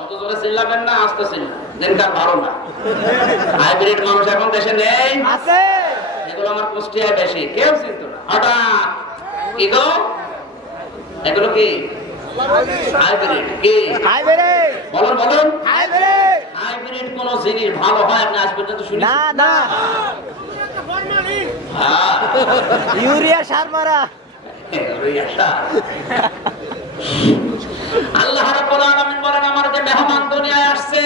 অত জোরে চিল্লাবেন না, আস্তে চিল্লান, দিনকার ভালো না। হাইব্রিড মানুষ এখন দেশে নেই, আছে। এগুলো আমার কুষ্টিয়ায় বেশি, কেউ চিন্তা না। হঠাৎ কি গো, এগুলো কি হাইব্রিড? কি হাইব্রিড? বলুন বলুন। হাইব্রিড। হাইব্রিড কোন জিনিস ভালো হয় আপনি আজ পর্যন্ত শুনেছেন? না না। ইউরিয়া সার মারা, ইউরিয়া সার। আল্লাহ রাব্বুল আলামিন বলেন আমার যে মেহমান দুনিয়ায় আসছে,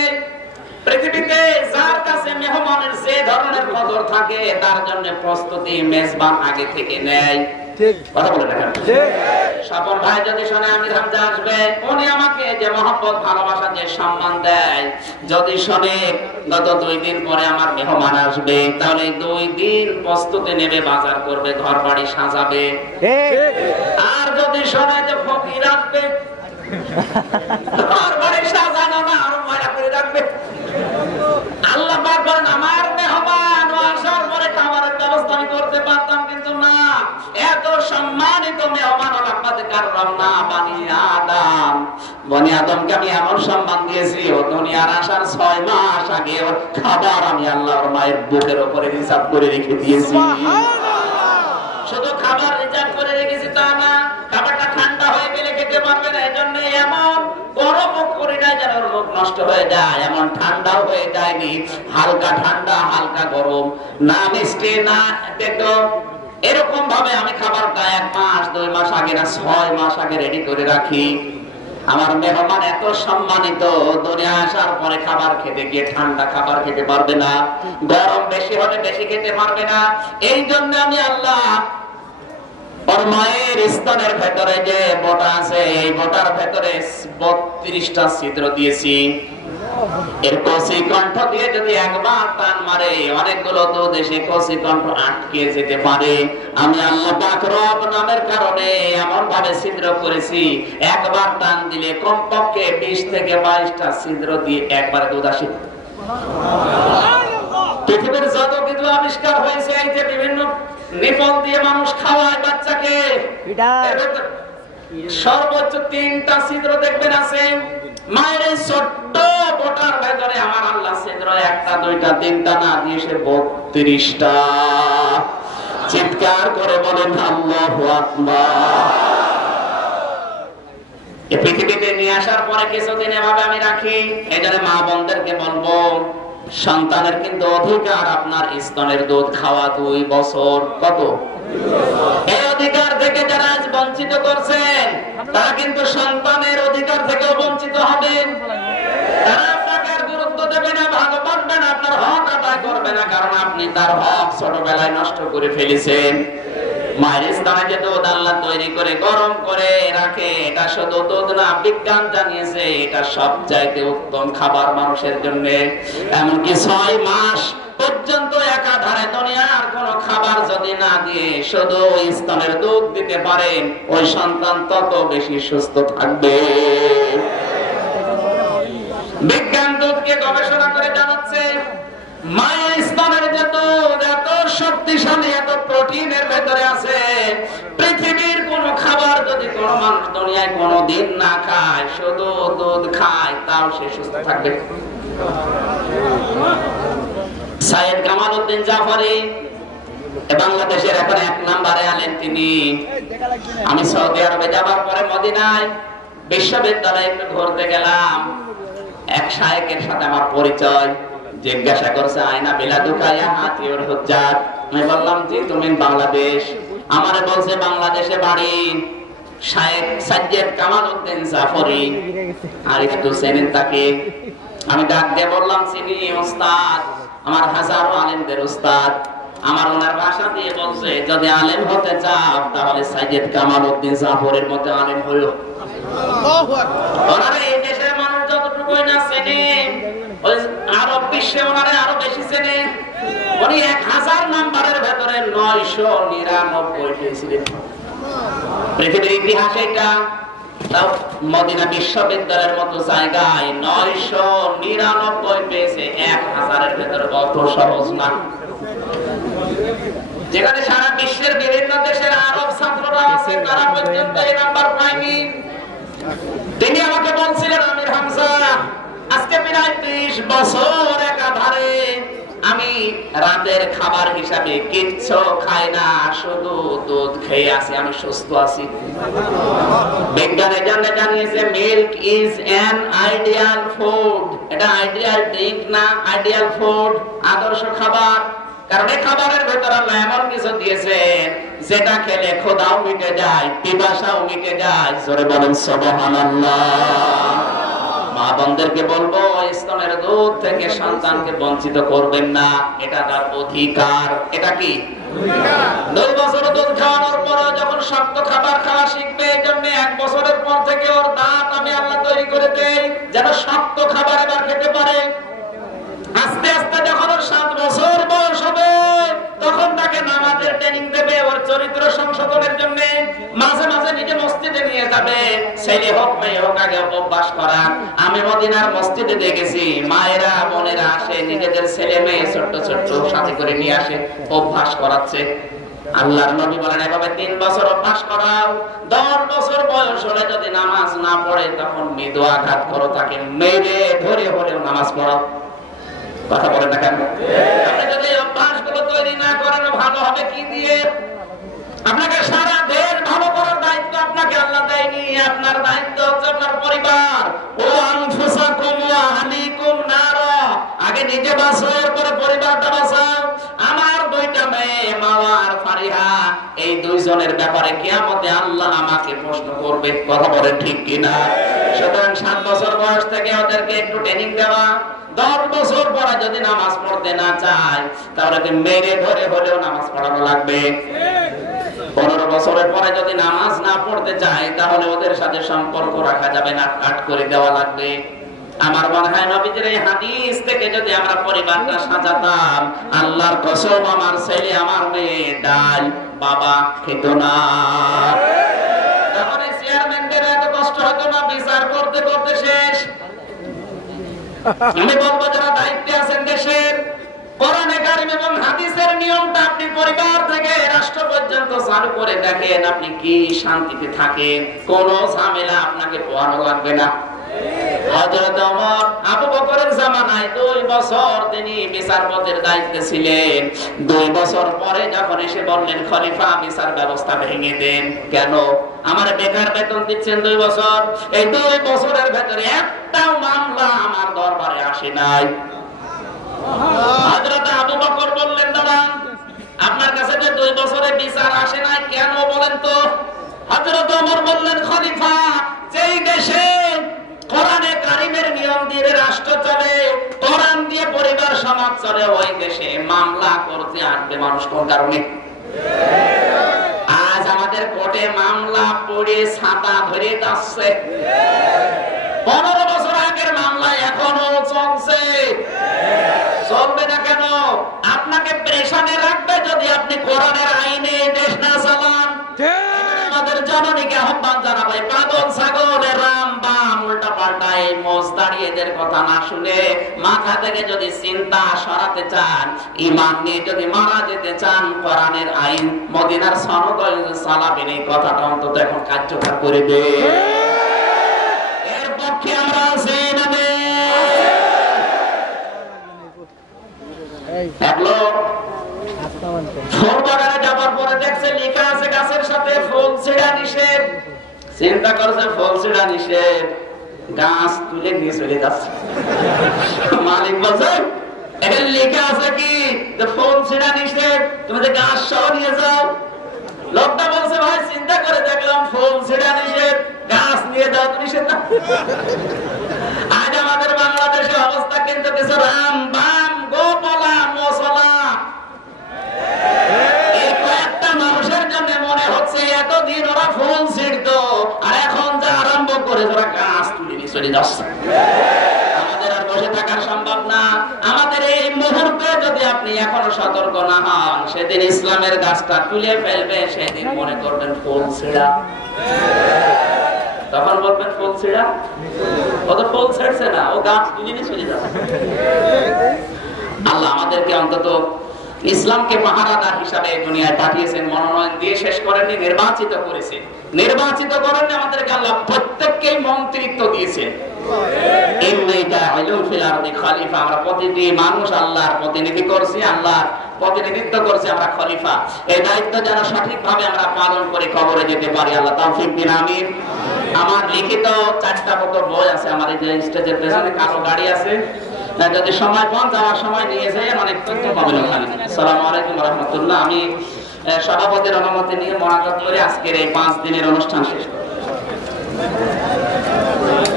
পৃথিবীতে যার কাছে মেহমানের যে ধরনের কদর থাকে তার জন্য প্রস্তুতি মেজবান আগে থেকে নেয়। ঠিক কথা বলে দেখেন। ঠিক। স্বপন ভাই যদি শুনে আমির হামজা আসবে, উনি আমাকে যে মহব্বত ভালোবাসা যে সম্মান দেয়, যদি শুনে গত 2 দিন পরে আমার মেহমান আসবে, তাহলে 2 দিন প্রস্তুতি নেবে, বাজার করবে, ঘর বাড়ি সাজাবে। আর যদি শুনে যে ফকির আসবে, ঘর বাড়ি সাজানো না, আরো ময়লা করে রাখবে। আল্লাহ পাক বলেন আমার মেহমান আসার পরে খাবারের ব্যবস্থা আমি করতে পারতাম, কিন্তু না, এত সম্মানিত মেহমান আপনাদের কারণ না। বনি আদমকে আমি এমন সম্মান দিয়েছি, ও দুনিয়ার আসার 6 মাস আগে ওর খাবার আমি আল্লাহর মায়ের বুকের উপরে হিসাব করে রেখে দিয়েছি। শুধু খাবার রিজার্ভ করে রেখেছি তা না, খাবারটা ঠান্ডা হয়ে গেলে খেতে পারবে না, এজন্য এমন গরম করি না যেন ওর মুখ নষ্ট হয়ে যায়। এমন ঠান্ডাও হয়ে যায়নি, হালকা ঠান্ডা হালকা গরম, না মিষ্টি না দেখো, এরকম ভাবে আমি খাবারটা 1 মাস 2 মাস আগে না 6 মাস আগে রেডি করে রাখি। আমার মেহমান এত সম্মানিত, দুনিয়া আসার পরে খাবার খেতে গিয়ে ঠান্ডা খাবার খেতে পারবে না, গরম বেশি হলে বেশি খেতে পারবে না। এই জন্য আমি আল্লাহ ওর মায়ের স্তনের ভেতরে যে বোটা আছে, এই বোটার ভেতরে 32টা ছিদ্র দিয়েছি। এর কষি কণ্ঠ দিয়ে যদি একবার টান মারে, অনেকগুলো দুধ এসে কষি কণ্ঠ আটকে যেতে পারে। আমি আল্লাহ পাক রব নামের কারণে এমন ভাবে ছিদ্র করেছি, একবার টান দিলে কমপক্ষে 20 থেকে 22টা ছিদ্র দিয়ে একবারে দুধ আসে। পৃথিবীর যত কিছু আবিষ্কার হয়েছে, এই যে বিভিন্ন নিপল দিয়ে মানুষ খাওয়ায় বাচ্চাকে, সর্বোচ্চ 3টা ছিদ্র দেখবেন আছে। মায়ের ছোট্ট বোটার ভেতরে আমার আল্লাহ ছিদ্র 1টা 2টা 3টা না দিয়ে সে 32টা। চিৎকার করে বলেন আল্লাহু আকবার। এই পৃথিবীতে নিয়ে আসার পরে কিছুদিন এভাবে আমি রাখি। এই জন্য মা বোনদেরকে বলবো, সন্তানের কিন্তু অধিকার আপনার স্তনের দুধ খাওয়া 2 বছর। কত? এই অধিকার থেকে যারা আজ বঞ্চিত করছেন, তারা কিন্তু সন্তানের অধিকার থেকে বঞ্চিত হবেন। তারা আপনাকে গুরুত্ব দেবে না, ভালোবাসবে না, আপনার হক আদায় করবে না, কারণ আপনি তার হক ছোটবেলায় নষ্ট করে ফেলেছেন। মায়ের স্তনে যে দুধ আল্লাহ তৈরি করে গরম করে রাখে, এটা শুধু দুধ না, বিজ্ঞান জানিয়েছে এটা সবচাইতে উত্তম খাবার মানুষের জন্য। এমনকি 6 মাস পর্যন্ত একাধারে দুনিয়ার কোন খাবার যদি না দিয়ে শুধু স্তনের দুধ দিতে পারেন, ওই সন্তান তত বেশি সুস্থ থাকবে। বিজ্ঞান দুধকে গবেষণা করে জানাচ্ছে, মায়ের স্তনের যে দুধ এত শক্তিশালী, এত প্রোটিনের ভেতরে আছে, পৃথিবীর কোন খাবার যদি কোন মানুষ দুনিয়ায় কোনদিন না খায়, শুধু দুধ খায়, তাও সে সুস্থ থাকবে। সাইয়েদ কামাল উদ্দিন জাফরি বাংলাদেশের এখন 1 নম্বরে আলেন তিনি। আমি সৌদি আরবে যাবার পরে মদিনায় বিশ্ববিদ্যালয়ে একটু ঘুরতে গেলাম। এক শায়েখের সাথে আমার পরিচয়। জিজ্ঞাসা করছে আয়না বিলাদুকা ইয়া হাতিউর হুজ্জাত। আমি বললাম জি, তুমি বাংলাদেশ। আমারে বলছে বাংলাদেশে বাড়ি। শায়েখ সাজ্জাদ কামালউদ্দিন জাফরি। আর একটু চেনেন তাকে? আমি ডাক দিয়ে বললাম চিনি ওস্তাদ, আমার হাজারো আলেমদের ওস্তাদ। আমার ওনার ভাষা দিয়ে বলছে যদি আলেম হতে চাও তাহলে সাজ্জাদ কামালউদ্দিন জাফরের মতো আলেম হইও। ওনারা এই দেশের মানুষ যতটুকুই না চেনে, ওই আরব বিশ্বে ওনারা আরো বেশি চেনে। উনি 1000 নাম্বারের ভেতরে 999 পেয়েছিলেন। পৃথিবীর ইতিহাসে এটা, তাও মদিনা বিশ্ববিদ্যালয়ের মতো জায়গায় 999 পেয়েছে। 1000-এর ভেতরে অত সহজ না। যেখানে সারা বিশ্বের বিভিন্ন দেশের আরব ছাত্ররা আছে তারা পর্যন্ত এই নাম্বার পায়নি। তিনি আমাকে বলছিলেন আমির হামজা, আজকে প্রায় 30 বছর একাধারে আমি রাতের খাবার হিসাবে কিচ্ছু খাই না, শুধু দুধ খেয়ে আছি, আমি সুস্থ আছি। বিজ্ঞানে জানিয়েছে milk is an ideal food. এটা আইডিয়াল ড্রিঙ্ক না, আইডিয়াল ফুড, আদর্শ খাবার। কারণ এই খাবারের ভেতরে আল্লাহ এমন কিছু দিয়েছেন যেটা খেলে ক্ষুধাও মিটে যায়, পিপাসাও মিটে যায়। জোরে বলেন সুবহানাল্লাহ। মা বোনদেরকে বলবো স্তনের দুধ থেকে সন্তানকে বঞ্চিত করবেন না, এটা তার অধিকার। এটা কি 2 বছর দুধ খাওয়ানোর পরে যখন শক্ত খাবার খাওয়া শিখবে, এই জন্য 1 বছরের পর থেকে ওর দাঁত আমি আল্লাহ তৈরি করে দেই যেন শক্ত খাবার এবার খেতে পারে। আস্তে আস্তে যখন ওর 7 বছর বয়স হবে তখন তাকে নামাজের ট্রেনিং দেবে, ওর চরিত্র সংশোধনের জন্য। মাঝে মাঝে নিজে মসজিদে নিয়ে যাবে, ছেলে হোক মেয়ে হোক, আগে অভ্যাস করা। আমি মদিনার মসজিদে দেখেছি মায়েরা বোনেরা আসে নিজেদের ছেলে মেয়ে ছোট্ট ছোট্ট সাথে করে নিয়ে আসে, অভ্যাস করাচ্ছে। আল্লাহর নবী বলেন এভাবে 3 বছর অভ্যাস করাও। 10 বছর বয়স হলে যদি নামাজ না পড়ে তখন মৃদু আঘাত করো, তাকে মেরে ধরে হলেও নামাজ পড়াও। কথা বলেন না কেন? আপনি যদি অভ্যাসগুলো তৈরি না করেন ভালো হবে কি দিয়ে? আপনাকে সারা দেশ ভালো করার দায়িত্ব আপনাকে আল্লাহ দেয়নি। আপনার দায়িত্ব হচ্ছে আপনার পরিবার। ও আনফুসাকুম ওয়া আহলিকুম নারা। আগে নিজে বাঁচো, এরপরে পরিবারটা বাঁচাও। আমার 2টা মেয়ে মাওয়া আর ফারিহা, এই 2 জনের ব্যাপারে কিয়ামতে আল্লাহ আমাকে প্রশ্ন করবে। কথা বলেন ঠিক কিনা? সুতরাং 7 বছর বয়স থেকে ওদেরকে একটু ট্রেনিং দেওয়া। 10 বছর পরে যদি নামাজ পড়তে না চায় তাহলে মেরে ধরে হলেও নামাজ পড়ানো লাগবে। 15 বছরের পরে যদি নামাজ না পড়তে চায় তাহলে ওদের সাথে সম্পর্ক রাখা যাবে না, কাট করে দেওয়া লাগবে। আমার মনে হয় নবীজির এই হাদিস থেকে যদি আমরা পরিবারটা সাজাতাম, আল্লাহর কসম আমার ছেলে আমার মেয়ে ডাল বাবা খেত না। তাহলে চেয়ারম্যানদের এত কষ্ট হতো না, বিচার করতে করতে শেষ। আমি বলবো যারা দায়িত্বে আছেন দেশের, কোরআনে কারীম এবং হাদিসের নিয়মটা আপনি পরিবার থেকে রাষ্ট্র পর্যন্ত চালু করে দেখেন, আপনি কি শান্তিতে থাকেন, কোনো ঝামেলা আপনাকে পোহানো লাগবে না। হযরত ওমর আবু বকরের জামানায় 2 বছর তিনি বিচারপতির দায়িত্বে ছিলেন। 2 বছর পরে যখন এসে বললেন খলিফা বিচার ব্যবস্থা ভেঙে দেন। কেন? আমার বেকার বেতন দিচ্ছেন 2 বছর, এই 2 বছরের ভেতরে একটাও মামলা আমার দরবারে আসে নাই। হযরত আবু বকর বললেন দাঁড়ান, আপনার কাছে যে 2 বছরে বিচার আসে নাই কেন বলেন তো? হযরত ওমর বললেন খলিফা, যেই দেশে কোরআনে কারীমের নিয়ম দিয়ে রাষ্ট্র চলে, কোরআন দিয়ে পরিবার সমাজ চলে, ওই দেশে মামলা করতে আসবে মানুষ কোন কারণে? আজ আমাদের কোর্টে মামলা পড়ে ছাতা ধরে যাচ্ছে। 15 বছর আগের মামলা এখনো চলছে। চলবে না কেন? আপনাকে প্রেশারে রাখবে যদি আপনি কোরআনের আইনে দেশ না চালান। আমাদের জননীকে আহ্বান জানাবো, পাগল ছাগল রাম বাম উল্টা পাল্টা এই মোজদারি এদের কথা না শুনে মাথা থেকে যদি চিন্তা সরাতে চান, ঈমান নিয়ে যদি মারা যেতে চান, কোরআনের আইন মদিনার সনদ চালাবেন, এই কথাটা অন্তত এখন কার্যকর করে দে। এর পক্ষে আমরা আছি না? এক লোক ফুল বাগানে যাবার পরে দেখছে লেখা আছে গাছের সাথে ফুল ছিঁড়া নিষেধ। চিন্তা করছে ফুল ছিঁড়া নিষেধ, গাছ তুলে নিয়ে চলে যাচ্ছে। মালিক বলছে এখানে লেখা আছে কি যে ফোন ছেড়া নিষেধ, তুমি যে গাছ সহ নিয়ে যাও। লোকটা বলছে ভাই চিন্তা করে দেখলাম ফোন ছেড়া নিষেধ, গাছ নিয়ে যাও তো নিষেধ না। আজ আমাদের বাংলাদেশের অবস্থা কিন্তু কিছু রাম বাম গোপালা মশলা এই কয়েকটা মানুষের জন্য মনে হচ্ছে এতদিন ওরা ফোন ছিড়তো, আর এখন যা আরম্ভ করে ওরা গাছ তুলে নিয়ে চলে যাচ্ছে। আমাদের আর বসে থাকা সম্ভব না। আমাদের এই মুহূর্তে যদি আপনি এখনো সতর্ক না হন, সেদিন ইসলামের গাছটা তুলে ফেলবে, সেদিন মনে করবেন ফুল ছিঁড়া। তখন বলবেন ফুল ছিঁড়া, ও তো ফুল ছিঁড়ছে না, ও গাছ তুলে নিয়ে চলে যাচ্ছে। আল্লাহ আমাদেরকে অন্তত ইসলামকে পাহারাদার হিসাবে দুনিয়ায় পাঠিয়েছেন, মনোনয়ন দিয়ে শেষ করেননি, নির্বাচিত করেছেন। নির্বাচিত করেননি আমাদেরকে আল্লাহ, প্রত্যেককেই মন্ত্রিত্ব দিয়েছেন। আমরা প্রতিটি মানুষ আল্লাহর প্রতিনিধি করছি, আল্লাহর প্রতিনিধিত্ব করছি, আমরা খলিফা। এই দায়িত্ব যেন সঠিকভাবে আমরা পালন করে কবরে যেতে পারি, আল্লাহ তৌফিক দিন, আমিন। আমার লিখিত 4টা মতো বই আছে, আমার এই যে স্টেজের পেছনে কালো গাড়ি আছে, যদি সময় পান যাওয়ার সময় নিয়ে যাই, অনেক তথ্য পাবেন ওখানে। আসসালামু আলাইকুম ওয়া রাহমাতুল্লাহ। আমি সভাপতির অনুমতি নিয়ে মোনাজাত করে আজকের এই 5 দিনের অনুষ্ঠান শেষ করব।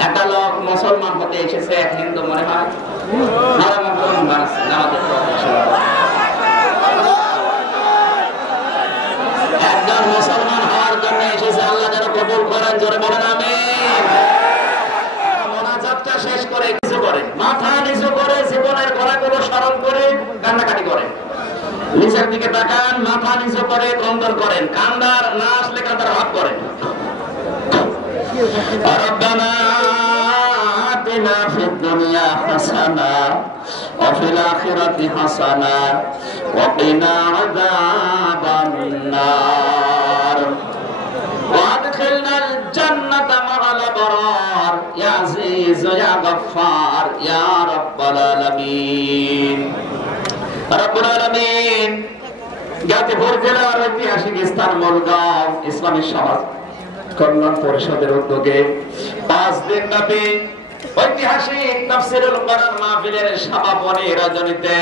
একটা লোক মুসলমান হতে এসেছে, এক হিন্দু মনে হয়, একজন মুসলমান হওয়ার জন্য এসেছে, আল্লাহ যেন কবুল করেন, জোরে বলেন আমিন। মোনাজাতটা শেষ করে কিছু করে, মাথা নিচু করে, জীবনের গোড়াগুলো স্মরণ করে কান্নাকাটি করেন। নিচের দিকে তাকান, মাথা নিচু করে ক্রন্দন করেন, কান্দার না আসলে কান্দার ভাব করেন। ربنا آتنا في الدنيا حسنة وفي الآخرة حسنة وقنا عذاب النار وادخلنا الجنة مع الأبرار يا عزيز يا غفار يا رب العالمين رب العالمين গাজীপুর জেলার ঐতিহাসিক স্থান মুলগাঁও ইসলামী সমাজ কল্যাণ পরিষদের উদ্যোগে 5 দিন ব্যাপী ঐতিহাসিক তাফসীরুল কোরআন মাহফিলের সমাপনী রজনীতে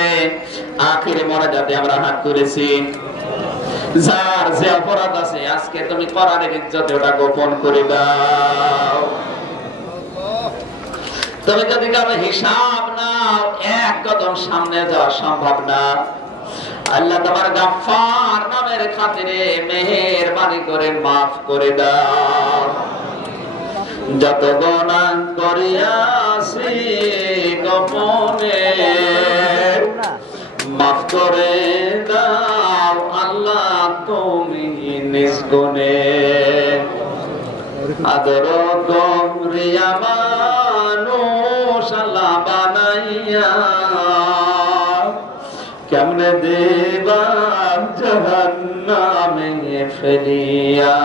আখিরি মোনাজাতে আমরা হাত তুলেছি। যার যে অপরাধ আছে আজকে তুমি কোরআনের ইজ্জতে ওটা গোপন করে দাও। তুমি যদি কারো হিসাব নাও, এক কদম সামনে যাওয়া সম্ভব না। আল্লাহ তোমার গাফফার নামের খাতিরে মেহেরবানি করে মাফ করে দাও। যত গুনাহ করিয়াছি গোপনে মাফ করে দাও আল্লাহ তুমি নিজ গুণে। আদর করিয়া মানুষ আল্লাহ বানাইয়া কেমনে দেবা জাহান্নামে ফেলিয়া।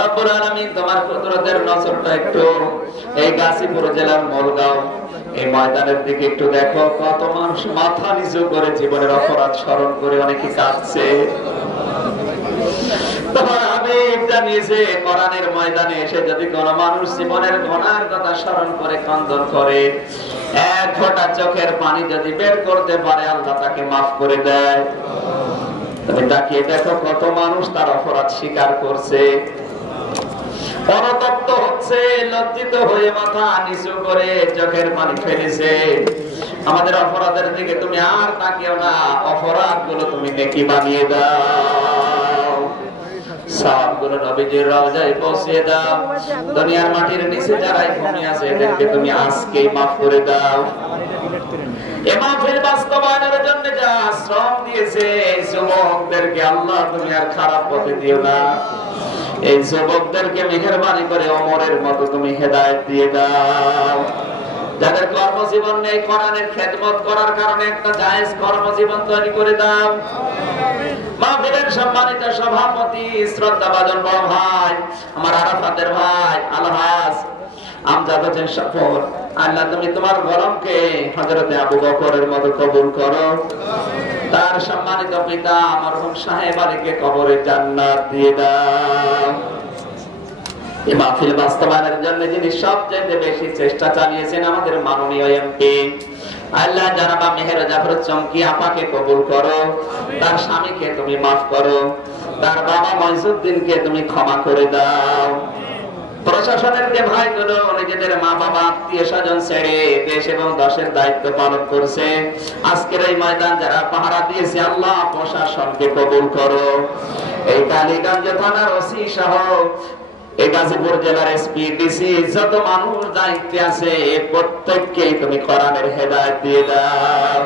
রব্বুল আলামিন তোমার কুদরতের নজরটা একটু এই গাজীপুর জেলার মুলগাঁও এই ময়দানের দিকে একটু দেখো। কত মানুষ মাথা নিচু করে জীবনের অপরাধ স্মরণ করে অনেকে কাঁদছে। তোমার আবেগ জানিয়েছে কোরআনের ময়দানে এসে যদি কোন মানুষ জীবনের গুনাহের কথা স্মরণ করে কান্দন করে, এক ফোঁটা চোখের পানি যদি বের করতে পারে আল্লাহ তাকে মাফ করে দেয়। তুমি তাকিয়ে দেখো কত মানুষ তার অপরাধ স্বীকার করছে, অনুতপ্ত হচ্ছে, লজ্জিত হয়ে মাথা নিচু করে চোখের পানি ফেলেছে। আমাদের অপরাধের দিকে তুমি আর তাকিও না, অপরাধ গুলো তুমি নেকি বানিয়ে দাও, সবগুলো নবীজির রওজায় পৌঁছে দাও। দুনিয়ার মাটির নিচে যারাই ঘুমিয়ে আছে এদেরকে তুমি আজকেই মাফ করে দাও। এই মাহফিল বাস্তবায়নের জন্য যা শ্রম দিয়েছে এই যুবকদেরকে আল্লাহ তুমি আর খারাপ পথে দিও না। এই যুবকদেরকে মেহেরবানি করে ওমরের মতো তুমি হেদায়েত দিয়ে দাও। যাদের কর্মজীবন নেই কোরআনের খেদমত করার কারণে একটা জায়েজ কর্মজীবন তৈরি করে দাও। মাহফিলের সম্মানিত সভাপতি শ্রদ্ধাভাজন বড় ভাই আমার আরাফাতের ভাই আলহাজ আমজাদ হোসেন সফর, আল্লাহ তুমি তোমার গরমকে হযরতে আবু বকরের মতো কবুল করো। তার সম্মানিত পিতা মরহুম সাহেব আলীকে কবরে জান্নাত দিয়ে দাও। এই মাহফিল বাস্তবায়নের জন্য যিনি সবচেয়ে বেশি চেষ্টা চালিয়েছেন আমাদের মাননীয় এমপি আল্লাহ জানাবা মেহের জাফর চমকি আপাকে কবুল করো, তার স্বামীকে তুমি মাফ করো, তার বাবা মইজুদ্দিনকে তুমি ক্ষমা করে দাও। প্রশাসনের যে ভাইগুলো নিজেদের মা বাবা আত্মীয় স্বজন ছেড়ে দেশ এবং দেশের দায়িত্ব পালন করছে, আজকের এই ময়দান যারা পাহারা দিয়েছে আল্লাহ প্রশাসনকে কবুল করো। এই কালীগঞ্জ থানার ওসি সহ এই গাজীপুর জেলার এসপি ডিসি যত মানুষ দায়িত্বে আছে প্রত্যেককে তুমি কোরআনের হেদায়েত দিয়ে দাও।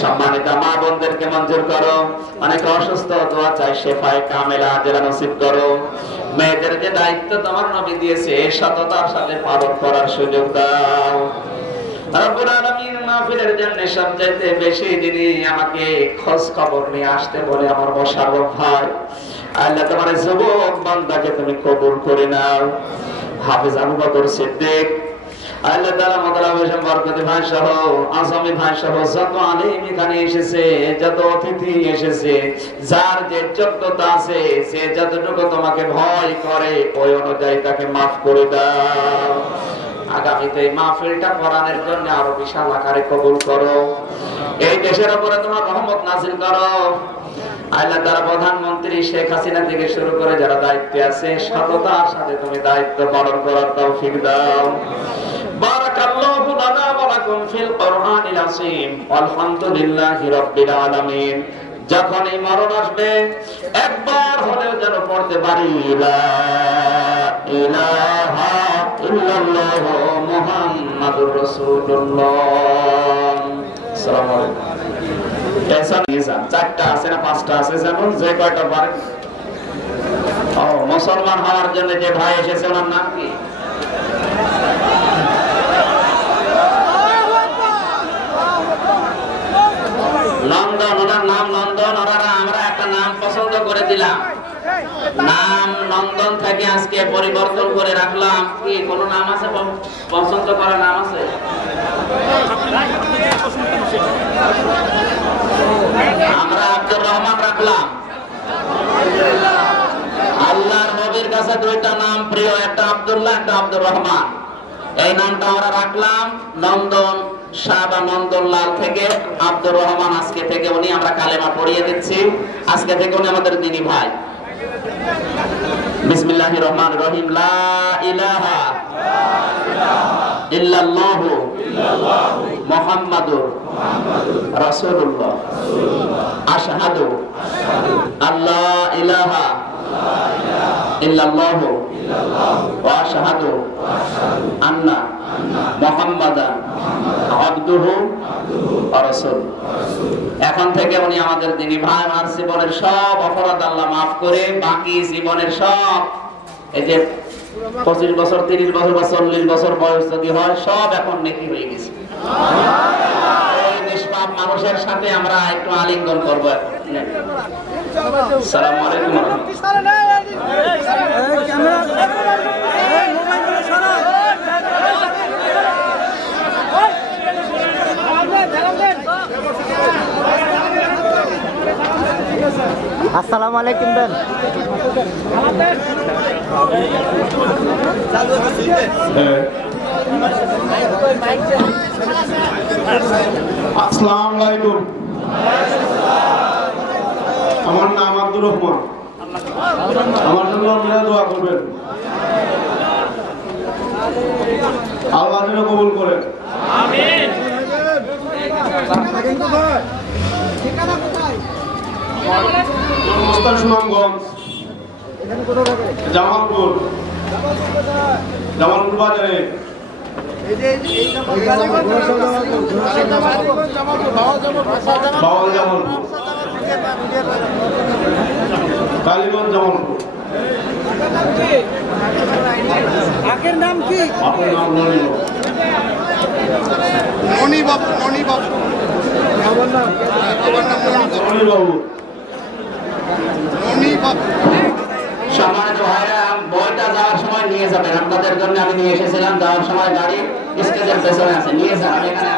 সম্মানিত মা বোনদেরকে মঞ্জুর করো, অনেক অসুস্থ দোয়া চাই শেফায়ে কামেলা আজরা নসিব করো। মেয়েদের যে দায়িত্ব তোমার নবী দিয়েছে সততার সাথে পালন করার সুযোগ দাও। রব্বুল আলামিন মাহফিলের জন্য সবচাইতে বেশি যিনি আমাকে খোঁজ খবর নিয়ে আসতে বলে আমার মোশাররফ ভাই, আল্লাহ তোমার যুবক বান্দাকে তুমি কবুল করে নাও। হাফেজ আবু বকর সিদ্দিক আল্লাহ তাআলা মাওলানা হোসেন বরকতি ভাই সহ আজমি ভাই সহ যত আলেম এখানে এসেছে, যত অতিথি এসেছে, যার যে যোগ্যতা আছে সে যতটুকু তোমাকে ভয় করে ওই অনুযায়ী তাকে মাফ করে দাও। আগামীতে এই মাহফিলটা কোরআনের জন্য আরো বিশাল আকারে কবুল করো। এই দেশের উপরে তোমার রহমত নাযিল করো। আল্লাহ তাআলা প্রধানমন্ত্রী শেখ হাসিনা থেকে শুরু করে যারা দায়িত্বে আছে সততার সাথে তুমি দায়িত্ব পালন করার তৌফিক দাও। বারাকাল্লাহু লানা ওয়া লাকুম ফিল কুরআনিল আযীম। আলহামদুলিল্লাহি রাব্বিল আলামিন। যখন এই মরণ আসবে একবার হলেও যেন পড়তে পারি লা ইলাহা ইল্লাল্লাহু মুহাম্মাদুর রাসূলুল্লাহ। আসসালামু আলাইকুম। চারটা আছে না পাঁচটা আছে, যেমন যে কয়টা পারে। মুসলমান হওয়ার জন্য যে ভাই এসেছে ওনার নাম কি? নন্দন, ওনার নাম নন্দন। ওনারা আমরা একটা নাম পছন্দ করে দিলাম, নাম নন্দন থেকে আজকে পরিবর্তন করে রাখলাম। কি কোনো নাম আছে পছন্দ করা নাম আছে? আমরা আব্দুর রহমান রাখলাম। আল্লাহর নবীর কাছে দুইটা নাম প্রিয়, একটা আব্দুল্লাহ, একটা আব্দুর রহমান। এই নামটা আমরা রাখলাম নন্দন শাহ বা নন্দন লাল থেকে আব্দুর রহমান। আজকে থেকে উনি আমরা কালেমা পড়িয়ে দিচ্ছি, আজকে থেকে উনি আমাদের দিনী ভাই। বিসমিল্লাহির রহমানির রহিম। লা ইলাহা ইল্লাল্লাহু মুহাম্মাদুর রাসূলুল্লাহ। আশহাদু আল্লা ইলাহা ইল্লাল্লাহু ওয়া আশহাদু আন্না মুহাম্মাদান আবদুহু ওয়া রাসূলুহু। এখন থেকে উনি আমাদের দিনী ভাই। আর জীবনের সব অপরাধ আল্লাহ মাফ করে বাকি জীবনের সব এই যে 25 বছর 30 বছর বা 40 বছর বয়স যদি হয় সব এখন নেকি হয়ে গেছে। এই নিষ্পাপ মানুষের সাথে আমরা একটু আলিঙ্গন করবো। আসসালামু আলাইকুম। আসসালামু আলাইকুম দেন। আসসালামু আলাইকুম। আমার নাম আব্দুর রহমান। আমার জন্য আপনারা দোয়া করবেন, আল্লাহ যেন কবুল করেন। আমিন। জন্মস্থান সুনামগঞ্জ, জামালপুর বাজারে। বাওয়াল জামালপুর, কালীগঞ্জ জামালপুর। আগের নাম কি? আপনার নাম মণিবাবু। মণিবাবু। সম্মানিত ভাইরা, বইটা যাওয়ার সময় নিয়ে যাবেন। আপনাদের জন্য আমি নিয়ে এসেছিলাম, যাওয়ার সময় গাড়ি স্টেজের পেছনে আছে, নিয়ে যান। এখানে